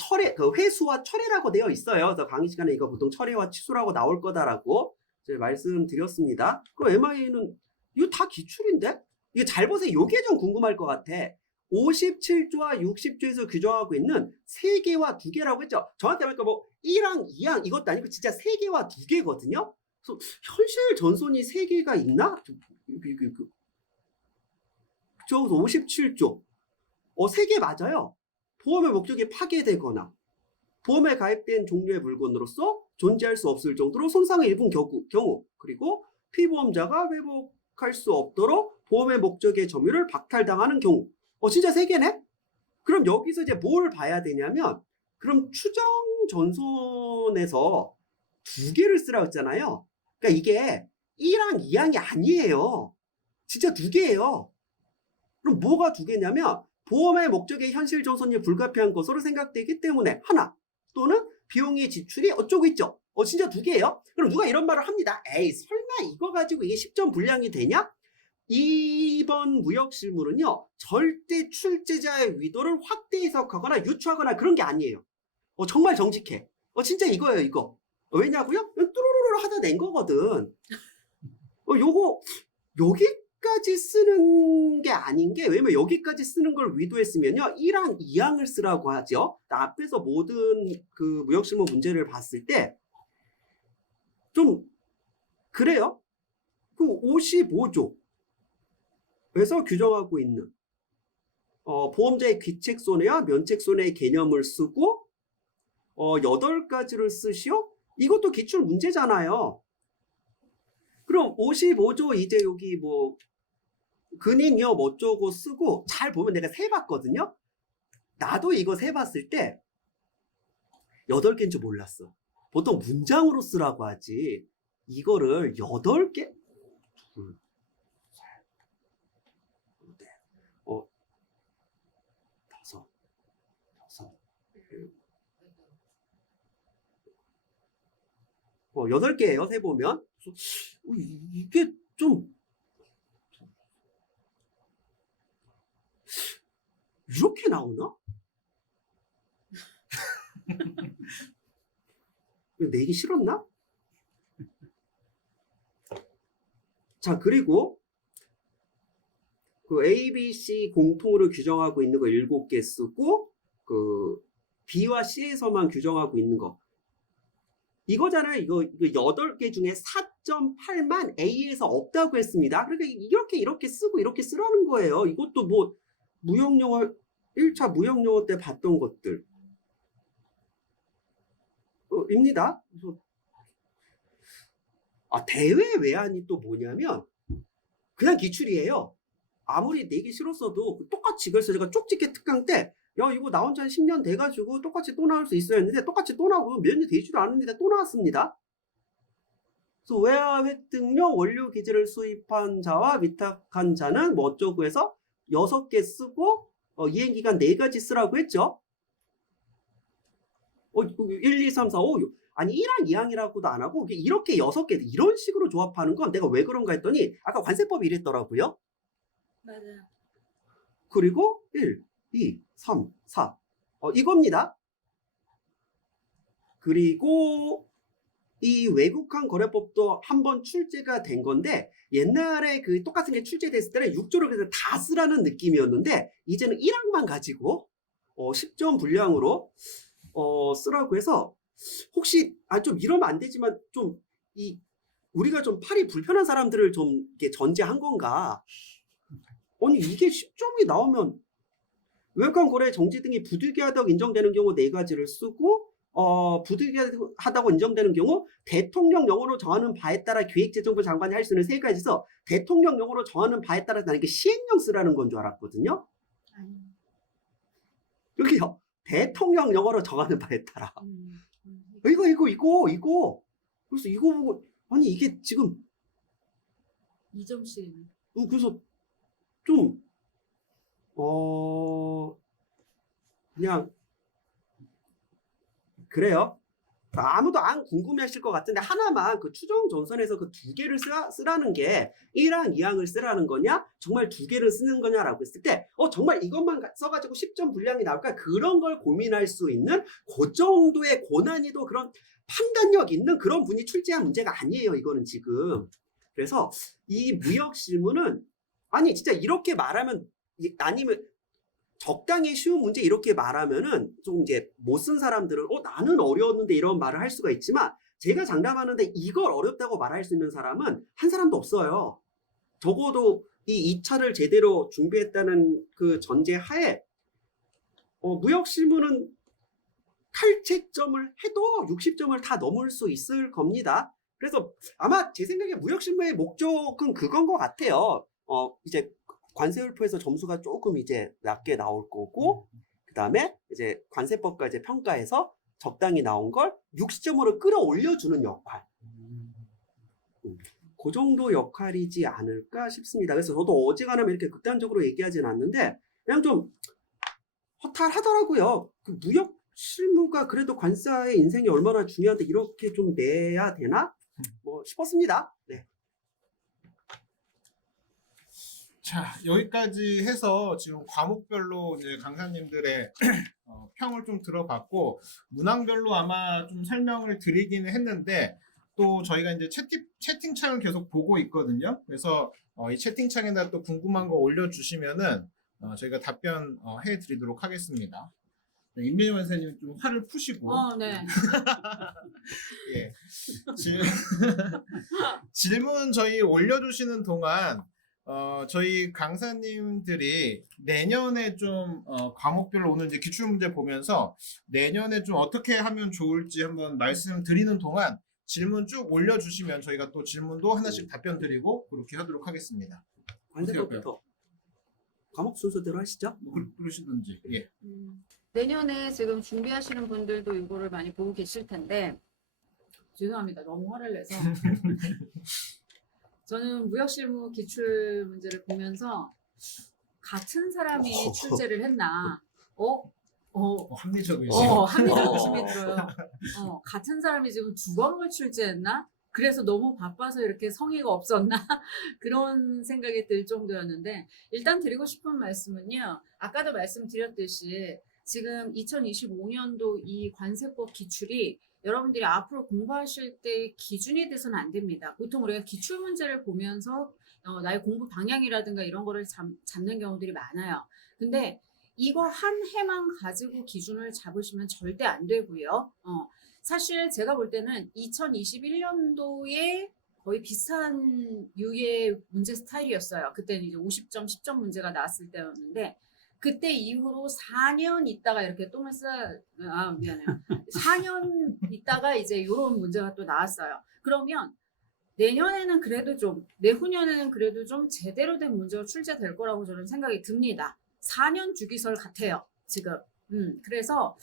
회수와 철회라고 되어 있어요. 그래서 강의 시간에 이거 보통 철회와 취소라고 나올 거다라고 제가 말씀드렸습니다. 그럼 MI는 이거 다 기출인데? 이거 잘 보세요. 요게 좀 궁금할 것 같아. 57조와 60조에서 규정하고 있는 3개와 2개라고 했죠. 정확히 말하면 뭐 1항, 2항 이것도 아니고 진짜 3개와 2개거든요. 그래서 현실 전선이 3개가 있나? 저기서 57조. 3개 맞아요. 보험의 목적이 파괴되거나 보험에 가입된 종류의 물건으로서 존재할 수 없을 정도로 손상을 입은 경우 그리고 피보험자가 회복할 수 없도록 보험의 목적의 점유를 박탈당하는 경우. 진짜 3개네? 그럼 여기서 이제 뭘 봐야 되냐면 그럼 추정 전선에서 2개를 쓰라고 했잖아요. 그러니까 이게 1항, 2항이 아니에요. 진짜 2개예요. 그럼 뭐가 2개냐면 보험의 목적의 현실 전선이 불가피한 것으로 생각되기 때문에 하나 또는 비용의 지출이 어쩌고 있죠. 진짜 2개예요. 그럼 누가 이런 말을 합니다. 에이 설마 이거 가지고 이게 10점 분량이 되냐? 이번 무역실물은요 절대 출제자의 의도를 확대 해석하거나 유추하거나 그런 게 아니에요. 정말 정직해. 진짜 이거예요 이거. 왜냐고요? 뚜루루루 하다 낸 거거든. 요거 여기까지 쓰는 게 아닌 게 왜냐면 여기까지 쓰는 걸 의도했으면요 1항, 2항을 쓰라고 하죠. 앞에서 모든 그 무역실무 문제를 봤을 때 좀 그래요. 그 55조에서 규정하고 있는 보험자의 귀책 손해와 면책 손해의 개념을 쓰고 8가지를 쓰시오? 이것도 기출 문제잖아요. 그럼 55조 이제 여기 뭐 근인이요 어쩌고 쓰고 잘 보면 내가 세봤거든요. 나도 이거 세봤을 때 8개인 줄 몰랐어. 보통 문장으로 쓰라고 하지 이거를 8개? 둘, 셋, 넷, 다섯, 일곱. 8개예요 세보면. 이게 좀 이렇게 나오나? 내기 싫었나? 자 그리고 그 A, B, C 공통으로 규정하고 있는 거 7개 쓰고 그 B와 C에서만 규정하고 있는 거 이거잖아요. 이거 8개 중에 4.8만 A에서 없다고 했습니다. 그러니까 이렇게 쓰고 이렇게 쓰라는 거예요. 이것도 뭐 무역영어 1차 무역영어 때 봤던 것들 입니다. 그래서 대외 외환이 또 뭐냐면 그냥 기출이에요. 아무리 내기 싫었어도 똑같이 그래서 제가 쪽집게 특강 때 야 이거 나온 지 한 10년 돼가지고 똑같이 또 나올 수 있어야 했는데 똑같이 또 나오고 몇 년 되지도 않았는데 또 나왔습니다. 그래서 외화 획득용 원료 기재를 수입한 자와 위탁한 자는 뭐 어쩌고 해서 6개 쓰고 이행기간 4가지 쓰라고 했죠. 1, 2, 3, 4, 5, 6. 아니 1항, 2항이라고도 안 하고 이렇게 6개 이런 식으로 조합하는 건 내가 왜 그런가 했더니 아까 관세법이 이랬더라고요. 맞아요. 그리고 1, 2, 3, 4 이겁니다. 그리고 이 외국환 거래법도 한번 출제가 된 건데 옛날에 그 똑같은 게 출제됐을 때는 6조를 그래서 다 쓰라는 느낌이었는데 이제는 1항만 가지고 10점 분량으로 쓰라고 해서 혹시 좀 이러면 안 되지만 좀 우리가 좀 팔이 불편한 사람들을 좀 이렇게 전제한 건가? 아니 이게 10점이 나오면 외국환 거래 정지 등이 부득이하다고 인정되는 경우 4가지를 쓰고 부득이하다고 인정되는 경우 대통령령으로 정하는 바에 따라 기획재정부 장관이 할 수 있는 3가지에서 대통령령으로 정하는 바에 따라 나는 시행령 쓰라는 건 줄 알았거든요. 여기요. 대통령령으로 정하는 바에 따라. 이거. 그래서 이거 보고 아니 이게 지금 2점씩이네. 그래서 좀 그냥 그래요. 아무도 안 궁금해하실 것 같은데 하나만 그 추정 전선에서 그 2개를 쓰라는 게 1항, 2항을 쓰라는 거냐? 정말 2개를 쓰는 거냐라고 했을 때 정말 이것만 써가지고 10점 분량이 나올까? 그런 걸 고민할 수 있는 그 정도의 고난이도 그런 판단력 있는 그런 분이 출제한 문제가 아니에요. 이거는 지금. 그래서 이 무역 실무는 아니 진짜 이렇게 말하면 아니면 적당히 쉬운 문제 이렇게 말하면은 좀 이제 못 쓴 사람들은 나는 어려웠는데 이런 말을 할 수가 있지만 제가 장담하는데 이걸 어렵다고 말할 수 있는 사람은 한 사람도 없어요. 적어도 이 2차를 제대로 준비했다는 그 전제 하에 무역실무는 칼책점을 해도 60점을 다 넘을 수 있을 겁니다. 그래서 아마 제 생각에 무역실무의 목적은 그건 것 같아요. 이제 관세율표에서 점수가 조금 이제 낮게 나올 거고, 그 다음에 이제 관세법과 이제 평가에서 적당히 나온 걸 60점으로 끌어올려주는 역할. 그 정도 역할이지 않을까 싶습니다. 그래서 저도 어지간하면 이렇게 극단적으로 얘기하진 않는데, 그냥 좀 허탈하더라고요. 그 무역 실무가 그래도 관사의 인생이 얼마나 중요한데 이렇게 좀 내야 되나? 뭐 싶었습니다. 네. 자, 여기까지 해서 지금 과목별로 이제 강사님들의 평을 좀 들어봤고, 문항별로 아마 좀 설명을 드리기는 했는데, 또 저희가 이제 채팅창을 계속 보고 있거든요. 그래서 이 채팅창에다 또 궁금한 거 올려주시면은 저희가 답변 해드리도록 하겠습니다. 네, 임민희 원사님 좀 화를 푸시고. 네. 예. 질문 저희 올려주시는 동안 저희 강사님들이 내년에 좀 과목별로 오늘 이제 기출문제 보면서 내년에 좀 어떻게 하면 좋을지 한번 말씀드리는 동안 질문 쭉 올려주시면 저희가 또 질문도 하나씩 답변 드리고 그렇게 하도록 하겠습니다. 관세법부터 과목 순서대로 하시죠. 뭐 그러시든지. 예. 내년에 지금 준비하시는 분들도 이거를 많이 보고 계실 텐데 죄송합니다. 너무 화를 내서 저는 무역실무 기출 문제를 보면서 같은 사람이 출제를 했나 합리적이시죠? 합리적 의심이 들어요. 같은 사람이 지금 두 과목을 출제했나? 그래서 너무 바빠서 이렇게 성의가 없었나? 그런 생각이 들 정도였는데 일단 드리고 싶은 말씀은요. 아까도 말씀드렸듯이 지금 2025년도 이 관세법 기출이 여러분들이 앞으로 공부하실 때 기준이 돼서는 안 됩니다. 보통 우리가 기출 문제를 보면서 나의 공부 방향이라든가 이런 거를 잡는 경우들이 많아요. 근데 이거 한 해만 가지고 기준을 잡으시면 절대 안 되고요. 사실 제가 볼 때는 2021년도에 거의 비슷한 유의 문제 스타일이었어요. 그때는 이제 50점, 10점 문제가 나왔을 때였는데 그때 이후로 4년 있다가 이렇게 똥을 미안해요. 4년 있다가 이제 이런 문제가 또 나왔어요. 그러면 내년에는 그래도 좀, 내후년에는 그래도 좀 제대로 된 문제가 출제될 거라고 저는 생각이 듭니다. 4년 주기설 같아요, 지금. 그래서,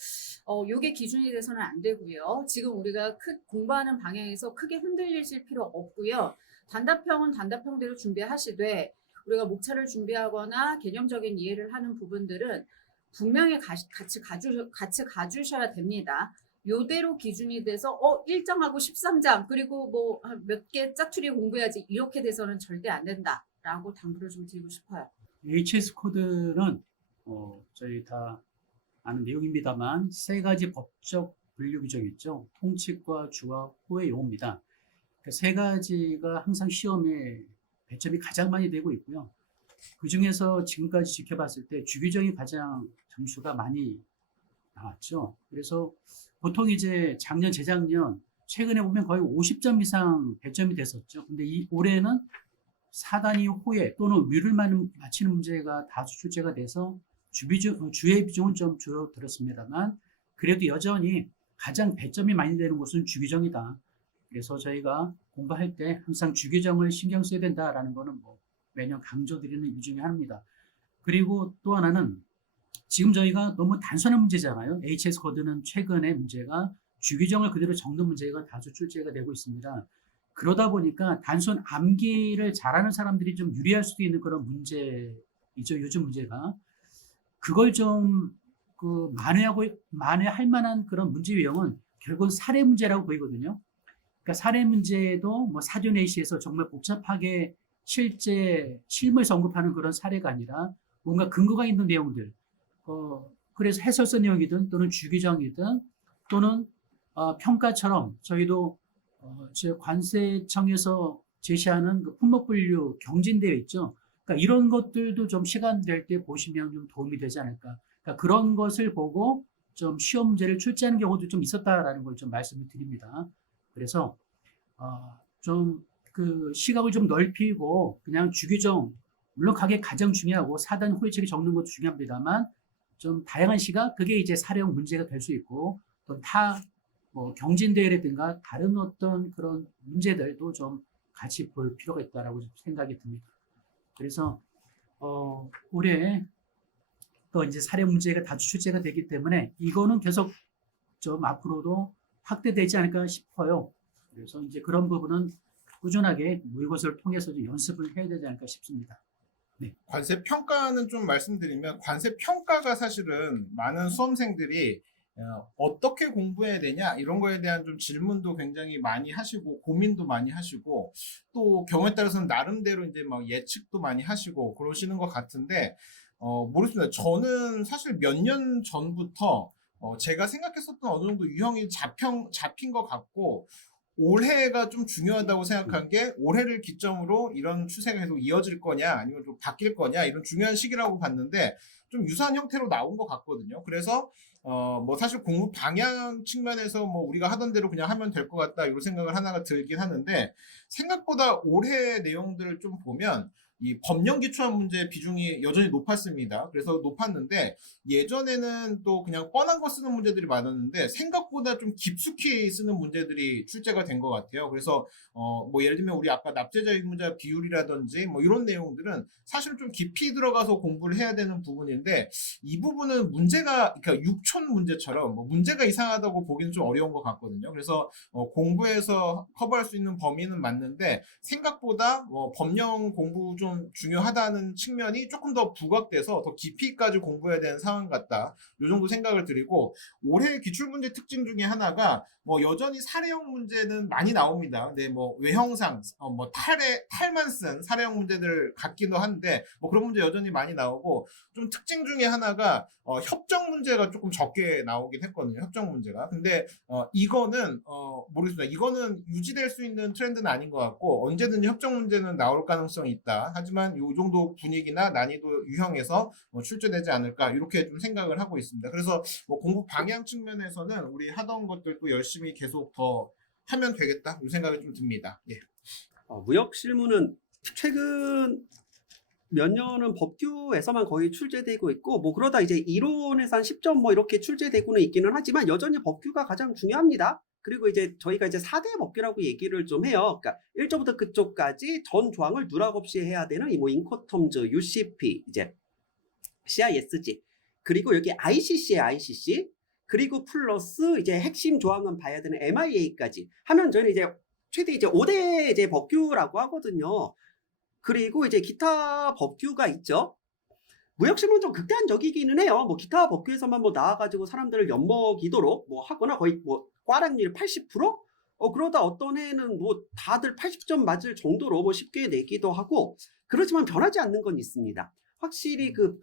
요게 기준이 돼서는 안 되고요. 지금 우리가 공부하는 방향에서 크게 흔들리실 필요 없고요. 단답형은 단답형대로 준비하시되, 우리가 목차를 준비하거나 개념적인 이해를 하는 부분들은 분명히 같이 가주셔야 됩니다. 요대로 기준이 돼서 1장하고 13장 그리고 뭐 몇 개 짜투리 공부해야지 이렇게 돼서는 절대 안 된다라고 당부를 좀 드리고 싶어요. HS 코드는 저희 다 아는 내용입니다만 세 가지 법적 분류 규정이 있죠. 통칙과 주와 호의 용어입니다. 그 세 가지가 항상 시험에 배점이 가장 많이 되고 있고요. 그 중에서 지금까지 지켜봤을 때 주규정이 가장 점수가 많이 나왔죠. 그래서 보통 이제 작년, 재작년, 최근에 보면 거의 50점 이상 배점이 됐었죠. 근데 올해는 4단위 호의 또는 위를 맞히는 문제가 다수 출제가 돼서 주의 비중은 좀 줄어들었습니다만 그래도 여전히 가장 배점이 많이 되는 곳은 주규정이다. 그래서 저희가 공부할 때 항상 주규정을 신경 써야 된다라는 거는 뭐 매년 강조드리는 이유 중에 하나입니다. 그리고 또 하나는 지금 저희가 너무 단순한 문제잖아요. HS 코드는 최근에 문제가 주규정을 그대로 적는 문제가 다수 출제가 되고 있습니다. 그러다 보니까 단순 암기를 잘하는 사람들이 좀 유리할 수도 있는 그런 문제이죠. 요즘 문제가. 그걸 좀 만회할 만한 그런 문제 유형은 결국은 사례 문제라고 보이거든요. 그러니까 사례 문제도 뭐 사전 A시에서 정말 복잡하게 실제 실무에서 언급하는 그런 사례가 아니라 뭔가 근거가 있는 내용들, 그래서 해설서 내용이든 또는 주규정이든 또는 평가처럼 저희도 관세청에서 제시하는 그 품목분류 경진되어 있죠. 그러니까 이런 것들도 좀 시간 될 때 보시면 좀 도움이 되지 않을까. 그러니까 그런 것을 보고 좀 시험 문제를 출제하는 경우도 좀 있었다라는 걸 좀 말씀을 드립니다. 그래서 좀 그 시각을 좀 넓히고 그냥 주규정, 물론 그게 가장 중요하고 사단 호의책이 적는 것도 중요합니다만 좀 다양한 시각, 그게 이제 사례형 문제가 될 수 있고 또 뭐 경진대회라든가 다른 어떤 그런 문제들도 좀 같이 볼 필요가 있다라고 생각이 듭니다. 그래서 올해 또 이제 사례 문제가 다수 출제가 되기 때문에 이거는 계속 좀 앞으로도 확대되지 않을까 싶어요. 그래서 이제 그런 부분은 꾸준하게 모의고사를 통해서 좀 연습을 해야 되지 않을까 싶습니다. 관세 평가는 좀 말씀드리면 관세 평가가 사실은 많은 수험생들이 어떻게 공부해야 되냐 이런 거에 대한 좀 질문도 굉장히 많이 하시고 고민도 많이 하시고 또 경우에 따라서는 나름대로 이제 막 예측도 많이 하시고 그러시는 것 같은데 모르겠습니다. 저는 사실 몇 년 전부터 제가 생각했었던 어느 정도 유형이 잡힌 것 같고 올해가 좀 중요하다고 생각한 게 올해를 기점으로 이런 추세가 계속 이어질 거냐 아니면 좀 바뀔 거냐 이런 중요한 시기라고 봤는데 좀 유사한 형태로 나온 것 같거든요. 그래서 뭐 사실 공부 방향 측면에서 뭐 우리가 하던 대로 그냥 하면 될 것 같다 이런 생각을 하나가 들긴 하는데 생각보다 올해 내용들을 좀 보면 이 법령 기초한 문제 비중이 여전히 높았습니다. 그래서 높았는데 예전에는 또 그냥 뻔한 거 쓰는 문제들이 많았는데 생각보다 좀 깊숙이 쓰는 문제들이 출제가 된 것 같아요. 그래서 뭐 예를 들면 우리 아까 납세자 의무자 비율이라든지 뭐 이런 내용들은 사실 좀 깊이 들어가서 공부를 해야 되는 부분인데 이 부분은 문제가 그러니까 육촌 문제처럼 뭐 문제가 이상하다고 보기는 좀 어려운 것 같거든요. 그래서 공부해서 커버할 수 있는 범위는 맞는데 생각보다 법령 공부 좀 중요하다는 측면이 조금 더 부각돼서 더 깊이까지 공부해야 되는 상황 같다. 이 정도 생각을 드리고 올해 기출문제 특징 중에 하나가 뭐 여전히 사례형 문제는 많이 나옵니다. 근데 뭐 외형상 뭐 탈만 쓴 사례형 문제들 같기도 한데 뭐 그런 문제 여전히 많이 나오고 좀 특징 중에 하나가 협정 문제가 조금 적게 나오긴 했거든요. 협정 문제가. 근데 이거는 모르겠습니다. 이거는 유지될 수 있는 트렌드는 아닌 것 같고 언제든지 협정 문제는 나올 가능성이 있다. 하지만 이 정도 분위기나 난이도 유형에서 출제되지 않을까 이렇게 좀 생각을 하고 있습니다. 그래서 뭐 공부 방향 측면에서는 우리 하던 것들도 열심히 계속 더 하면 되겠다 이 생각이 좀 듭니다. 예. 무역 실무는 최근 몇 년은 법규에서만 거의 출제되고 있고 뭐 그러다 이제 이론에서 한 10점 뭐 이렇게 출제되고는 있기는 하지만 여전히 법규가 가장 중요합니다. 그리고 이제 저희가 이제 4대 법규라고 얘기를 좀 해요. 그러니까 1조부터 끝조까지 전 조항을 누락 없이 해야 되는 이 뭐 인코텀즈, UCP, 이제 CISG, 그리고 여기 ICC에 ICC, 그리고 플러스 이제 핵심 조항은 봐야 되는 MIA까지 하면 저희는 이제 최대 이제 5대 이제 법규라고 하거든요. 그리고 이제 기타 법규가 있죠. 무역실무는 좀 극단적이기는 해요. 뭐 기타 법규에서만 뭐 나와가지고 사람들을 엿먹이도록 뭐 하거나 거의 뭐 꽈락률 80%? 그러다 어떤 해는 뭐 다들 80점 맞을 정도로 뭐 쉽게 내기도 하고 그렇지만 변하지 않는 건 있습니다. 확실히 그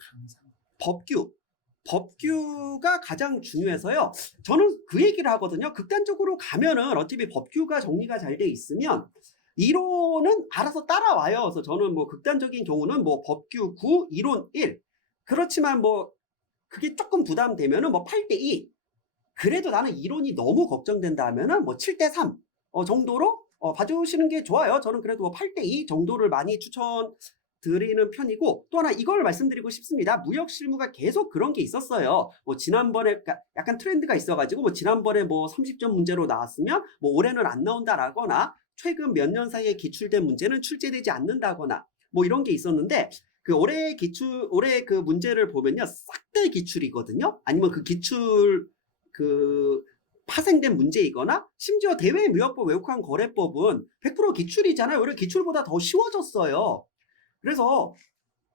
법규가 가장 중요해서요. 저는 그 얘기를 하거든요. 극단적으로 가면은 어차피 법규가 정리가 잘 돼 있으면 이론은 알아서 따라와요. 그래서 저는 뭐 극단적인 경우는 뭐 법규 9, 이론 1. 그렇지만 뭐 그게 조금 부담되면은 뭐 8대2. 그래도 나는 이론이 너무 걱정된다 하면은 뭐 7대3 정도로 봐주시는 게 좋아요. 저는 그래도 뭐 8대2 정도를 많이 추천드리는 편이고 또 하나 이걸 말씀드리고 싶습니다. 무역 실무가 계속 그런 게 있었어요. 뭐 지난번에 약간 트렌드가 있어가지고 뭐 지난번에 뭐 30점 문제로 나왔으면 뭐 올해는 안 나온다라거나 최근 몇 년 사이에 기출된 문제는 출제되지 않는다거나 뭐 이런 게 있었는데 그 올해 그 문제를 보면요 싹 다 기출이거든요. 아니면 그 기출 그 파생된 문제이거나 심지어 대외무역법 외국환 거래법은 100% 기출이잖아요. 오히려 기출보다 더 쉬워졌어요. 그래서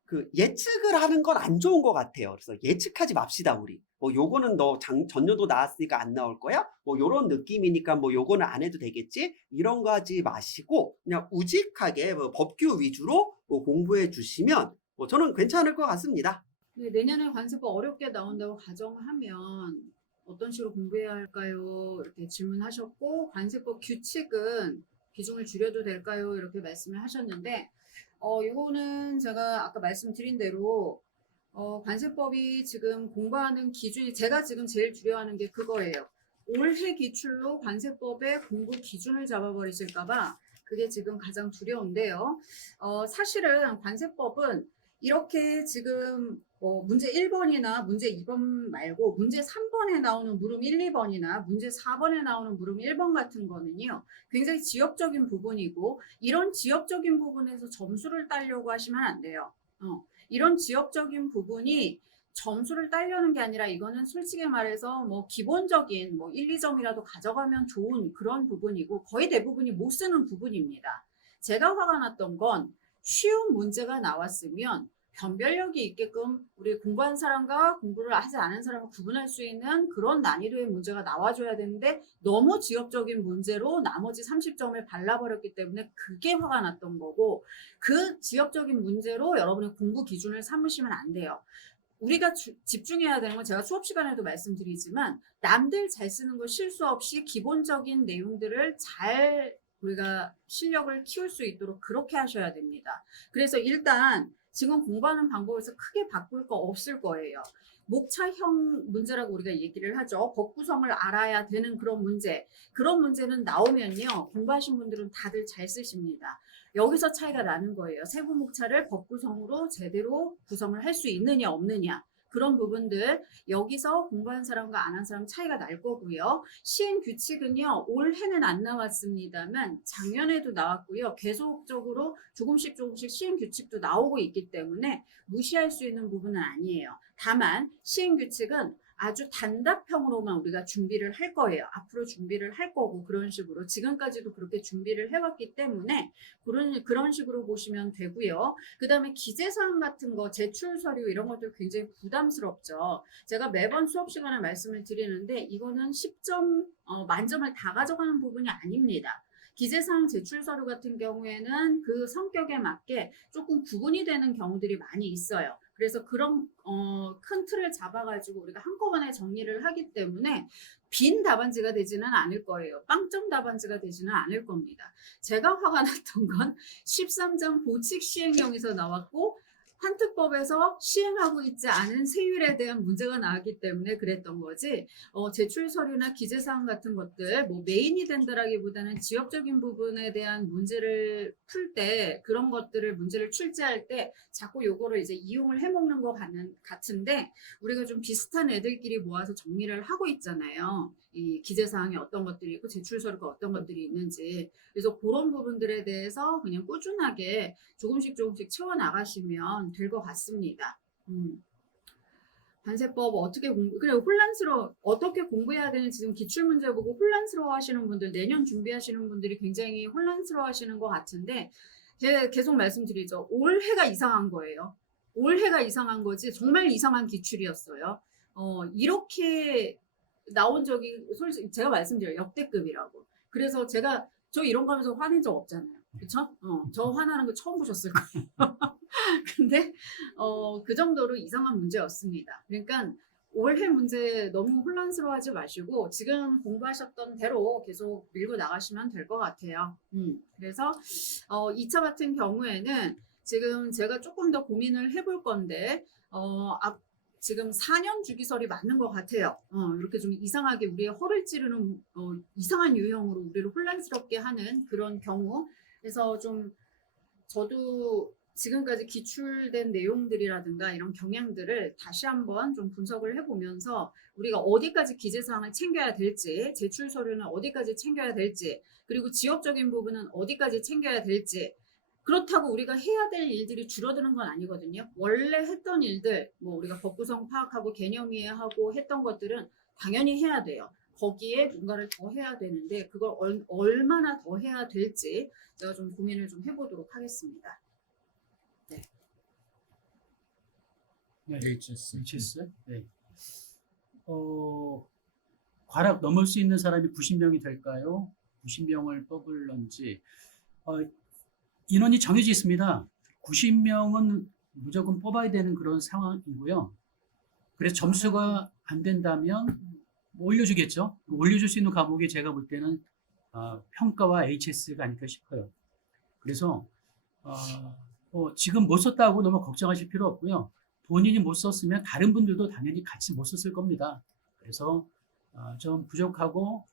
그 예측을 하는 건 안 좋은 것 같아요. 그래서 예측하지 맙시다 우리. 뭐 요거는 너 전년도 나왔으니까 안 나올 거야? 뭐 요런 느낌이니까 뭐 요거는 안 해도 되겠지? 이런 거 하지 마시고 그냥 우직하게 뭐 법규 위주로 뭐 공부해 주시면 뭐 저는 괜찮을 것 같습니다. 네, 내년에 관세법 어렵게 나온다고 가정하면 어떤 식으로 공부해야 할까요? 이렇게 질문하셨고 관세법 규칙은 비중을 줄여도 될까요? 이렇게 말씀을 하셨는데, 요거는 제가 아까 말씀드린 대로, 관세법이 지금 공부하는 기준이, 제가 지금 제일 두려워하는 게 그거예요. 올해 기출로 관세법의 공부 기준을 잡아버리실까봐 그게 지금 가장 두려운데요. 사실은 관세법은 이렇게 지금 문제 1번이나 문제 2번 말고 문제 3번에 나오는 물음 1, 2번이나 문제 4번에 나오는 물음 1번 같은 거는요. 굉장히 지역적인 부분이고 이런 지역적인 부분에서 점수를 따려고 하시면 안 돼요. 이런 지역적인 부분이 점수를 따려는 게 아니라 이거는 솔직히 말해서 뭐 기본적인 뭐 1, 2점이라도 가져가면 좋은 그런 부분이고 거의 대부분이 못 쓰는 부분입니다. 제가 화가 났던 건 쉬운 문제가 나왔으면 변별력이 있게끔 우리 공부한 사람과 공부를 하지 않은 사람을 구분할 수 있는 그런 난이도의 문제가 나와줘야 되는데 너무 지역적인 문제로 나머지 30점을 발라버렸기 때문에 그게 화가 났던 거고 그 지역적인 문제로 여러분의 공부 기준을 삼으시면 안 돼요. 우리가 집중해야 되는 건 제가 수업 시간에도 말씀드리지만 남들 잘 쓰는 거 실수 없이 기본적인 내용들을 잘 우리가 실력을 키울 수 있도록 그렇게 하셔야 됩니다. 그래서 일단 지금 공부하는 방법에서 크게 바꿀 거 없을 거예요. 목차형 문제라고 우리가 얘기를 하죠. 법 구성을 알아야 되는 그런 문제. 그런 문제는 나오면요. 공부하신 분들은 다들 잘 쓰십니다. 여기서 차이가 나는 거예요. 세부 목차를 법 구성으로 제대로 구성을 할 수 있느냐 없느냐. 그런 부분들 여기서 공부한 사람과 안 한 사람 차이가 날 거고요. 시행 규칙은요. 올해는 안 나왔습니다만 작년에도 나왔고요. 계속적으로 조금씩 시행 규칙도 나오고 있기 때문에 무시할 수 있는 부분은 아니에요. 다만 시행 규칙은 아주 단답형으로만 우리가 준비를 할 거예요. 앞으로 준비를 할 거고 그런 식으로 지금까지도 그렇게 준비를 해왔기 때문에 그런 식으로 보시면 되고요. 그 다음에 기재사항 같은 거 제출 서류 이런 것들 굉장히 부담스럽죠. 제가 매번 수업 시간에 말씀을 드리는데 이거는 10점 만점을 다 가져가는 부분이 아닙니다. 기재사항 제출 서류 같은 경우에는 그 성격에 맞게 조금 구분이 되는 경우들이 많이 있어요. 그래서 그런 큰 틀을 잡아가지고 우리가 한꺼번에 정리를 하기 때문에 빈 답안지가 되지는 않을 거예요. 빵점 답안지가 되지는 않을 겁니다. 제가 화가 났던 건 13장 보칙 시행령에서 나왔고 환특법에서 시행하고 있지 않은 세율에 대한 문제가 나왔기 때문에 그랬던 거지. 제출 서류나 기재사항 같은 것들 뭐 메인이 된다라기보다는 지역적인 부분에 대한 문제를 풀 때 그런 것들을 문제를 출제할 때 자꾸 요거를 이제 이용을 해먹는 것 같은데 우리가 좀 비슷한 애들끼리 모아서 정리를 하고 있잖아요. 이 기재사항이 어떤 것들이 있고 제출 서류가 어떤 것들이 있는지. 그래서 그런 부분들에 대해서 그냥 꾸준하게 조금씩 채워 나가시면 될 것 같습니다. 관세법 어떻게 그래 어떻게 공부해야 되는지 지금 기출문제 보고 혼란스러워 하시는 분들, 내년 준비하시는 분들이 굉장히 혼란스러워 하시는 것 같은데, 제가 계속 말씀드리죠. 올해가 이상한 거예요. 올해가 이상한 거지, 정말 이상한 기출이었어요. 이렇게 나온 적이, 솔직히 제가 말씀드려요. 역대급이라고. 그래서 저 이런 거 하면서 화낸 적 없잖아요. 그쵸? 저 화나는 거 처음 보셨을 거예요. 근데, 그 정도로 이상한 문제였습니다. 그러니까, 올해 문제 너무 혼란스러워하지 마시고, 지금 공부하셨던 대로 계속 밀고 나가시면 될 것 같아요. 그래서, 2차 같은 경우에는 지금 제가 조금 더 고민을 해볼 건데, 지금 4년 주기설이 맞는 것 같아요. 이렇게 좀 이상하게 우리의 허를 찌르는 이상한 유형으로 우리를 혼란스럽게 하는 그런 경우. 그래서 좀 저도 지금까지 기출된 내용들이라든가 이런 경향들을 다시 한번 좀 분석을 해보면서 우리가 어디까지 기재사항을 챙겨야 될지, 제출 서류는 어디까지 챙겨야 될지, 그리고 지역적인 부분은 어디까지 챙겨야 될지, 그렇다고 우리가 해야 될 일들이 줄어드는 건 아니거든요. 원래 했던 일들, 뭐 우리가 법 구성 파악하고 개념 이해하고 했던 것들은 당연히 해야 돼요. 거기에 뭔가를 더 해야 되는데 그걸 얼마나 더 해야 될지 제가 좀 고민을 좀 해보도록 하겠습니다. 네. 네. HS. 네. 과락 넘을 수 있는 사람이 90명이 될까요? 90명을 뽑을런지. 인원이 정해져 있습니다. 90명은 무조건 뽑아야 되는 그런 상황이고요. 그래서 점수가 안 된다면 올려주겠죠. 올려줄 수 있는 과목이 제가 볼 때는 평가와 HS가 아닐까 싶어요. 그래서 지금 못 썼다고 너무 걱정하실 필요 없고요. 본인이 못 썼으면 다른 분들도 당연히 같이 못 썼을 겁니다. 그래서 좀 부족하고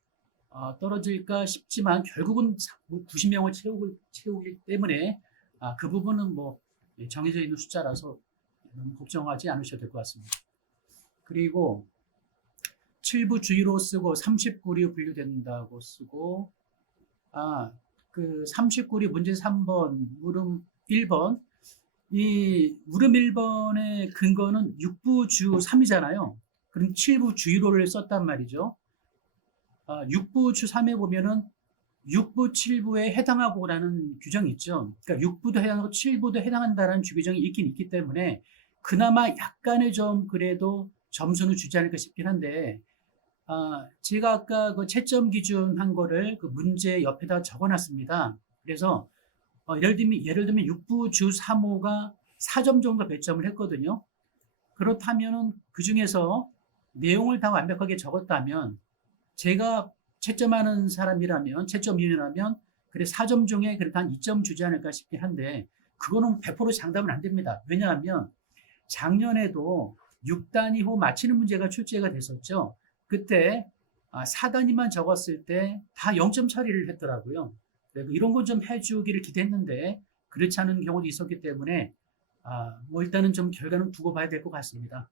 떨어질까 싶지만 결국은 90명을 채우기 때문에 그 부분은 뭐 정해져 있는 숫자라서 너무 걱정하지 않으셔도 될 것 같습니다. 그리고 7부 주의로 쓰고 39리 분류된다고 쓰고 그 39리 문제 3번 물음 1번 이 물음 1번의 근거는 6부 주 3이잖아요. 그럼 7부 주의로를 썼단 말이죠. 6부 주 3에 보면은 6부, 7부에 해당하고라는 규정이 있죠. 그러니까 6부도 해당하고 7부도 해당한다는 주규정이 있긴 있기 때문에 그나마 약간의 좀 그래도 점수는 주지 않을까 싶긴 한데 제가 아까 그 채점 기준 한 거를 그 문제 옆에다 적어놨습니다. 그래서 예를 들면 6부 주 3호가 4점 정도 배점을 했거든요. 그렇다면은 그 중에서 내용을 다 완벽하게 적었다면 제가 채점하는 사람이라면 채점위원이라면 그래 4점 중에 그래도 한 2점 주지 않을까 싶긴 한데 그거는 100% 장담은 안 됩니다. 왜냐하면 작년에도 6단위 후 맞히는 문제가 출제가 됐었죠. 그때 4단위만 적었을 때 다 0점 처리를 했더라고요. 이런 건 좀 해주기를 기대했는데 그렇지 않은 경우도 있었기 때문에 뭐 일단은 좀 결과는 두고 봐야 될 것 같습니다.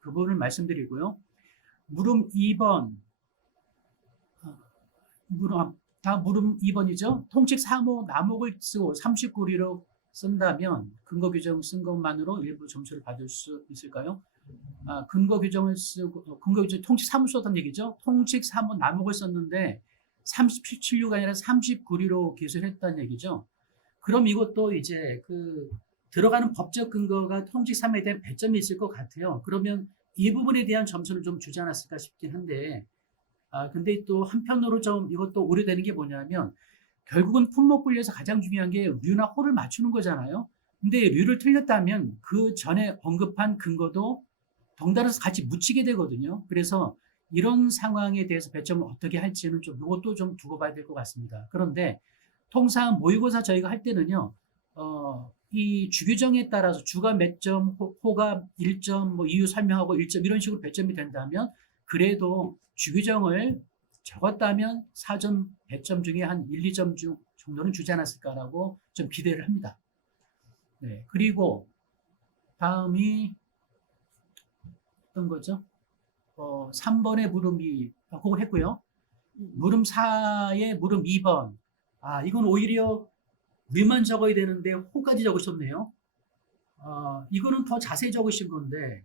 그 부분을 말씀드리고요. 물음 2번 물음 2번이죠. 통칙 3호 남목을 쓰고 39리로 쓴다면 근거 규정 쓴 것만으로 일부 점수를 받을 수 있을까요? 근거 규정을 쓰고 근거 규정 통칙 3호 썼던 얘기죠. 통칙 3호 남목을 썼는데 3776가 아니라 39리로 기술했다는 얘기죠. 그럼 이것도 이제 그 들어가는 법적 근거가 통칙 3에 대한 배점이 있을 것 같아요. 그러면 이 부분에 대한 점수를 좀 주지 않았을까 싶긴 한데 근데 또 한편으로 좀 이것도 우려되는 게 뭐냐면 결국은 품목 분류에서 가장 중요한 게 류나 호를 맞추는 거잖아요. 근데 류를 틀렸다면 그 전에 언급한 근거도 덩달아서 같이 묻히게 되거든요. 그래서 이런 상황에 대해서 배점을 어떻게 할지는 좀 이것도 좀 두고 봐야 될 것 같습니다. 그런데 통상 모의고사 저희가 할 때는요. 이 주규정에 따라서 주가 몇 점, 호가 1점, 뭐 이유 설명하고 1점 이런 식으로 배점이 된다면 그래도 주규정을 적었다면 4점 배점 중에 한 1, 2점 정도는 주지 않았을까라고 좀 기대를 합니다. 네, 그리고 다음이 어떤 거죠? 3번의 물음이 그걸 했고요. 물음 4의 물음 2번. 이건 오히려 류만 적어야 되는데 호까지 적으셨네요. 이거는 더 자세히 적으신 건데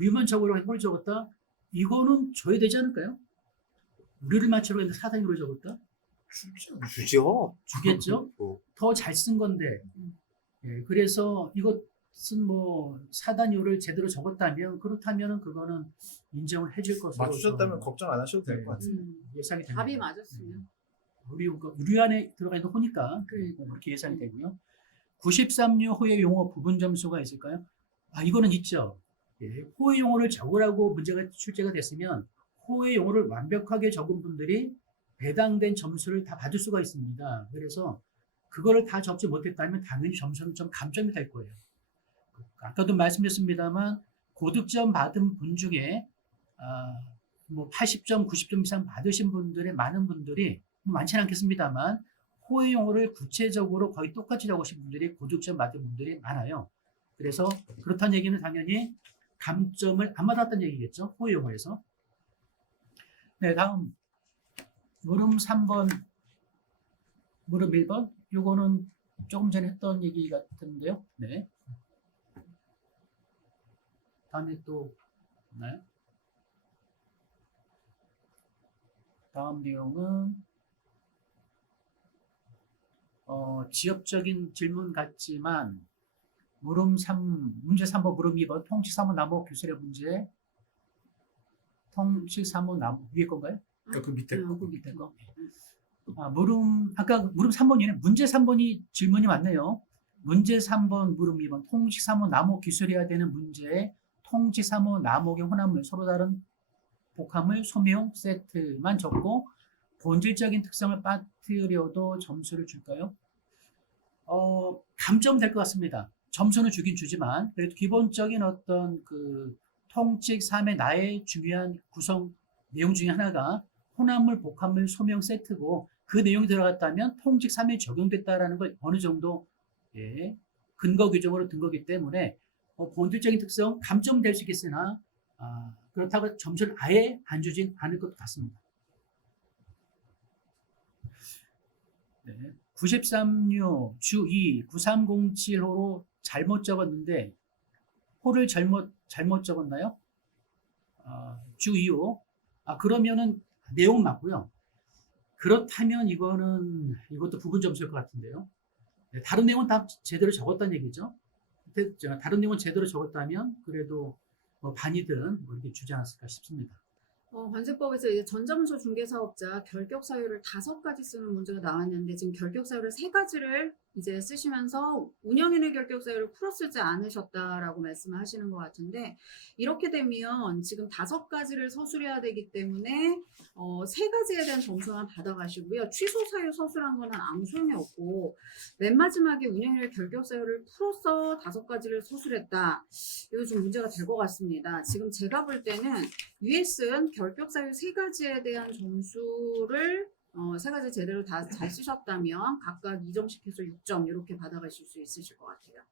류만 적으려고 호를 적었다? 이거는 줘야 되지 않을까요? 류를 맞추려고 했는데 4단위로 적었다? 주죠. 주겠죠? 더 잘 쓴 건데. 예, 그래서 이것은 뭐 4단위를 제대로 적었다면 그렇다면 그거는 인정을 해줄 것으로 맞추셨다면 걱정 안 하셔도 될 것 같아요. 예상이 됩니다. 답이 맞았으면. 류 안에 들어가 있는 호니까 그렇게 예상이 되고요. 93류 호의 용어 부분 점수가 있을까요? 이거는 있죠. 예, 호의 용어를 적으라고 문제가 출제가 됐으면 호의 용어를 완벽하게 적은 분들이 배당된 점수를 다 받을 수가 있습니다. 그래서 그거를 다 적지 못했다면 당연히 점수는 좀 감점이 될 거예요. 아까도 말씀드렸습니다만 고득점 받은 분 중에 뭐 80점, 90점 이상 받으신 분들의 많은 분들이 많지는 않겠습니다만 호의 용어를 구체적으로 거의 똑같이 적으신 분들이 고득점 받은 분들이 많아요. 그래서 그렇다는 얘기는 당연히 감점을 안 받았다는 얘기겠죠. 호의 용어에서. 네, 다음 물음 3번, 물음 1번. 요거는 조금 전에 했던 얘기 같은데요. 네. 다음에 또 있나요? 다음 내용은 지엽적인 질문 같지만 문제 3번, 물음 2번, 통칙 3호 나무 교실의 문제, 통칙 3호 나무 위에 건가요? 그 밑에 그 밑에 거. 아까 물음 3번이네. 문제 3번이 질문이 많네요. 문제 3번, 물음 2번, 통칙 3호 나무 기술해야 되는 문제, 통칙 3호 나목의 혼합물, 서로 다른 복합물, 소미용 세트만 적고 본질적인 특성을 빠뜨려도 점수를 줄까요? 감점 될 것 같습니다. 점수는 주긴 주지만 그래도 기본적인 어떤 그 통칙 3의 나의 중요한 구성 내용 중에 하나가 혼합물, 복합물, 소명 세트고 그 내용이 들어갔다면 통칙 3에 적용됐다라는 걸 어느 정도 예, 근거 규정으로 든 거기 때문에 본질적인 특성 감점될 수 있겠으나 그렇다고 점수를 아예 안 주진 않을 것 같습니다. 네, 93류 주2 9307호로 잘못 적었는데 호를 잘못 적었나요? 주2호 그러면은 내용은 맞고요. 그렇다면 이것도 부분 점수일 것 같은데요. 네, 다른 내용은 다 제대로 적었다는 얘기죠. 다른 내용은 제대로 적었다면 그래도 반이든 이렇게 주지 않았을까 싶습니다. 관세법에서 이제 전자문서 중개사업자 결격 사유를 5가지 쓰는 문제가 나왔는데 지금 결격 사유를 3가지를 이제 쓰시면서 운영인의 결격 사유를 풀어쓰지 않으셨다라고 말씀을 하시는 것 같은데 이렇게 되면 지금 5가지를 서술해야 되기 때문에 3가지에 대한 점수만 받아가시고요. 취소 사유 서술한 거는 아무 소용이 없고 맨 마지막에 운영인의 결격 사유를 풀어서 5가지를 서술했다. 이거 좀 문제가 될 것 같습니다. 지금 제가 볼 때는 US는 결격 사유 3가지에 대한 점수를 3가지 제대로 다 잘 쓰셨다면 각각 2점씩 해서 6점 이렇게 받아가실 수 있으실 것 같아요.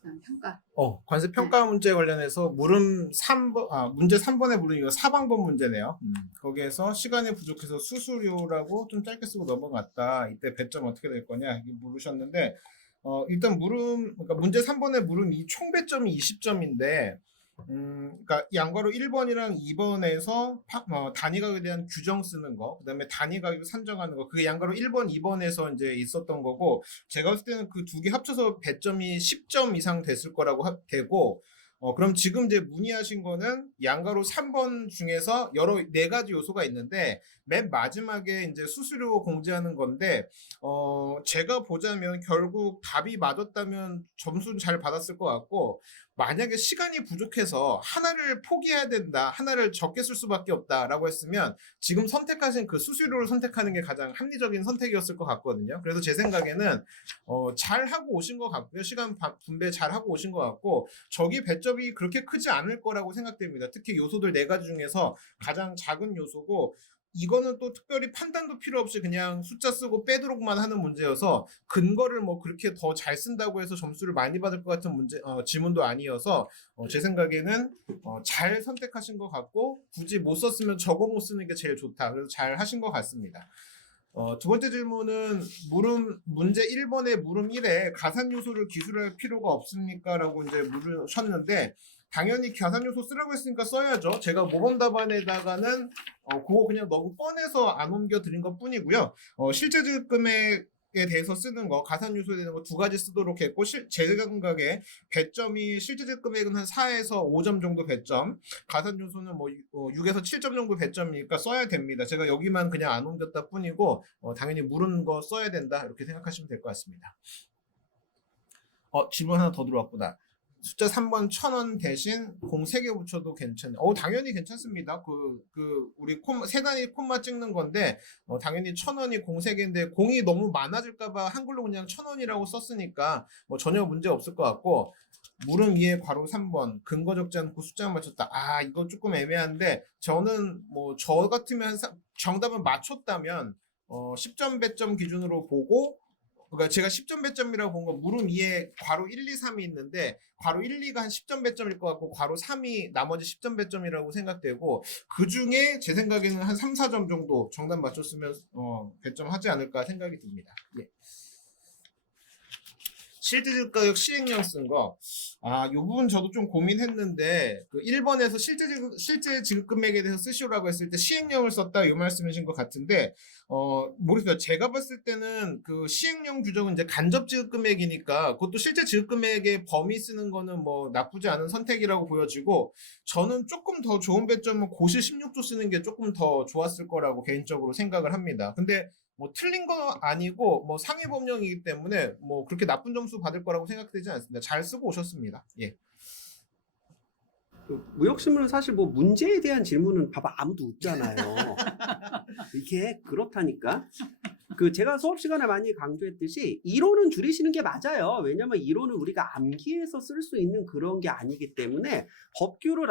그다음 평가. 관세 평가 문제 관련해서 문제 3번의 물음 이거 4방법 문제네요. 거기에서 시간이 부족해서 수수료라고 좀 짧게 쓰고 넘어갔다. 이때 배점 어떻게 될 거냐 이게 물으셨는데 일단 그러니까 문제 3번의 물음이 총 배점이 20점인데 그러니까 양괄호 1번이랑 2번에서 단위 가격에 대한 규정 쓰는 거, 그다음에 단위 가격 산정하는 거, 그게 양괄호 1번, 2번에서 이제 있었던 거고, 제가 봤을 때는 그 두 개 합쳐서 배점이 10점 이상 됐을 거라고 되고, 그럼 지금 이제 문의하신 거는 양가로 3번 중에서 여러 4가지 요소가 있는데 맨 마지막에 이제 수수료 공제하는 건데 제가 보자면 결국 답이 맞았다면 점수는 잘 받았을 것 같고 만약에 시간이 부족해서 하나를 포기해야 된다, 하나를 적게 쓸 수밖에 없다라고 했으면 지금 선택하신 그 수수료를 선택하는 게 가장 합리적인 선택이었을 것 같거든요. 그래서 제 생각에는 잘 하고 오신 것 같고요. 시간 분배 잘 하고 오신 것 같고 저기 배점이 그렇게 크지 않을 거라고 생각됩니다. 특히 요소들 4가지 중에서 가장 작은 요소고 이거는 또 특별히 판단도 필요 없이 그냥 숫자 쓰고 빼도록만 하는 문제여서 근거를 뭐 그렇게 더 잘 쓴다고 해서 점수를 많이 받을 것 같은 지문도 아니어서 제 생각에는 잘 선택하신 것 같고 굳이 못 썼으면 저거 못 쓰는 게 제일 좋다. 그래서 잘 하신 것 같습니다. 두 번째 질문은 문제 1번의 물음 1에 가산 요소를 기술할 필요가 없습니까? 라고 이제 물으셨는데 당연히 가산 요소 쓰라고 했으니까 써야죠. 제가 모범 답안에다가는 그거 그냥 너무 뻔해서 안 옮겨 드린 것 뿐이고요. 실제 지급 금액에 대해서 쓰는 거, 가산 요소에 대한 거 2가지 쓰도록 했고 제 생각에 배점이 실제 지급 금액은 한 4에서 5점 정도 배점, 가산 요소는 뭐 6에서 7점 정도 배점이니까 써야 됩니다. 제가 여기만 그냥 안 옮겼다 뿐이고 당연히 물은 거 써야 된다 이렇게 생각하시면 될 것 같습니다. 질문 하나 더 들어왔구나. 숫자 3번 1,000원 대신 공 3개 붙여도 괜찮아요. 당연히 괜찮습니다. 우리 세 단위 콤마 찍는 건데, 당연히 1,000원이 공 3개인데, 공이 너무 많아질까봐 한글로 그냥 1,000원이라고 썼으니까, 전혀 문제 없을 것 같고, 물음 위에 괄호 3번, 근거 적지 않고 숫자만 맞췄다. 이거 조금 애매한데, 저는 저 같으면 정답을 맞췄다면, 10점 배점 기준으로 보고, 그러니까 제가 10점 배점이라고 본 건 물음 2에 괄호 1, 2, 3이 있는데 괄호 1, 2가 한 10점 배점일 것 같고 괄호 3이 나머지 10점 배점이라고 생각되고 그중에 제 생각에는 한 3, 4점 정도 정답 맞췄으면 배점하지 않을까 생각이 듭니다. 예. 실제 지급 가격 시행령 쓴 거, 이 부분 저도 좀 고민했는데, 1번에서 실제 지급 금액에 대해서 쓰시오라고 했을 때 시행령을 썼다, 이 말씀이신 것 같은데, 모르겠어요. 제가 봤을 때는 그 시행령 규정은 이제 간접 지급 금액이니까, 그것도 실제 지급 금액의 범위 쓰는 거는 나쁘지 않은 선택이라고 보여지고, 저는 조금 더 좋은 배점은 고실 16조 쓰는 게 조금 더 좋았을 거라고 개인적으로 생각을 합니다. 근데, 틀린 거 아니고 상위 법령이기 때문에 그렇게 나쁜 점수 받을 거라고 생각되지 않습니다. 잘 쓰고 오셨습니다. 예. 그 무역신문은 사실 뭐 문제에 대한 질문은 봐봐 아무도 웃잖아요. 이게 그렇다니까. 그 제가 수업 시간에 많이 강조했듯이 이론은 줄이시는 게 맞아요. 왜냐면 이론은 우리가 암기해서 쓸 수 있는 그런 게 아니기 때문에 법규를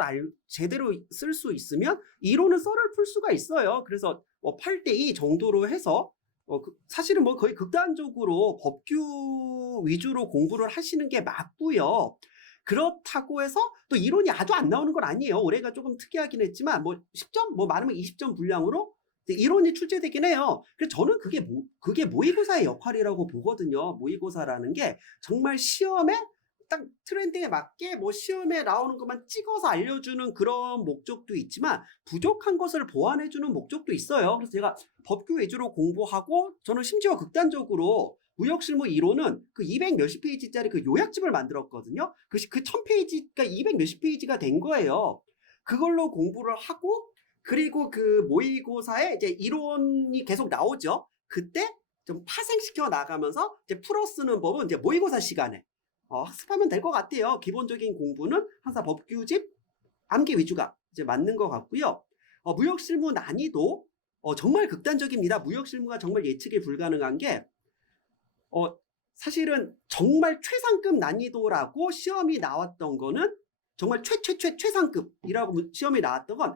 제대로 쓸 수 있으면 이론은 썰을 풀 수가 있어요. 그래서 8대2 정도로 해서 사실은 뭐 거의 극단적으로 법규 위주로 공부를 하시는 게 맞고요. 그렇다고 해서 또 이론이 아주 안 나오는 건 아니에요. 올해가 조금 특이하긴 했지만 뭐 10점, 뭐 많으면 20점 분량으로 이론이 출제되긴 해요. 그래서 저는 그게 모의고사의 역할이라고 보거든요. 모의고사라는 게 정말 시험에 딱 트렌드에 맞게 뭐 시험에 나오는 것만 찍어서 알려주는 그런 목적도 있지만 부족한 것을 보완해주는 목적도 있어요. 그래서 제가 법규 위주로 공부하고 저는 심지어 극단적으로 무역실무 이론은 그 200 몇십 페이지짜리 그 요약집을 만들었거든요. 그 1000페이지가 200 몇십 페이지가 된 거예요. 그걸로 공부를 하고 그리고 그 모의고사에 이제 이론이 계속 나오죠. 그때 좀 파생시켜 나가면서 이제 풀어 쓰는 법은 이제 모의고사 시간에 학습하면 될 것 같아요. 기본적인 공부는 항상 법규집, 암기 위주가 이제 맞는 것 같고요. 무역실무 난이도 정말 극단적입니다. 무역실무가 정말 예측이 불가능한 게 사실은 정말 최상급 난이도라고 시험이 나왔던 거는 정말 최상급이라고 시험이 나왔던 건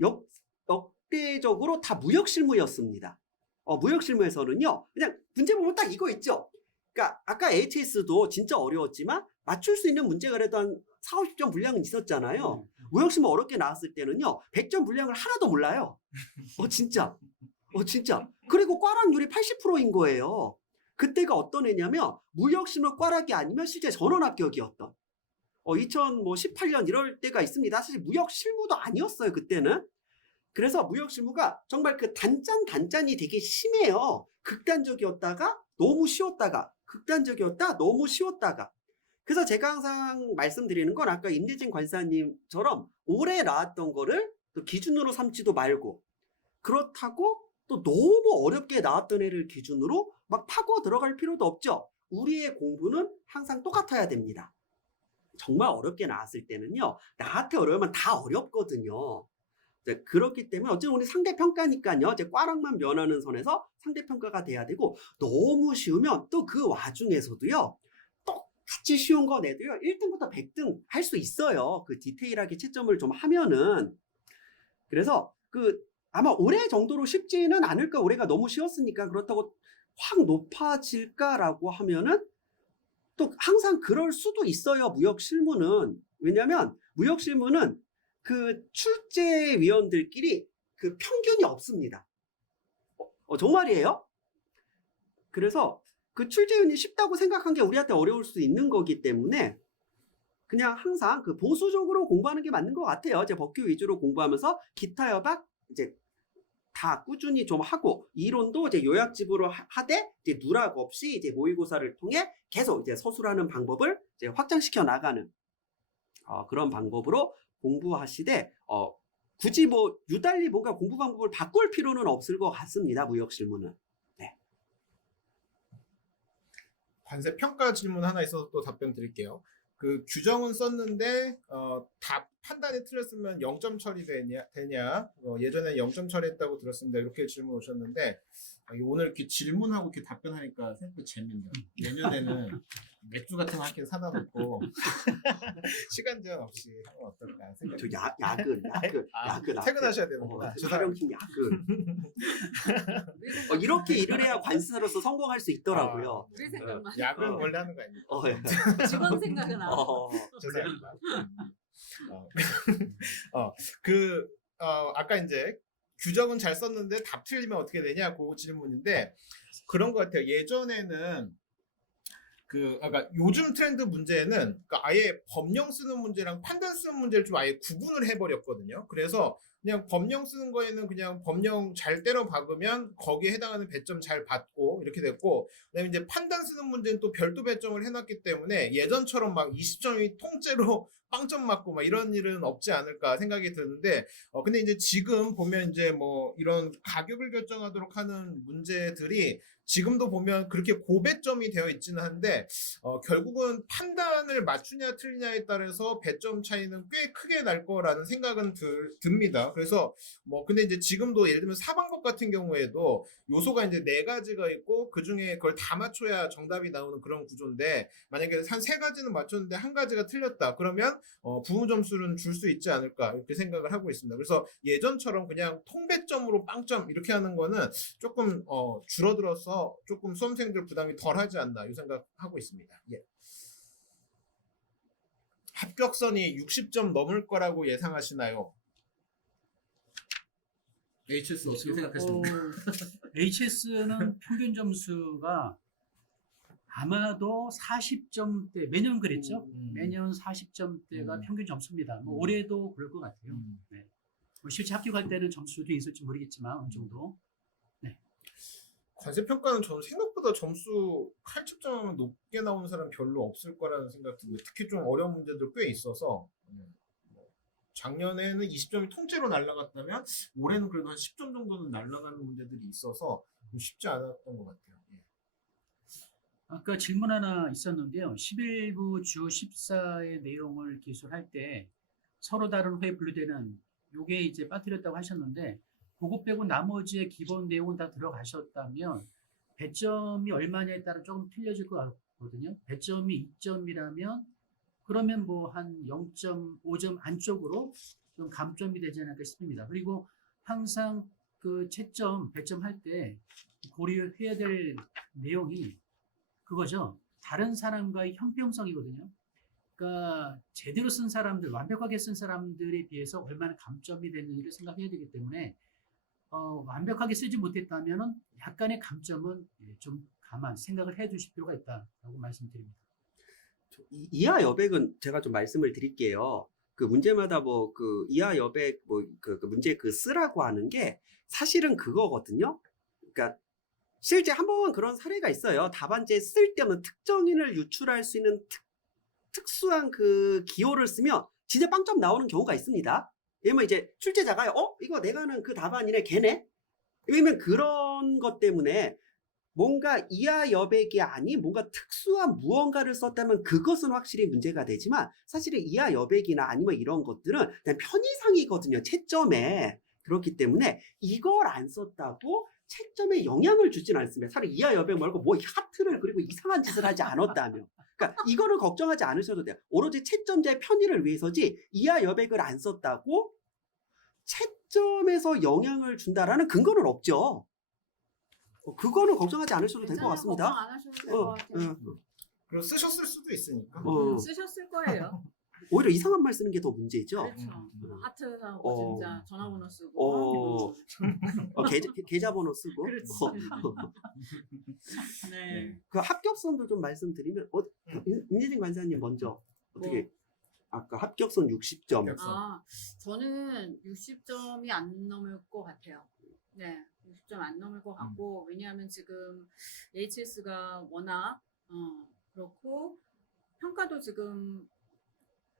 역대적으로 다 무역실무였습니다. 무역실무에서는요, 그냥 문제 보면 딱 이거 있죠. 그러니까 아까 HS도 진짜 어려웠지만 맞출 수 있는 문제가 그래도 한 40, 50점 분량은 있었잖아요. 무역실무 어렵게 나왔을 때는요, 100점 분량을 하나도 몰라요. 진짜. 그리고 꽈락률이 80%인 거예요. 그때가 어떤 해냐면 무역실무 꽈락이 아니면 실제 전원 합격이었던 2018년 이럴 때가 있습니다. 사실 무역실무도 아니었어요, 그때는. 그래서 무역실무가 정말 그 단짠이 되게 심해요. 극단적이었다가 너무 쉬웠다가 극단적이었다 너무 쉬웠다가. 그래서 제가 항상 말씀드리는 건 아까 임대진 관사님처럼 올해 나왔던 거를 또 기준으로 삼지도 말고 그렇다고 또 너무 어렵게 나왔던 애를 기준으로 막 파고 들어갈 필요도 없죠. 우리의 공부는 항상 똑같아야 됩니다. 정말 어렵게 나왔을 때는요, 나한테 어려우면 다 어렵거든요. 그렇기 때문에 어쨌든 우리 상대평가니까요, 이제 꽈락만 면하는 선에서 상대평가가 돼야 되고, 너무 쉬우면 또 그 와중에서도요, 똑같이 쉬운 거 내도요, 1등부터 100등 할 수 있어요. 그 디테일하게 채점을 좀 하면은. 그래서 아마 올해 정도로 쉽지는 않을까. 올해가 너무 쉬웠으니까. 그렇다고 확 높아질까라고 하면은 또 항상 그럴 수도 있어요. 무역실무는. 왜냐면 무역실무는 그 출제위원들끼리 그 평균이 없습니다. 정말이에요? 그래서 그 출제위원이 쉽다고 생각한 게 우리한테 어려울 수 있는 거기 때문에 그냥 항상 그 보수적으로 공부하는 게 맞는 것 같아요. 이제 법규 위주로 공부하면서 기타 여박 이제 다 꾸준히 좀 하고 이론도 이제 요약집으로 하되 이제 누락 없이 이제 모의고사를 통해 계속 이제 서술하는 방법을 이제 확장시켜 나가는 그런 방법으로 공부하시되 굳이 뭐 유달리 뭔가 공부 방법을 바꿀 필요는 없을 것 같습니다. 무역실무는. 네. 관세 평가 질문 하나 있어서 또 답변 드릴게요. 그 규정은 썼는데 답 판단이 틀렸으면 0점 처리되냐? 예전에 0점 처리했다고 들었습니다. 이렇게 질문 오셨는데 오늘 이렇게 질문하고 이렇게 답변하니까 생각보다 재밌네요. 내년에는 맥주 같은 거 한 캔 사다 놓고 시간 제한 없이 하면 어떨까 생각이. 저 야근. 퇴근하셔야 되는구나. 촬영팀 야근. 이렇게 일을 해야 관사로서 성공할 수 있더라고요. 우리 생각만. 야근 원래 하는 거 아닙니까? 예. 직원 생각은 안 하고. 죄송합니다. 아까 이제 규정은 잘 썼는데 답 틀리면 어떻게 되냐 그 질문인데 그런 것 같아요. 예전에는 그러니까 요즘 트렌드 문제는 그러니까 아예 법령 쓰는 문제랑 판단 쓰는 문제를 좀 아예 구분을 해버렸거든요. 그래서 그냥 법령 쓰는 거에는 그냥 법령 잘 때려 박으면 거기에 해당하는 배점 잘 받고 이렇게 됐고, 그다음에 이제 판단 쓰는 문제는 또 별도 배점을 해놨기 때문에 예전처럼 막 20점이 통째로 빵점 맞고 막 이런 일은 없지 않을까 생각이 드는데, 근데 이제 지금 보면 이제 뭐 이런 가격을 결정하도록 하는 문제들이 지금도 보면 그렇게 고배점이 되어 있지는 한데, 결국은 판단을 맞추냐 틀리냐에 따라서 배점 차이는 꽤 크게 날 거라는 생각은 듭니다. 그래서 뭐 근데 이제 지금도 예를 들면 사방법 같은 경우에도 요소가 이제 4가지가 있고 그 중에 그걸 다 맞춰야 정답이 나오는 그런 구조인데, 만약에 한 3가지는 맞췄는데 1가지가 틀렸다 그러면 부무 점수는 줄 수 있지 않을까 이렇게 생각을 하고 있습니다. 그래서 예전처럼 그냥 통배점으로 빵점 이렇게 하는 거는 조금 줄어들어서 조금 수험생들 부담이 덜하지 않나 이 생각하고 있습니다. 예. 합격선이 60점 넘을 거라고 예상하시나요? HS 어떻게 생각하십니까? HS는 평균 점수가 아마도 40점대, 매년 그랬죠? 매년 40점대가 평균 점수입니다. 뭐 올해도 그럴 것 같아요. 네. 뭐 실제 합격할 때는 점수도 있을지 모르겠지만 어느 정도. 관세평가는 저는 생각보다 점수 80점 높게 나오는 사람 별로 없을 거라는 생각이 듭니다. 특히 좀 어려운 문제들 꽤 있어서, 작년에는 20점이 통째로 날아갔다면 올해는 그래도 한 10점 정도는 날아가는 문제들이 있어서 좀 쉽지 않았던 것 같아요. 예. 아까 질문 하나 있었는데요. 11부 주 14의 내용을 기술할 때 서로 다른 후에 분류되는 요게 이제 빠뜨렸다고 하셨는데, 그거 빼고 나머지의 기본 내용은 다 들어가셨다면 배점이 얼마냐에 따라 조금 틀려질 것 같거든요. 배점이 2점이라면 그러면 뭐 한 0.5점 안쪽으로 좀 감점이 되지 않을까 싶습니다. 그리고 항상 그 채점, 배점할 때 고려해야 될 내용이 그거죠. 다른 사람과의 형평성이거든요. 그러니까 제대로 쓴 사람들, 완벽하게 쓴 사람들에 비해서 얼마나 감점이 됐는지를 생각해야 되기 때문에 완벽하게 쓰지 못했다면은 약간의 감점은 좀 생각을 해 주실 필요가 있다라고 말씀드립니다. 이하 여백은 제가 좀 말씀을 드릴게요. 그 문제마다 뭐 그 이하 여백 뭐 그 문제 그 쓰라고 하는 게 사실은 그거거든요. 그러니까 실제 한번 그런 사례가 있어요. 답안지에 쓸 때는 특정인을 유출할 수 있는 특수한 그 기호를 쓰면 진짜 빵점 나오는 경우가 있습니다. 왜냐면 이제 출제자가 이거 내가 아는 그 답안이네 걔네. 왜냐면 그런 것 때문에 뭔가 이하 여백이 아닌 뭔가 특수한 무언가를 썼다면 그것은 확실히 문제가 되지만, 사실은 이하 여백이나 아니면 이런 것들은 그냥 편의상이거든요, 채점에. 그렇기 때문에 이걸 안 썼다고 채점에 영향을 주진 않습니다. 차라리 이하 여백 말고 뭐 하트를 그리고 이상한 짓을 하지 않았다며. 그러니까 이거는 걱정하지 않으셔도 돼요. 오로지 채점자의 편의를 위해서지 이하 여백을 안 썼다고 채점에서 영향을 준다라는 근거는 없죠. 그거는 걱정하지 않으셔도 될 것 같습니다. 걱정 안 하셔도 될 것 같아요. 그리고 쓰셨을 수도 있으니까. 쓰셨을 거예요. 오히려 이상한 말 쓰는 게 더 문제죠. 그렇죠. 하트 하고 진짜 전화번호 쓰고. 계좌번호 쓰고. 그렇지. 네. 그 합격선도 좀 말씀드리면, 임예진 관사님 먼저 어떻게 아까 합격선 60점. 저는 60점이 안 넘을 것 같아요. 네, 60점 안 넘을 것 같고, 왜냐하면 지금 HS가 워낙 그렇고, 평가도 지금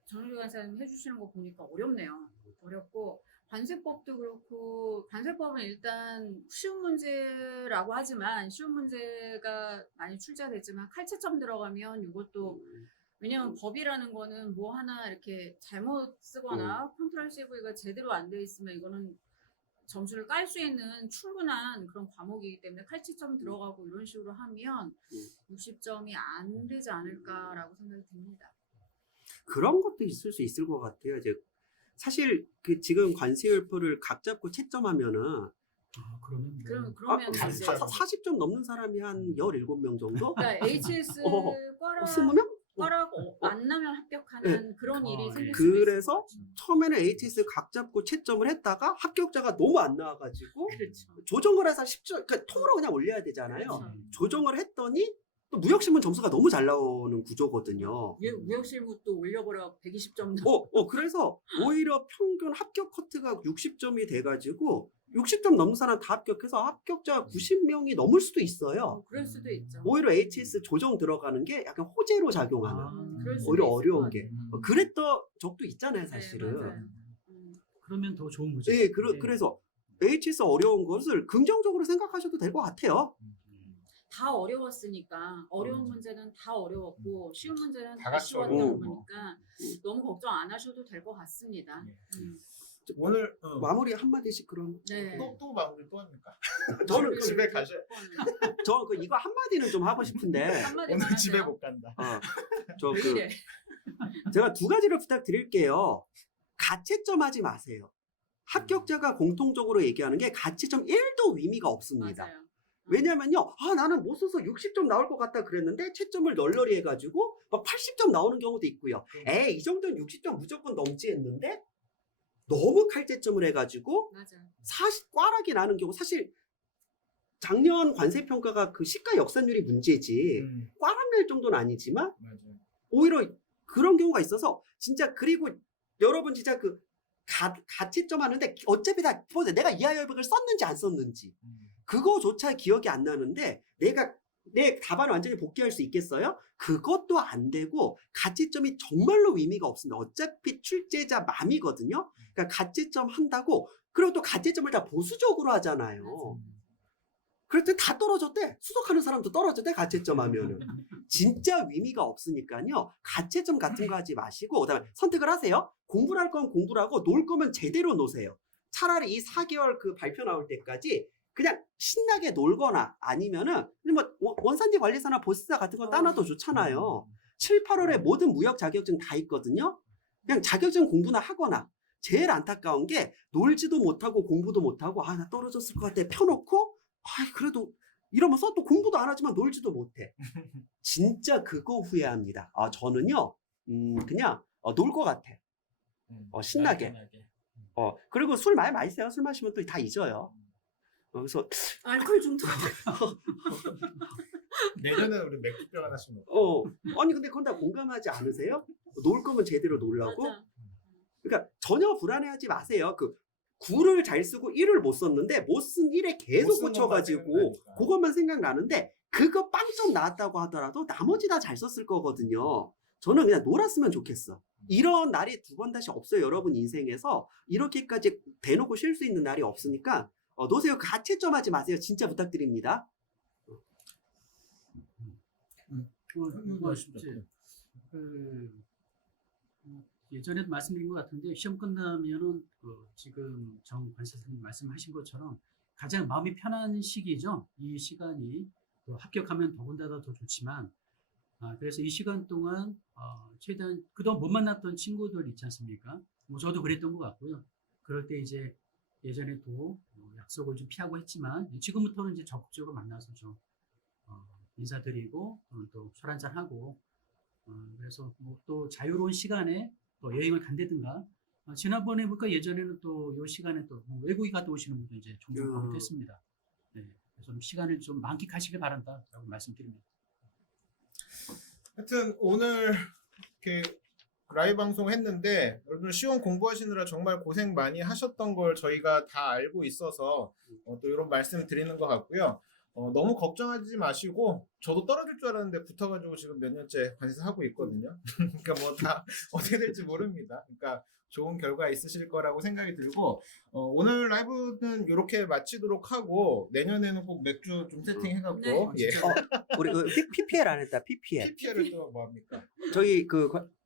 정유리 간사님 해주시는 거 보니까 어렵네요. 어렵고, 관세법도 그렇고, 관세법은 일단 쉬운 문제라고 하지만, 쉬운 문제가 많이 출제됐지만, 칼채점 들어가면 이것도, 왜냐면 법이라는 거는 뭐 하나 이렇게 잘못 쓰거나 컨트롤 CV가 제대로 안 돼 있으면 이거는 점수를 깔 수 있는 충분한 그런 과목이기 때문에 칼치점 들어가고 이런 식으로 하면 60점이 안 되지 않을까라고 생각이 듭니다. 그런 것도 있을 수 있을 것 같아요. 이제 사실 그 지금 관세율표를 각 잡고 채점하면은 그러면 40점 넘는 사람이 한 17명 정도? 그러니까 HS 과락 20명? 안 나면 합격하는 그런 일이 생길 수도 그래서 처음에는 HS 각 잡고 채점을 했다가 합격자가 너무 안 나와가지고 조정을 해서 10점, 그러니까 통으로 그냥 올려야 되잖아요. 조정을 했더니 또 무역신문 점수가 너무 잘 나오는 구조거든요. 무역신문 또 올려버려 120점. 그래서 오히려 평균 합격 커트가 60점이 돼가지고 60점 넘는 사람 다 합격해서 합격자 90명이 넘을 수도 있어요. 그럴 수도 있죠. 오히려 HS 조정 들어가는 게 약간 호재로 작용하는. 그럴 수도 오히려 있을 어려운 것 게. 음. 그랬던 적도 있잖아요, 사실은. 네, 맞아요. 그러면 더 좋은 거죠. 네, 그래서 HS 어려운 것을 긍정적으로 생각하셔도 될 것 같아요. 다 어려웠으니까 어려운 문제는 다 어려웠고 쉬운 문제는 다 다 같이 쉬웠던 어려운 거니까 너무 걱정 안 하셔도 될 것 같습니다. 네. 음. 오늘 마무리 한마디씩 그럼. 네. 또 마무리 또 합니까? 저는 집에 가셔. 저 이거 한마디는 좀 하고 싶은데. 한마디만 오늘 집에 하세요. 못 간다. 왜 이래? 제가 두 가지를 부탁드릴게요. 가채점 하지 마세요. 합격자가 공통적으로 얘기하는 게 가채점 1도 의미가 없습니다. 맞아요. 왜냐면요, 나는 못 써서 60점 나올 것 같다 그랬는데 채점을 널널히 해가지고 막 80점 나오는 경우도 있고요. 이 정도는 60점 무조건 넘지 했는데 너무 칼제점을 해가지고 맞아. 40꽈락이 나는 경우, 사실 작년 관세평가가 그 시가 역산율이 문제지 꽈락 낼 정도는 아니지만 맞아요. 오히려 그런 경우가 있어서 진짜. 그리고 여러분 진짜 그 가채점 하는데 어차피 다 보세요. 내가 이하여백을 썼는지 안 썼는지 그거조차 기억이 안 나는데 내 답안을 완전히 복귀할 수 있겠어요? 그것도 안 되고 가채점이 정말로 의미가 없습니다. 어차피 출제자 맘이거든요. 그러니까 가채점 한다고, 그리고 또 가채점을 다 보수적으로 하잖아요. 그럴 때 다 떨어졌대. 수석하는 사람도 떨어졌대, 가채점 하면은. 진짜 의미가 없으니까요. 가채점 같은 거 하지 마시고, 그다음에 선택을 하세요. 공부를 할 건 공부를 하고, 놀 거면 제대로 노세요. 차라리 이 4개월 그 발표 나올 때까지 그냥 신나게 놀거나 아니면은 뭐 원산지 관리사나 보스사 같은 거 따놔도 좋잖아요. 7, 8월에 모든 무역 자격증 다 있거든요. 그냥 자격증 공부나 하거나. 제일 안타까운 게 놀지도 못하고 공부도 못하고 나 떨어졌을 것 같아 펴놓고 그래도 이러면서 또 공부도 안 하지만 놀지도 못해. 진짜 그거 후회합니다. 저는요 그냥 놀 것 같아. 신나게. 그리고 술 많이 마시세요. 술 마시면 또 다 잊어요. 그래서 알코올 중독. 내년에 우리 맥주병 하나씩 먹고. 아니 근데 그건 다 공감하지 않으세요? 놀 거면 제대로 놀라고. 맞아. 그러니까 전혀 불안해하지 마세요. 그 9를 잘 쓰고 1을 못 썼는데 못 쓴 1에 계속 못 쓴 고쳐가지고 것만 생각나니까. 그것만 생각나는데 그거 빵점 나왔다고 하더라도 나머지 다 잘 썼을 거거든요. 저는 그냥 놀았으면 좋겠어. 이런 날이 두 번 다시 없어요. 여러분 인생에서 이렇게까지 대놓고 쉴 수 있는 날이 없으니까 노세요. 가채점 하지 마세요. 진짜 부탁드립니다. 예전에도 말씀드린 것 같은데 시험 끝나면은 지금 정 관세사님 말씀하신 것처럼 가장 마음이 편한 시기죠. 이 시간이 또 합격하면 더군다나 더 좋지만 그래서 이 시간 동안 최대한 그동안 못 만났던 친구들 있지 않습니까? 뭐 저도 그랬던 것 같고요. 그럴 때 이제 예전에도 약속을 좀 피하고 했지만 지금부터는 이제 적극적으로 만나서 좀 인사드리고 또 술 한잔 하고 그래서 뭐 또 자유로운 시간에 또 여행을 간다든가 지난번에 보니까 예전에는 또 이 시간에 또 외국에 갔다 오시는 분도 이제 종종 보기도 했습니다. 네, 그래서 좀 시간을 좀 만끽하시길 바란다라고 말씀드립니다. 하여튼 오늘 이렇게 라이브 방송 했는데 여러분 시험 공부하시느라 정말 고생 많이 하셨던 걸 저희가 다 알고 있어서 또 이런 말씀 드리는 것 같고요. 너무 걱정하지 마시고 저도 떨어질 줄 알았는데 붙어가지고 지금 몇 년째 관세사 하고 있거든요. 그러니까 뭐 다 어떻게 될지 모릅니다. 그러니까 좋은 결과 있으실 거라고 생각이 들고 오늘 라이브는 이렇게 마치도록 하고 내년에는 꼭 맥주 좀 세팅해갖고 네. 예. 우리 PPL 안 했다. PPL. PPL을 또 뭐합니까? 저희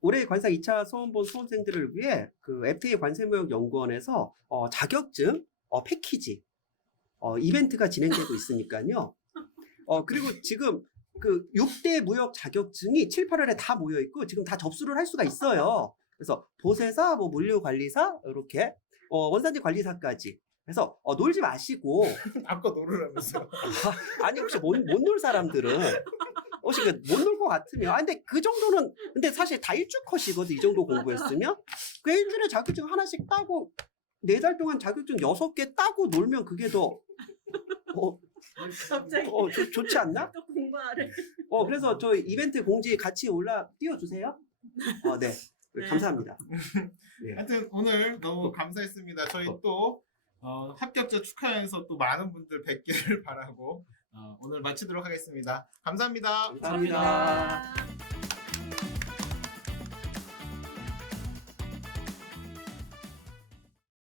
올해 관사 2차 수험 본 수험생들을 위해 FTA 관세무역연구원에서 자격증 패키지 이벤트가 진행되고 있으니까요. 그리고 지금 그 6대 무역 자격증이 7, 8월에 다 모여 있고 지금 다 접수를 할 수가 있어요. 그래서 보세사, 물류관리사 이렇게 원산지 관리사까지. 그래서 놀지 마시고 아까 놀으라면서. 아니 혹시 못 놀 사람들은 혹시 못 놀 것 같으면 근데 그 정도는 근데 사실 다 일주컷이거든. 이 정도 공부했으면 그 일주일에 자격증 하나씩 따고 4달 동안 자격증 6개 따고 놀면 그게 더 갑자기 좋지 않나? 또 공부하래. 그래서 저 이벤트 공지 같이 띄워주세요. 네. 감사합니다. 네. 하여튼 오늘 너무 감사했습니다. 저희 또 합격자 축하해서 또 많은 분들 뵙기를 바라고 오늘 마치도록 하겠습니다. 감사합니다. 감사합니다. 감사합니다.